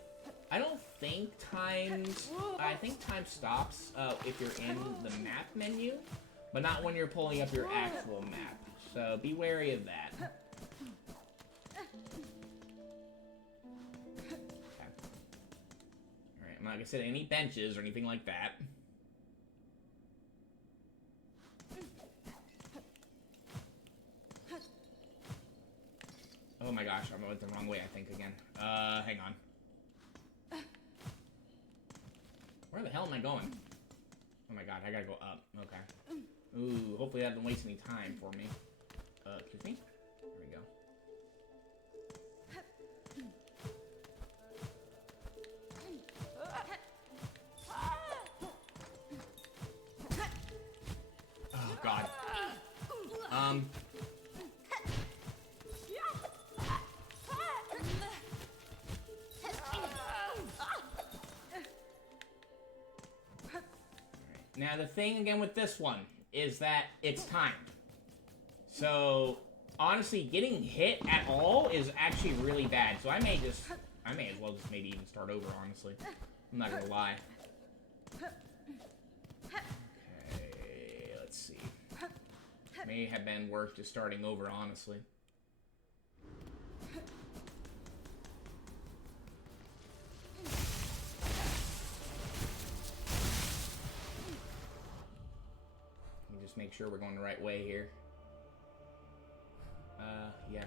I don't think I think time stops, if you're in the map menu, but not when you're pulling up your actual map. So be wary of that. Okay. Alright, I'm not gonna sit at any benches or anything like that. Oh my gosh, I went the wrong way, I think, again. Hang on. Where the hell am I going? Oh my god, I gotta go up. Okay. Ooh, hopefully that doesn't waste any time for me. Excuse me? There we go. Oh god. Now the thing again with this one is that it's timed. So honestly, getting hit at all is actually really bad. So I may as well just maybe even start over, honestly. I'm not gonna lie. Okay, let's see. May have been worth just starting over, honestly. Let me just make sure we're going the right way here. Yeah.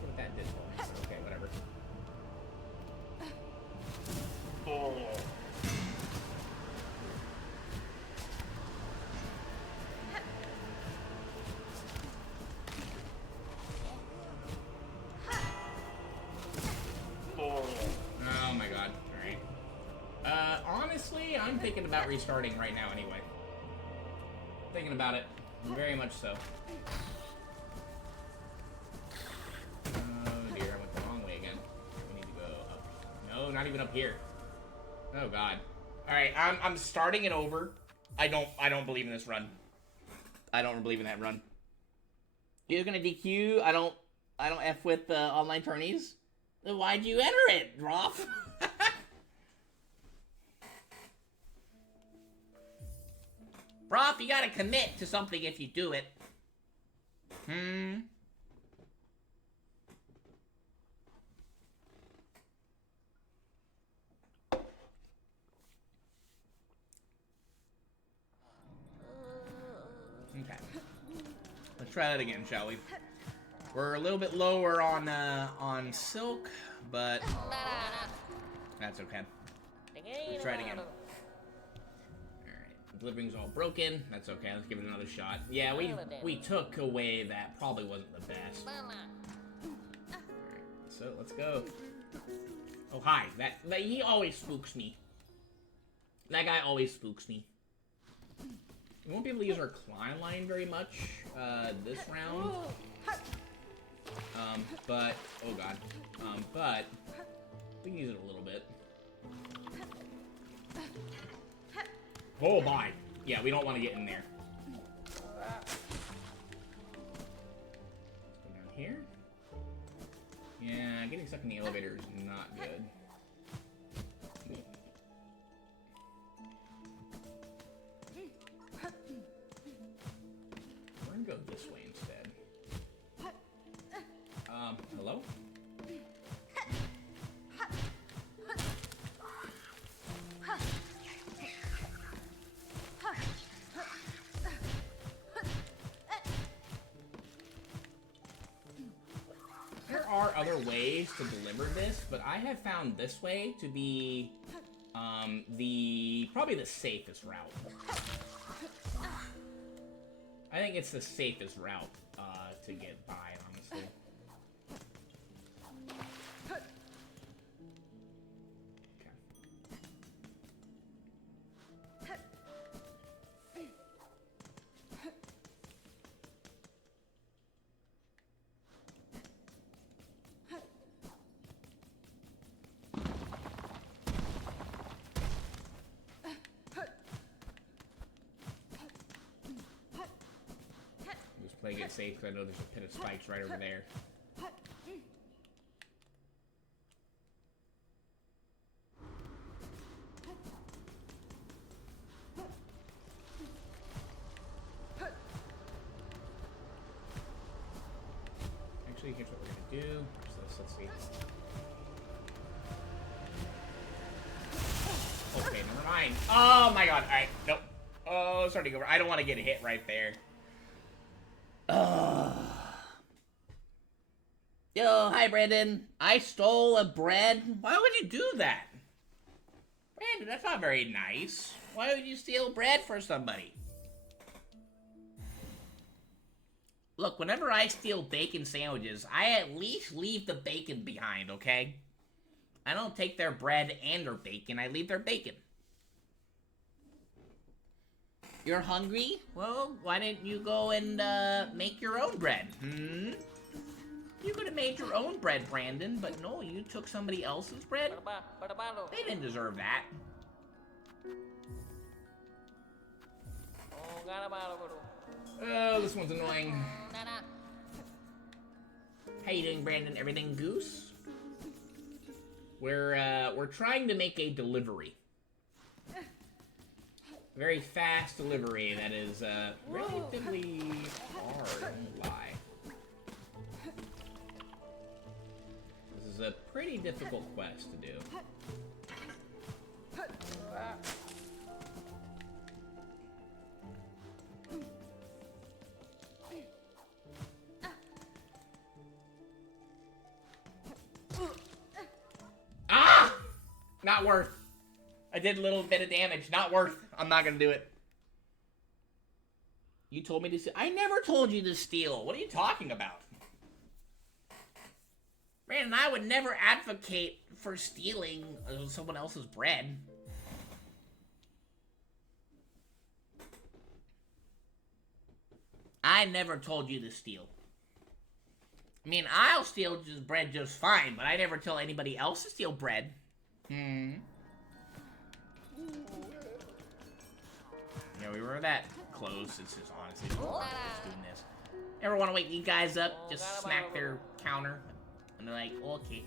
What that did for me. Okay, whatever. Oh. Oh my god. Alright. Honestly, I'm thinking about restarting right now anyway. Thinking about it. Very much so. Oh dear, I went the wrong way again. We need to go up. No, not even up here. Oh god. Alright, I'm starting it over. I don't believe in this run. I don't believe in that run. You're gonna DQ? I don't F with online tourneys. Then why'd you enter it, Droff? Droff, you gotta commit to something if you do it. Okay. Let's try that again, shall we? We're a little bit lower on Silk, but that's okay. Let's try it again. Alright, delivering's all broken. That's okay, let's give it another shot. Yeah, we took away that probably wasn't the best. Alright, so let's go. Oh hi, that he always spooks me. That guy always spooks me. We won't be able to use our climb line very much this round. But, oh god. But, we can use it a little bit. Oh my! Yeah, we don't want to get in there. Let's go down here. Yeah, getting stuck in the elevator is not good. We're gonna go this way instead. Hello? There are other ways to deliver this, but I have found this way to be probably the safest route. I think it's the safest route to get by, honestly. Play it safe because I know there's a pit of spikes right over there. Actually, here's what we're gonna do. So let's see. Okay, never mind. Oh my god! All right, nope. Oh, starting over. I don't want to get hit right there. Yo, hi Brandon. I stole a bread. Why would you do that? Brandon, that's not very nice. Why would you steal bread for somebody? Look, whenever I steal bacon sandwiches, I at least leave the bacon behind, okay? I don't take their bread and their bacon, I leave their bacon. You're hungry? Well, why didn't you go and make your own bread? You could have made your own bread, Brandon, but no, you took somebody else's bread? They didn't deserve that. Oh, this one's annoying. How you doing, Brandon? Everything goose? We're trying to make a delivery. Very fast delivery that is relatively hard, I won't lie. This is a pretty difficult quest to do. Ah! Not worth. I did a little bit of damage. Not worth. I'm not gonna do it. You told me to steal. I never told you to steal. What are you talking about? Brandon, I would never advocate for stealing someone else's bread. I never told you to steal. I mean, I'll steal just bread just fine, but I never tell anybody else to steal bread. Yeah, we were that close. It's just honestly just doing this. Ever want to wake you guys up? Just smack their counter. And they're like, okay.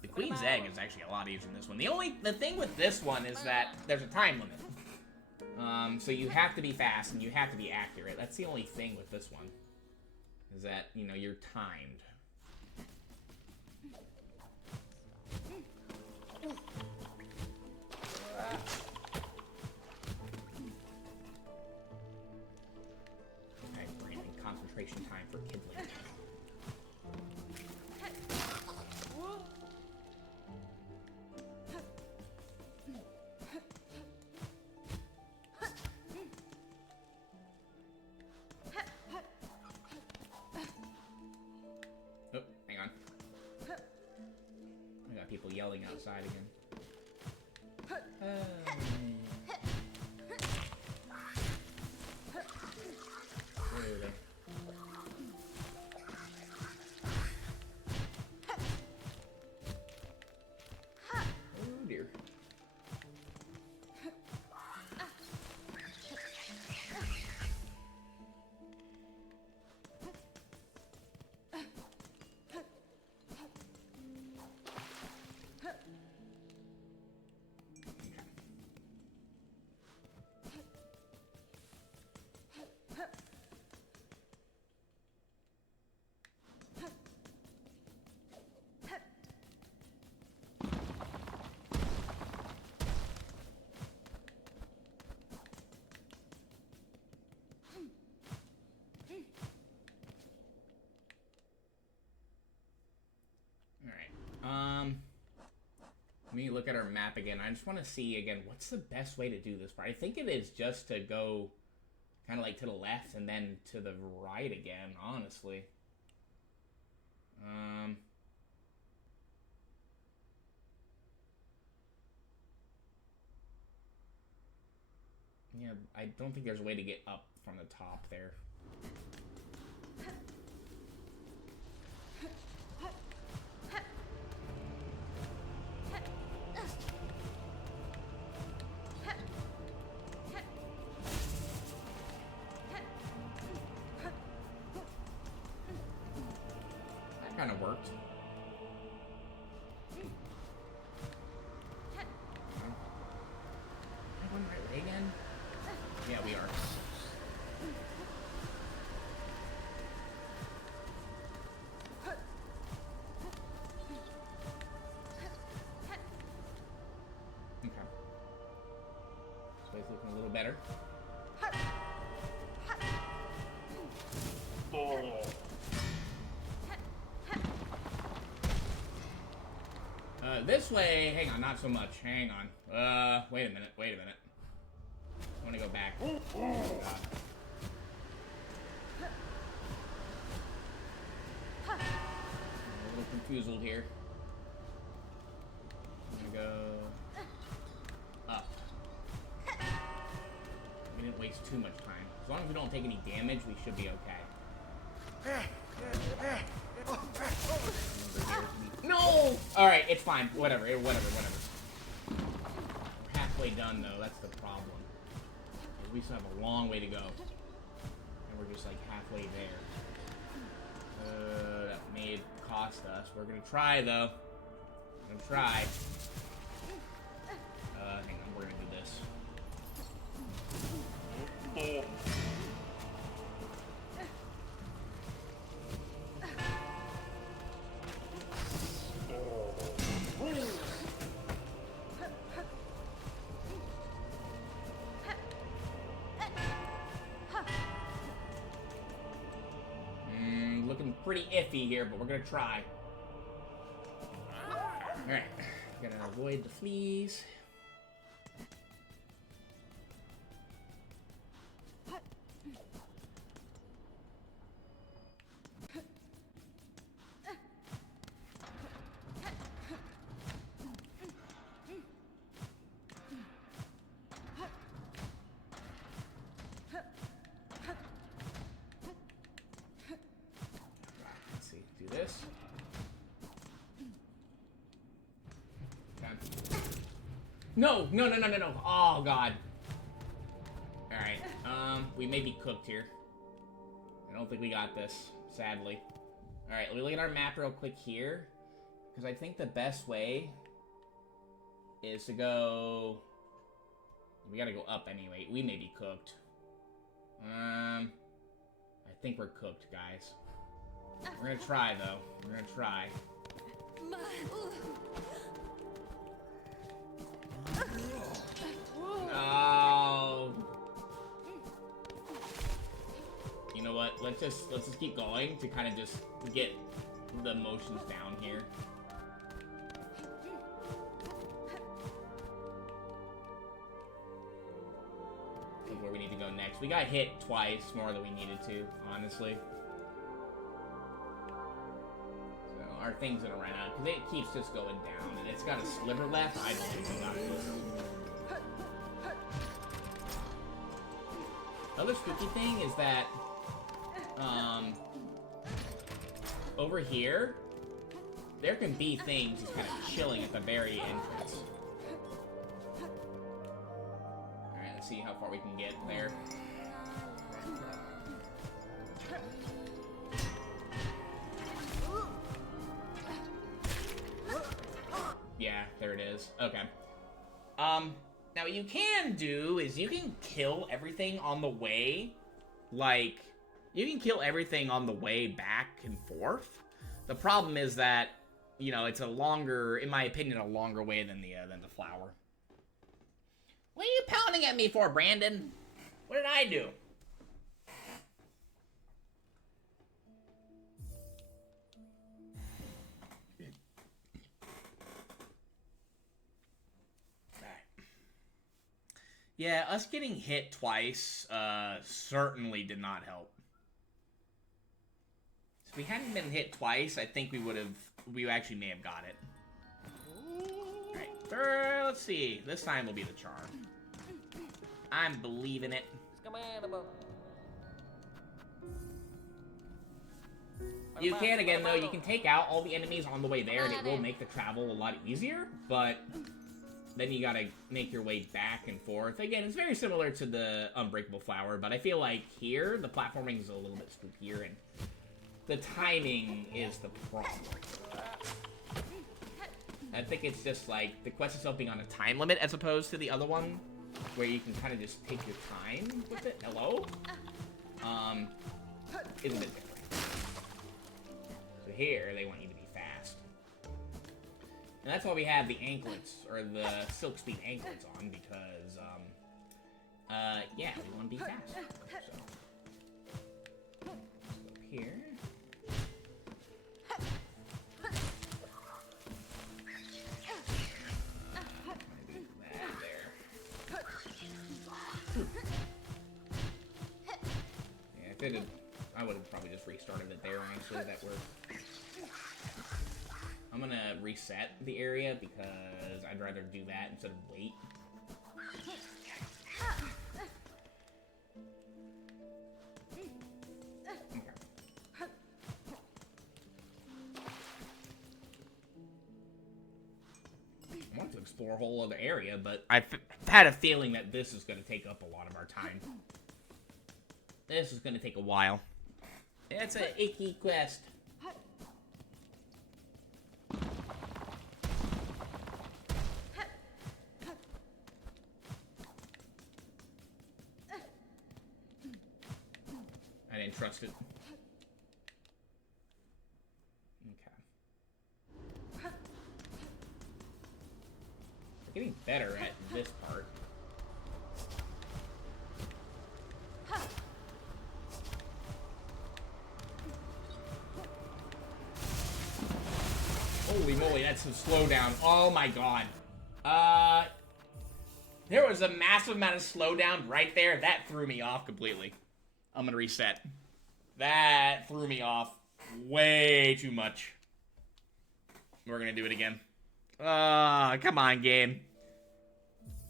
The Queen's Egg is actually a lot easier than this one. The thing with this one is that there's a time limit. So you have to be fast and you have to be accurate. That's the only thing with this one. Is that, you know, you're timed. Okay, Brandon, concentration time for kindling. Oh, hang on. I got people yelling outside again. Where are they? Let me look at our map again. I just want to see, again, what's the best way to do this part? I think it is just to go kind of like to the left and then to the right again, honestly. Yeah, I don't think there's a way to get up from the top there. That kind of worked. Am I going the right way again? Yeah, we are. Okay. This way's looking a little better. Oh. This way, hang on, not so much. Hang on. Wait a minute. I want to go back. Oh, God. I'm a little confused here. I'm gonna go up. We didn't waste too much time. As long as we don't take any damage, we should be okay. No! Alright, it's fine. Whatever. We're halfway done, though. That's the problem. We still have a long way to go. And we're just, like, halfway there. That may cost us. We're gonna try, though. Hang on. We're gonna do this. Oh. Looking pretty iffy here, but we're gonna try. Alright, gotta avoid the fleas. This. Okay. No. Oh, God. Alright, we may be cooked here. I don't think we got this, sadly. Alright, let me look at our map real quick here. Because I think the best way is to go... We gotta go up anyway. We may be cooked. I think we're cooked, guys. We're gonna try, though. Oh. You know what? Let's just keep going to kind of just get the motions down here. Where we need to go next. We got hit twice more than we needed to, honestly. Our thing's gonna run out because it keeps just going down, and it's got a sliver left. I don't think we got this. The other spooky thing is that over here there can be things just kind of chilling at the very entrance. All right, let's see how far we can get there. Yeah, there it is. Okay. Now what you can do is you can kill everything on the way. Like, you can kill everything on the way back and forth. The problem is that, you know, it's a longer, in my opinion, a longer way than the flower. What are you pounding at me for, Brandon? What did I do? Yeah, us getting hit twice certainly did not help. If we hadn't been hit twice, I think we actually may have got it. Alright, let's see. This time will be the charm. I'm believing it. You can, again, though, you can take out all the enemies on the way there, and it will make the travel a lot easier, but then you gotta make your way back and forth. Again, it's very similar to the Unbreakable Flower, but I feel like here, the platforming is a little bit spookier, and the timing is the problem. I think it's just like the quest itself being on a time limit as opposed to the other one, where you can kind of just take your time with it. Hello? Is a bit different. So here, they want you to be fast. And that's why we have the anklets, or the Silk Speed anklets on, because, yeah, we want to be fast. So, let's go up here. I would have probably just restarted it there, honestly. That worked. I'm gonna reset the area because I'd rather do that instead of wait. Okay. I want to explore a whole other area, but I've had a feeling that this is going to take up a lot of our time. This is going to take a while. It's an icky quest. I didn't trust it. Okay. We're getting better at this part. Holy moly, that's some slowdown. Oh my god. There was a massive amount of slowdown right there. That threw me off completely. I'm gonna reset. That threw me off way too much. We're gonna do it again. Come on, game.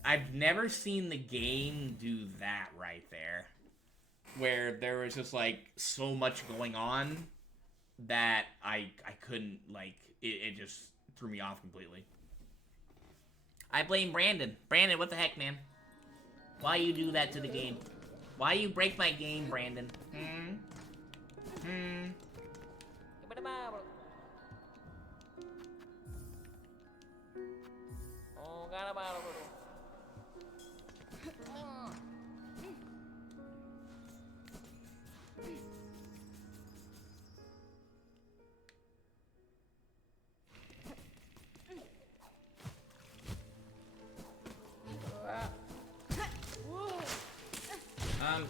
I've never seen the game do that right there. Where there was just, like, so much going on that I couldn't, like, it just threw me off completely. I blame Brandon. Brandon, what the heck, man? Why you do that to the game? Why you break my game, Brandon?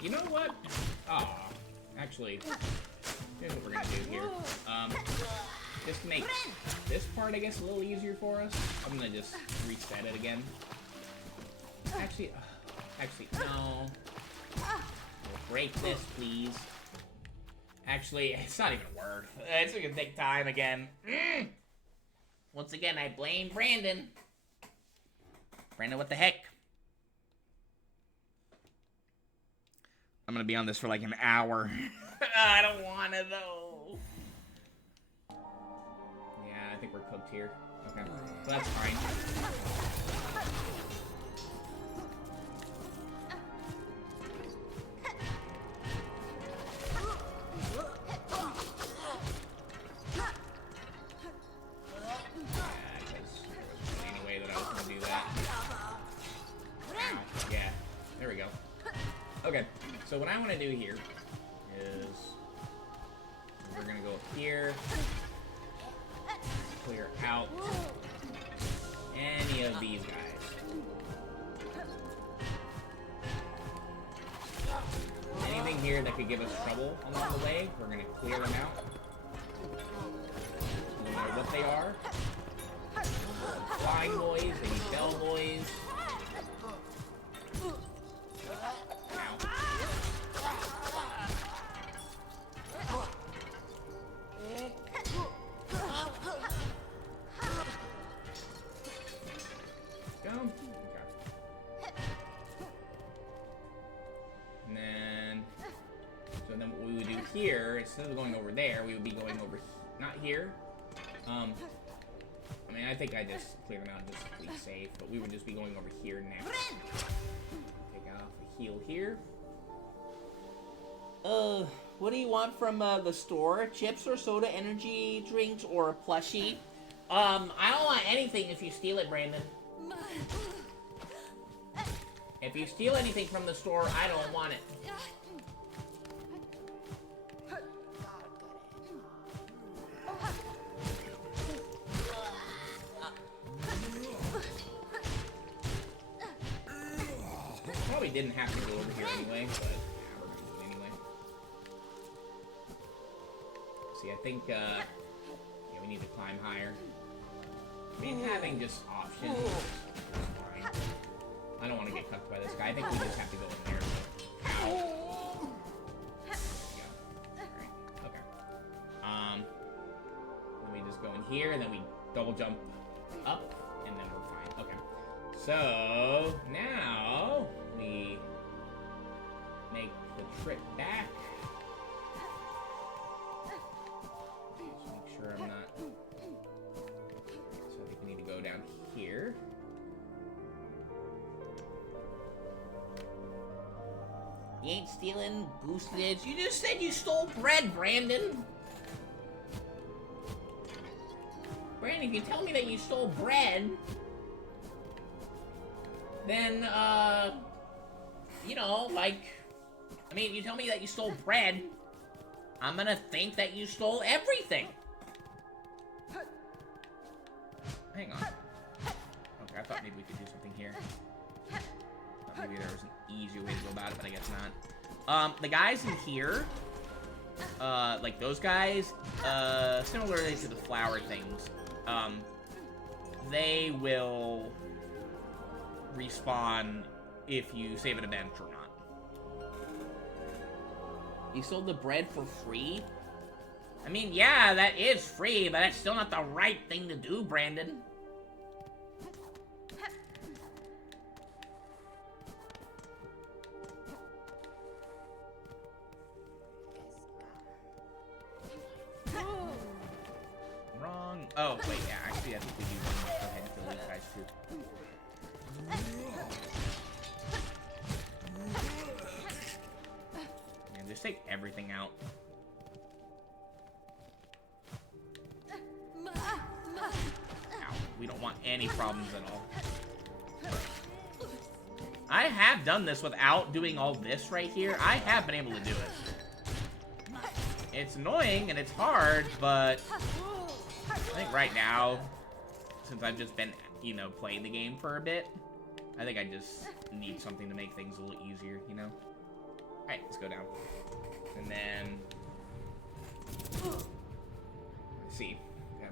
You know what? Aw. Actually, here's what we're gonna do here. Just to make this part, I guess, a little easier for us, I'm gonna just reset it again. Actually, no. We'll break this, please. Actually, it's not even worth. It's gonna take time again. Once again, I blame Brandon. Brandon, what the heck? I'm gonna be on this for like an hour. I don't wanna though. Yeah, I think we're cooked here. Okay, well, that's fine. Any way that I was gonna do that. Yeah, there we go. Okay. So what I want to do here is we're going to go up here, clear out any of these guys. Anything here that could give us trouble along the way, we're going to clear them out. No matter what they are. Flying boys, they need bell boys. instead of going over there, we would be going over, not here. I mean, I think I just cleared them out just to be safe, but we would just be going over here next. Take off a heal here. What do you want from the store? Chips or soda, energy drinks, or a plushie? I don't want anything if you steal it, Brandon. If you steal anything from the store, I don't want it. Probably didn't have to go over here anyway, but yeah, we're gonna do it anyway. See, I think, yeah, we need to climb higher. I mean, having just options is fine. I don't want to get cucked by this guy. I think we just have to go in there. Ow. There we go. Alright, okay. Then we just go in here, and then we double jump up, and then we're fine. Okay. So, now, we make the trip back. Just make sure I'm not... So I think we need to go down here. You ain't stealing boostage. You just said you stole bread, Brandon. Brandon, if you tell me that you stole bread, then, you know, like, I mean, you tell me that you stole bread, I'm gonna think that you stole everything. Hang on. Okay, I thought maybe we could do something here. Thought maybe there was an easier way to go about it, but I guess not. The guys in here, like those guys, similarly to the flower things, they will respawn if you save an event or not. You sold the bread for free? I mean, yeah, that is free, but that's still not the right thing to do, Brandon. Wrong. Oh, wait, yeah, actually, I think we do go ahead and kill these guys, too. And just take everything out. Ow, we don't want any problems at all. I have done this without doing all this right here. I have been able to do it. It's annoying and it's hard, but I think right now, since I've just been, you know, playing the game for a bit, I think I just need something to make things a little easier, you know? Alright, let's go down. And then... Let's see. Yeah.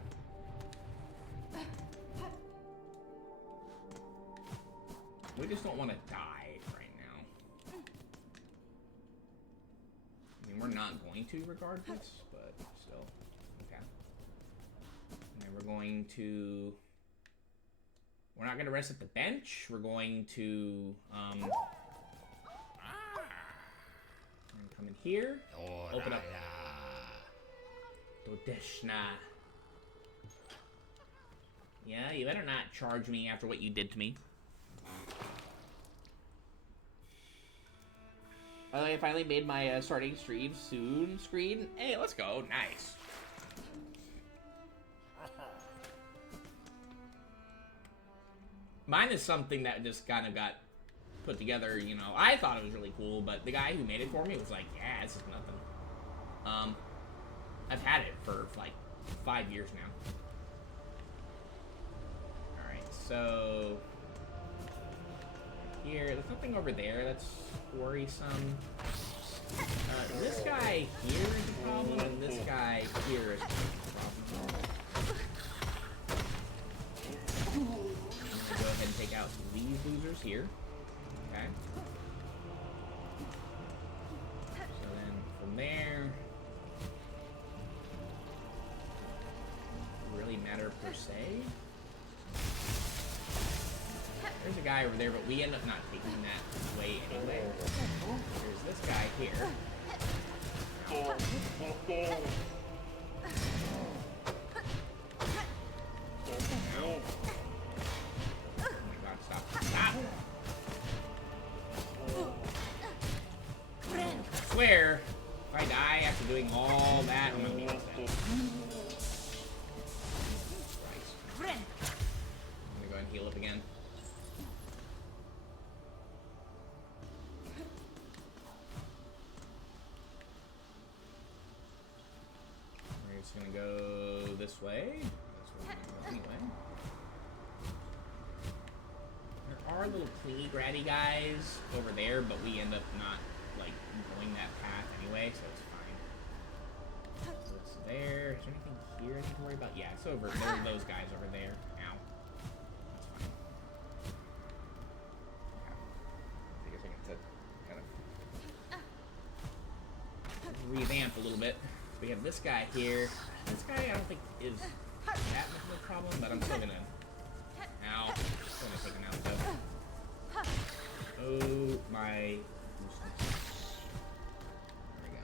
We just don't want to die right now. I mean, we're not going to regardless, but still. Okay. And then we're going to... We're not going to rest at the bench. We're going to, we're going to come in here. Open up. Dodeshna. Yeah, you better not charge me after what you did to me. By the way, I finally made my starting stream soon screen. Hey, let's go. Nice. Mine is something that just kind of got put together, you know. I thought it was really cool, but the guy who made it for me was like, yeah, this is nothing. I've had it for, like, 5 years now. Alright, so... Here, there's nothing over there that's worrisome. This guy here is a problem, and this guy here is a problem. Go ahead and take out these losers here. Okay. So then from there, doesn't really matter per se. There's a guy over there, but we end up not taking that way anyway. There's this guy here. Oh my god, stop. Stop! I swear, if I die after doing all that, I'm gonna be upset. Christ. I'm gonna go ahead and heal up again. We're just gonna go this way. That's where we're gonna go anyway. There are little clingy gratty guys over there, but we end up not like going that path anyway, so it's fine. So it's there. Is there anything here I need to worry about? Yeah, it's over. There are those guys over there. Ow. That's fine. Okay. I guess I get to kind of revamp a little bit. We have this guy here. This guy I don't think is that much of a problem, but I'm still gonna. Ow. Still gonna take him out though. Oh my. There we go.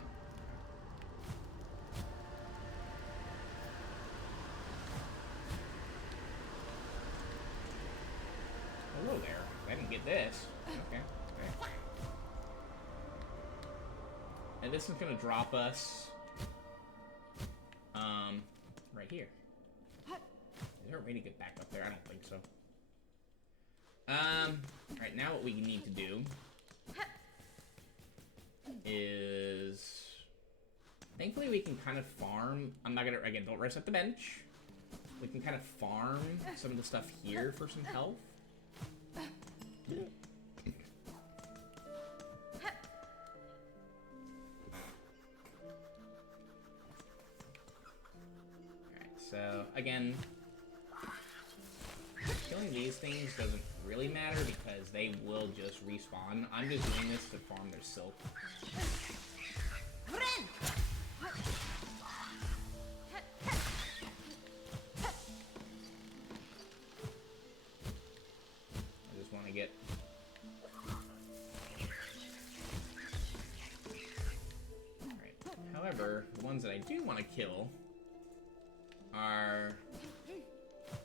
Hello there. I didn't get this. Okay. Okay. And this is gonna drop us right here. Is there a way to get back up there? I don't think so. Right now what we need to do is, thankfully we can kind of farm. I'm not gonna, again, don't rest at the bench. We can kind of farm some of the stuff here for some health. Alright, so again, killing these things doesn't really matter because they will just respawn. I'm just doing this to farm their silk. I just want to get... Alright. However, the ones that I do want to kill are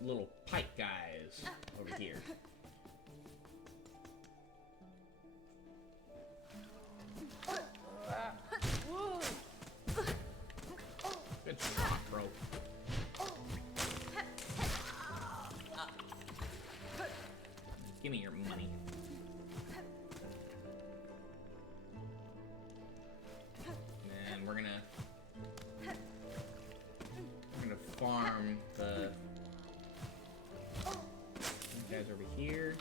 little pike guys over here. Good shot, bro. Give me your money. And we're gonna farm the guys over here.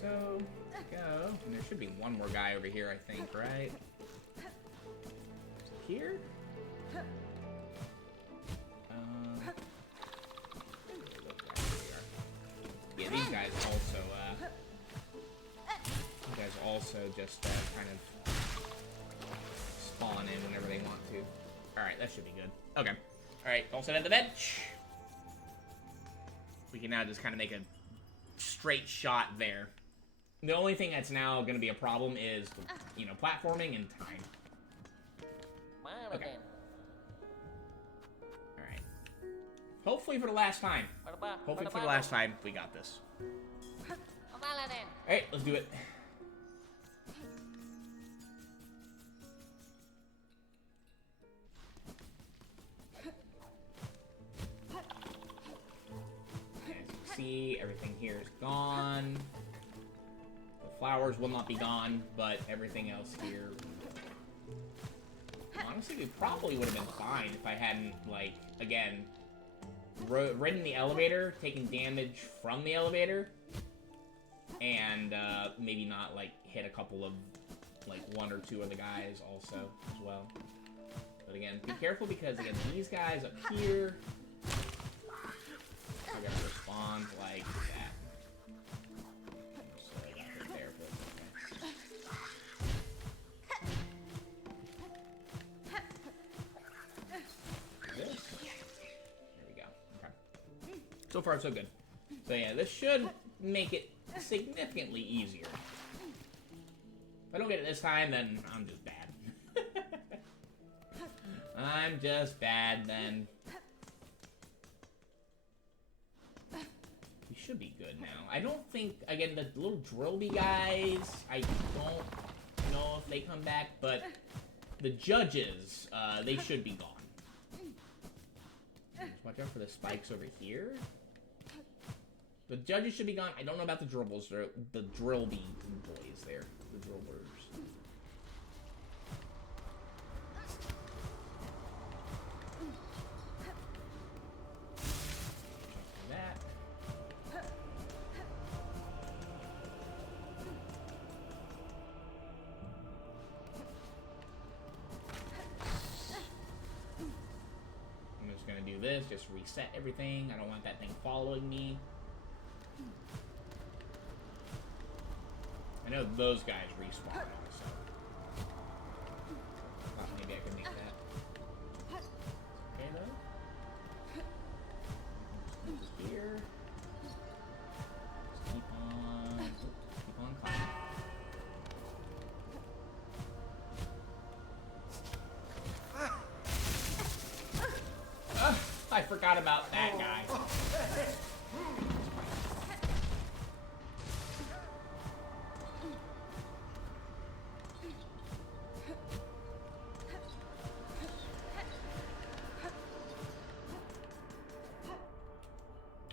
So, go. And there should be one more guy over here, I think, right? Here? Yeah, these guys also, just kind of spawn in whenever they want to. Alright, that should be good. Okay. Alright, all set at the bench. We can now just kind of make a straight shot there. The only thing that's now going to be a problem is, you know, platforming and time. Okay. Alright. Hopefully for the last time. Hopefully for the last time, we got this. Alright, let's do it. See, everything here is gone. The flowers will not be gone, but everything else here... Honestly, we probably would have been fine if I hadn't, like, again, ridden the elevator, taken damage from the elevator, and maybe not, like, hit a couple of, like, one or two of the guys also as well. But again, be careful because, again, these guys up here... I gotta respond like that. So I got it there, but okay. This. There we go. Okay. So far, so good. So yeah, this should make it significantly easier. I don't get it this time, then I'm just bad. I'm just bad, then. We should be good now. I don't think, again, the little drillby guys, I don't know if they come back, but the judges, they should be gone. Just watch out for the spikes over here. The judges should be gone. I don't know about the dribbles, the drillby boys there, the drillers. That. I'm just gonna do this, just reset everything. I don't want that thing following me. I know those guys respawn also. Thought maybe I could make that. Okay though. Just here. Just keep on climbing. I forgot about that guy.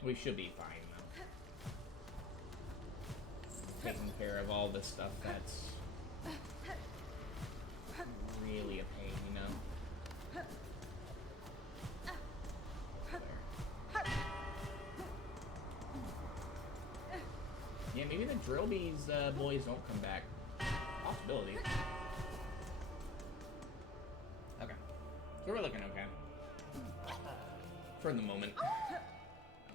We should be fine, though. Taking care of all this stuff that's really a pain, you know? There. Yeah, maybe the Drillbees boys don't come back. Possibility. Okay. So we're looking okay. For the moment.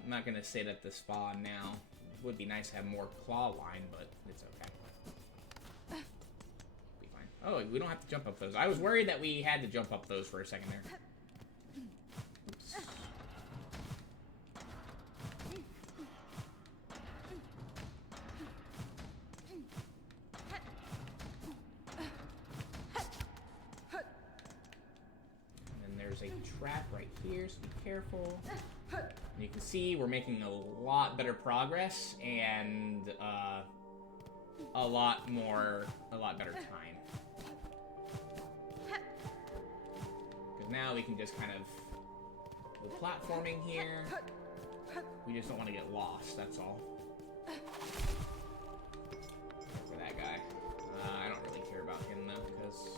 I'm not gonna sit at the spawn now. It would be nice to have more claw line, but it's okay. Be fine. Oh, we don't have to jump up those. I was worried that we had to jump up those for a second there. Oops. And then there's a trap right here, so be careful. You can see we're making a lot better progress and a lot better time. Because now we can just kind of do platforming here. We just don't want to get lost, that's all. For that guy. I don't really care about him though, because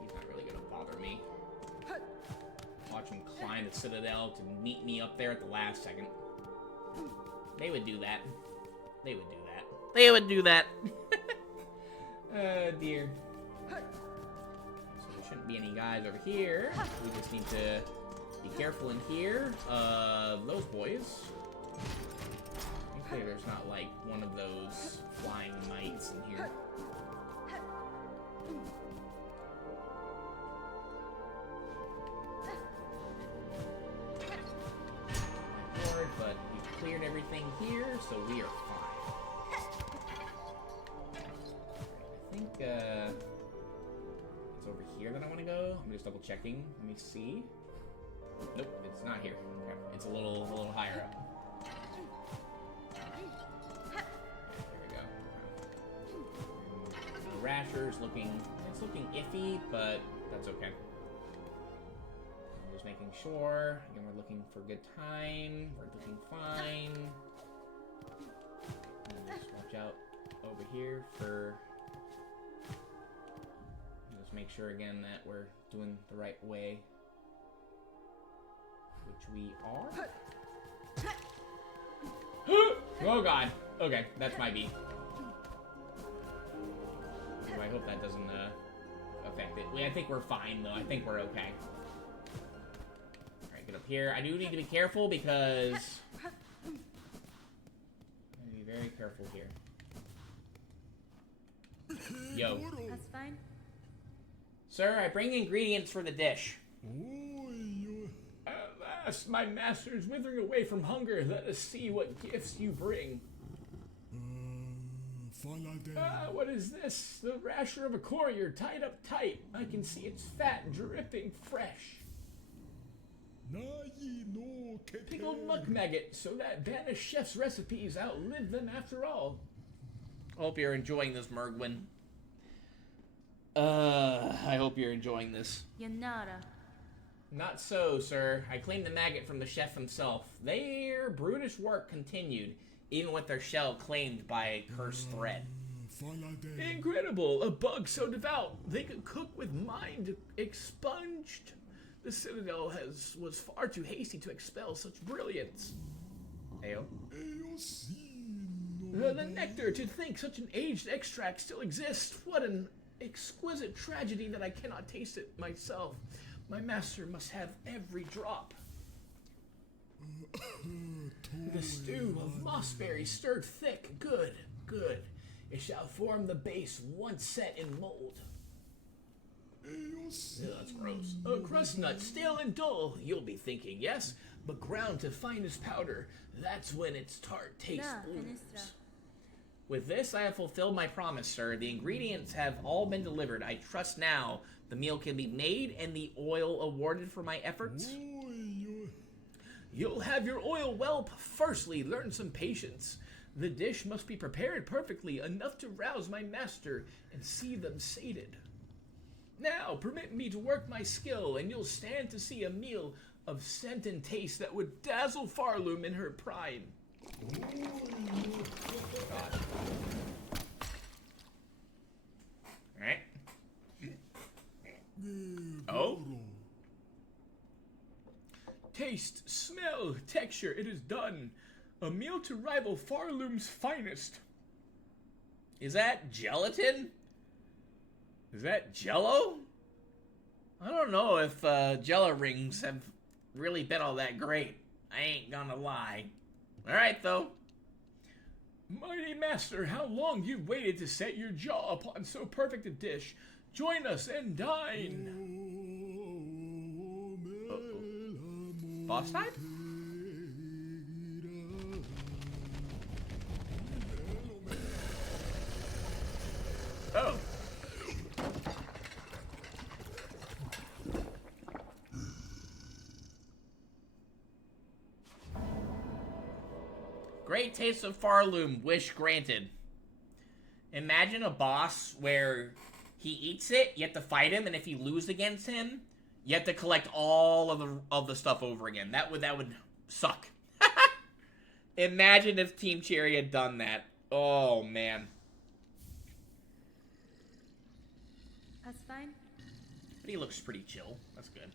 he's not really going to bother me. Watch him climb the citadel to meet me up there at the last second. They would do that. They would do that. They would do that. Oh dear. So there shouldn't be any guys over here. We just need to be careful in here. Those boys. Okay, there's not like one of those flying mites in here. But we've cleared everything here, so we are fine. I think it's over here that I want to go. I'm just double checking. Let me see. Nope, it's not here. Okay, it's a little higher up. There we go. The Rasher's looking iffy, but that's okay. Just making sure. Again, we're looking for good time. We're looking fine. And just watch out over here for. Just make sure again that we're doing the right way, which we are. Oh God. Okay, that's my beat. So I hope that doesn't affect it. I think we're fine though. I think we're okay. Get up here. I do need to be careful because I need to be very careful here. Yo. That's fine. Sir, I bring ingredients for the dish. Alas, my master is withering away from hunger. Let us see what gifts you bring. Fala What is this? The rasher of a courier tied up tight. I can see its fat dripping fresh. Pickled muck maggot, so that banished chef's recipes outlived them after all. Hope you're enjoying this, Mergwin. I hope you're enjoying this. Yanara. Not so, sir. I claimed the maggot from the chef himself. Their brutish work continued, even with their shell claimed by a cursed thread. Incredible! A bug so devout, they could cook with mind expunged. The Citadel was far too hasty to expel such brilliance. Ayo. The nectar, to think such an aged extract still exists. What an exquisite tragedy that I cannot taste it myself. My master must have every drop. The stew of mossberries stirred thick. Good, good. It shall form the base once set in mold. That's gross. A crust nut, stale and dull, you'll be thinking, yes? But ground to finest powder, that's when its tart taste blooms. With this, I have fulfilled my promise, sir. The ingredients have all been delivered. I trust now the meal can be made and the oil awarded for my efforts. You'll have your oil whelp. Firstly, learn some patience. The dish must be prepared perfectly, enough to rouse my master and see them sated. Now, permit me to work my skill, and you'll stand to see a meal of scent and taste that would dazzle Farloom in her prime. Alright. Oh? Taste, smell, texture, it is done. A meal to rival Farloom's finest. Is that gelatin? Is that Jello? I don't know if Jello rings have really been all that great. I ain't gonna lie. Alright, though. Mighty master, how long you've waited to set your jaw upon so perfect a dish. Join us and dine. Boss time? Oh. Great taste of Farloom, wish granted. Imagine a boss where he eats it, you have to fight him, and if you lose against him, you have to collect all of the stuff over again. That would suck. Imagine if Team Cherry had done that. Oh man. That's fine. But he looks pretty chill. That's good.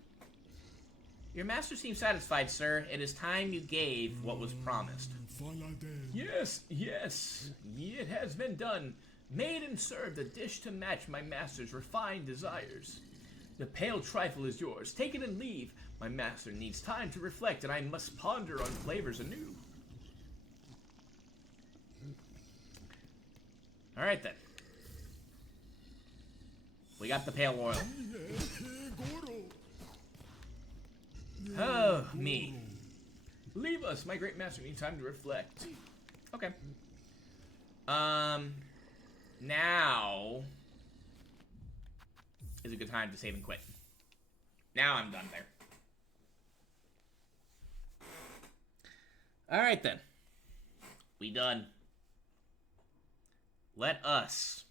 Your master seems satisfied, sir. It is time you gave what was promised. Yes, yes. It has been done. Made and served a dish to match my master's refined desires. The pale trifle is yours. Take it and leave. My master needs time to reflect, and I must ponder on flavors anew. Alright then. We got the pale oil. Oh, me. Leave us. My great master needs time to reflect. Okay. Now is a good time to save and quit. Now I'm done there. Alright then. We done. Let us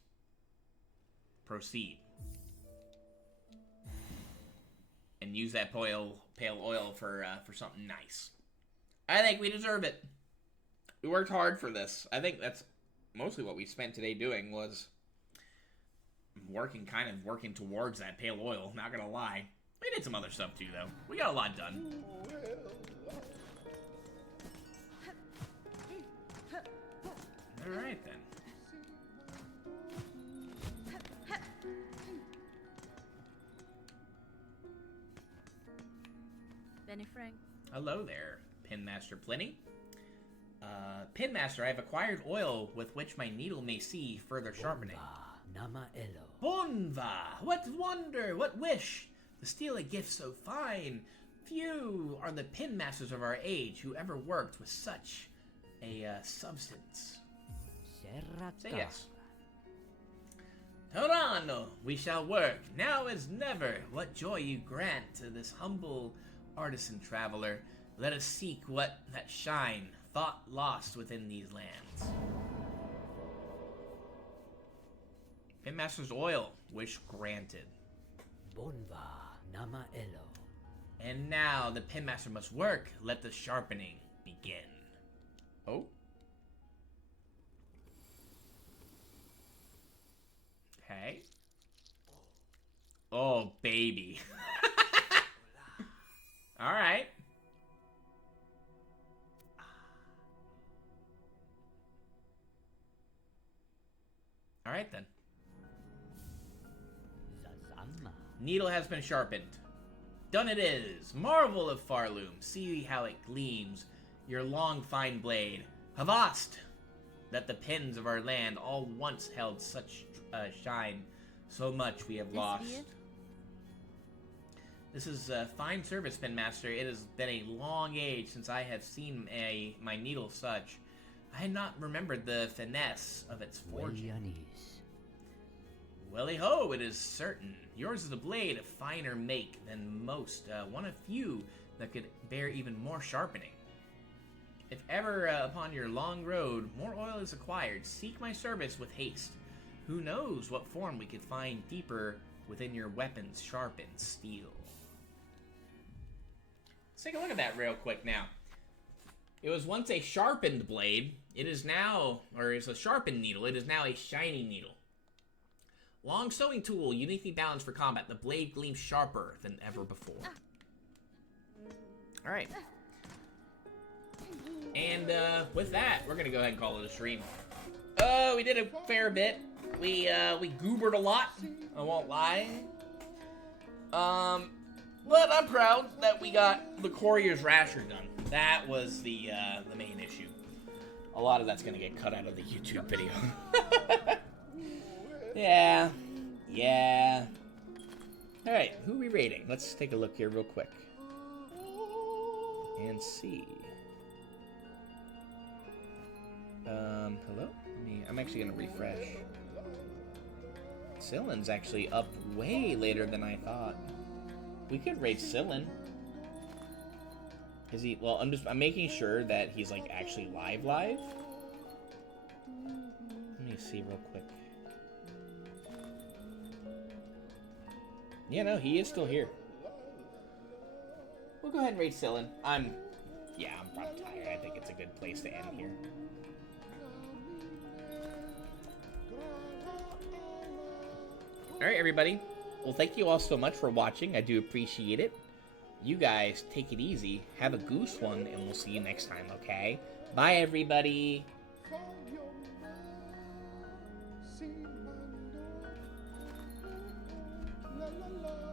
proceed. And use that pale oil for something nice. I think we deserve it. We worked hard for this. I think that's mostly what we spent today doing was working towards that pale oil, not gonna lie. We did some other stuff too, though. We got a lot done. Alright then. Benny Frank. Hello there, Pinmaster Pliny. Pinmaster, I have acquired oil with which my needle may see further sharpening. Bonva! What wonder, what wish, to steal a gift so fine. Few are the pinmasters of our age who ever worked with such a substance. Say yes. Hold on, we shall work. Now as never, what joy you grant to this humble artisan traveler. Let us seek what that shine, thought lost within these lands. Pinmaster's oil, wish granted. Bonva nama elo. And now the Pinmaster must work. Let the sharpening begin. Oh? Okay. Oh, baby. Alright. Alright then. Zazama. Needle has been sharpened. Done it is. Marvel of Farloom. See how it gleams. Your long fine blade. Havast! That the pins of our land all once held such shine. So much we have lost. This is a fine service, Pinmaster. It has been a long age since I have seen my needle such. I had not remembered the finesse of its forging. Welianis. Welly ho, it is certain. Yours is a blade of finer make than most, one of few that could bear even more sharpening. If ever upon your long road more oil is acquired, seek my service with haste. Who knows what form we could find deeper within your weapon's sharpened steel. Let's take a look at that real quick now. It was once a sharpened blade. It is now, or is a sharpened needle. It is now a shiny needle. Long sewing tool, uniquely balanced for combat. The blade gleams sharper than ever before. Alright. And with that, we're gonna go ahead and call it a stream. Oh, we did a fair bit. We goobered a lot. I won't lie. But I'm proud that we got the Courier's Rasher done. That was the main issue. A lot of that's gonna get cut out of the YouTube video. Yeah. Alright, who are we rating? Let's take a look here real quick. And see. Hello? I'm actually gonna refresh. Sillen's actually up way later than I thought. We could rate Sillen. Is he? Well, I'm making sure that he's like actually live. Let me see real quick. Yeah, no, he is still here. We'll go ahead and rate Sillen. I'm probably tired. I think it's a good place to end here. Alright, everybody. Well, thank you all so much for watching. I do appreciate it. You guys, take it easy. Have a goose one, and we'll see you next time, okay? Bye, everybody. La la la.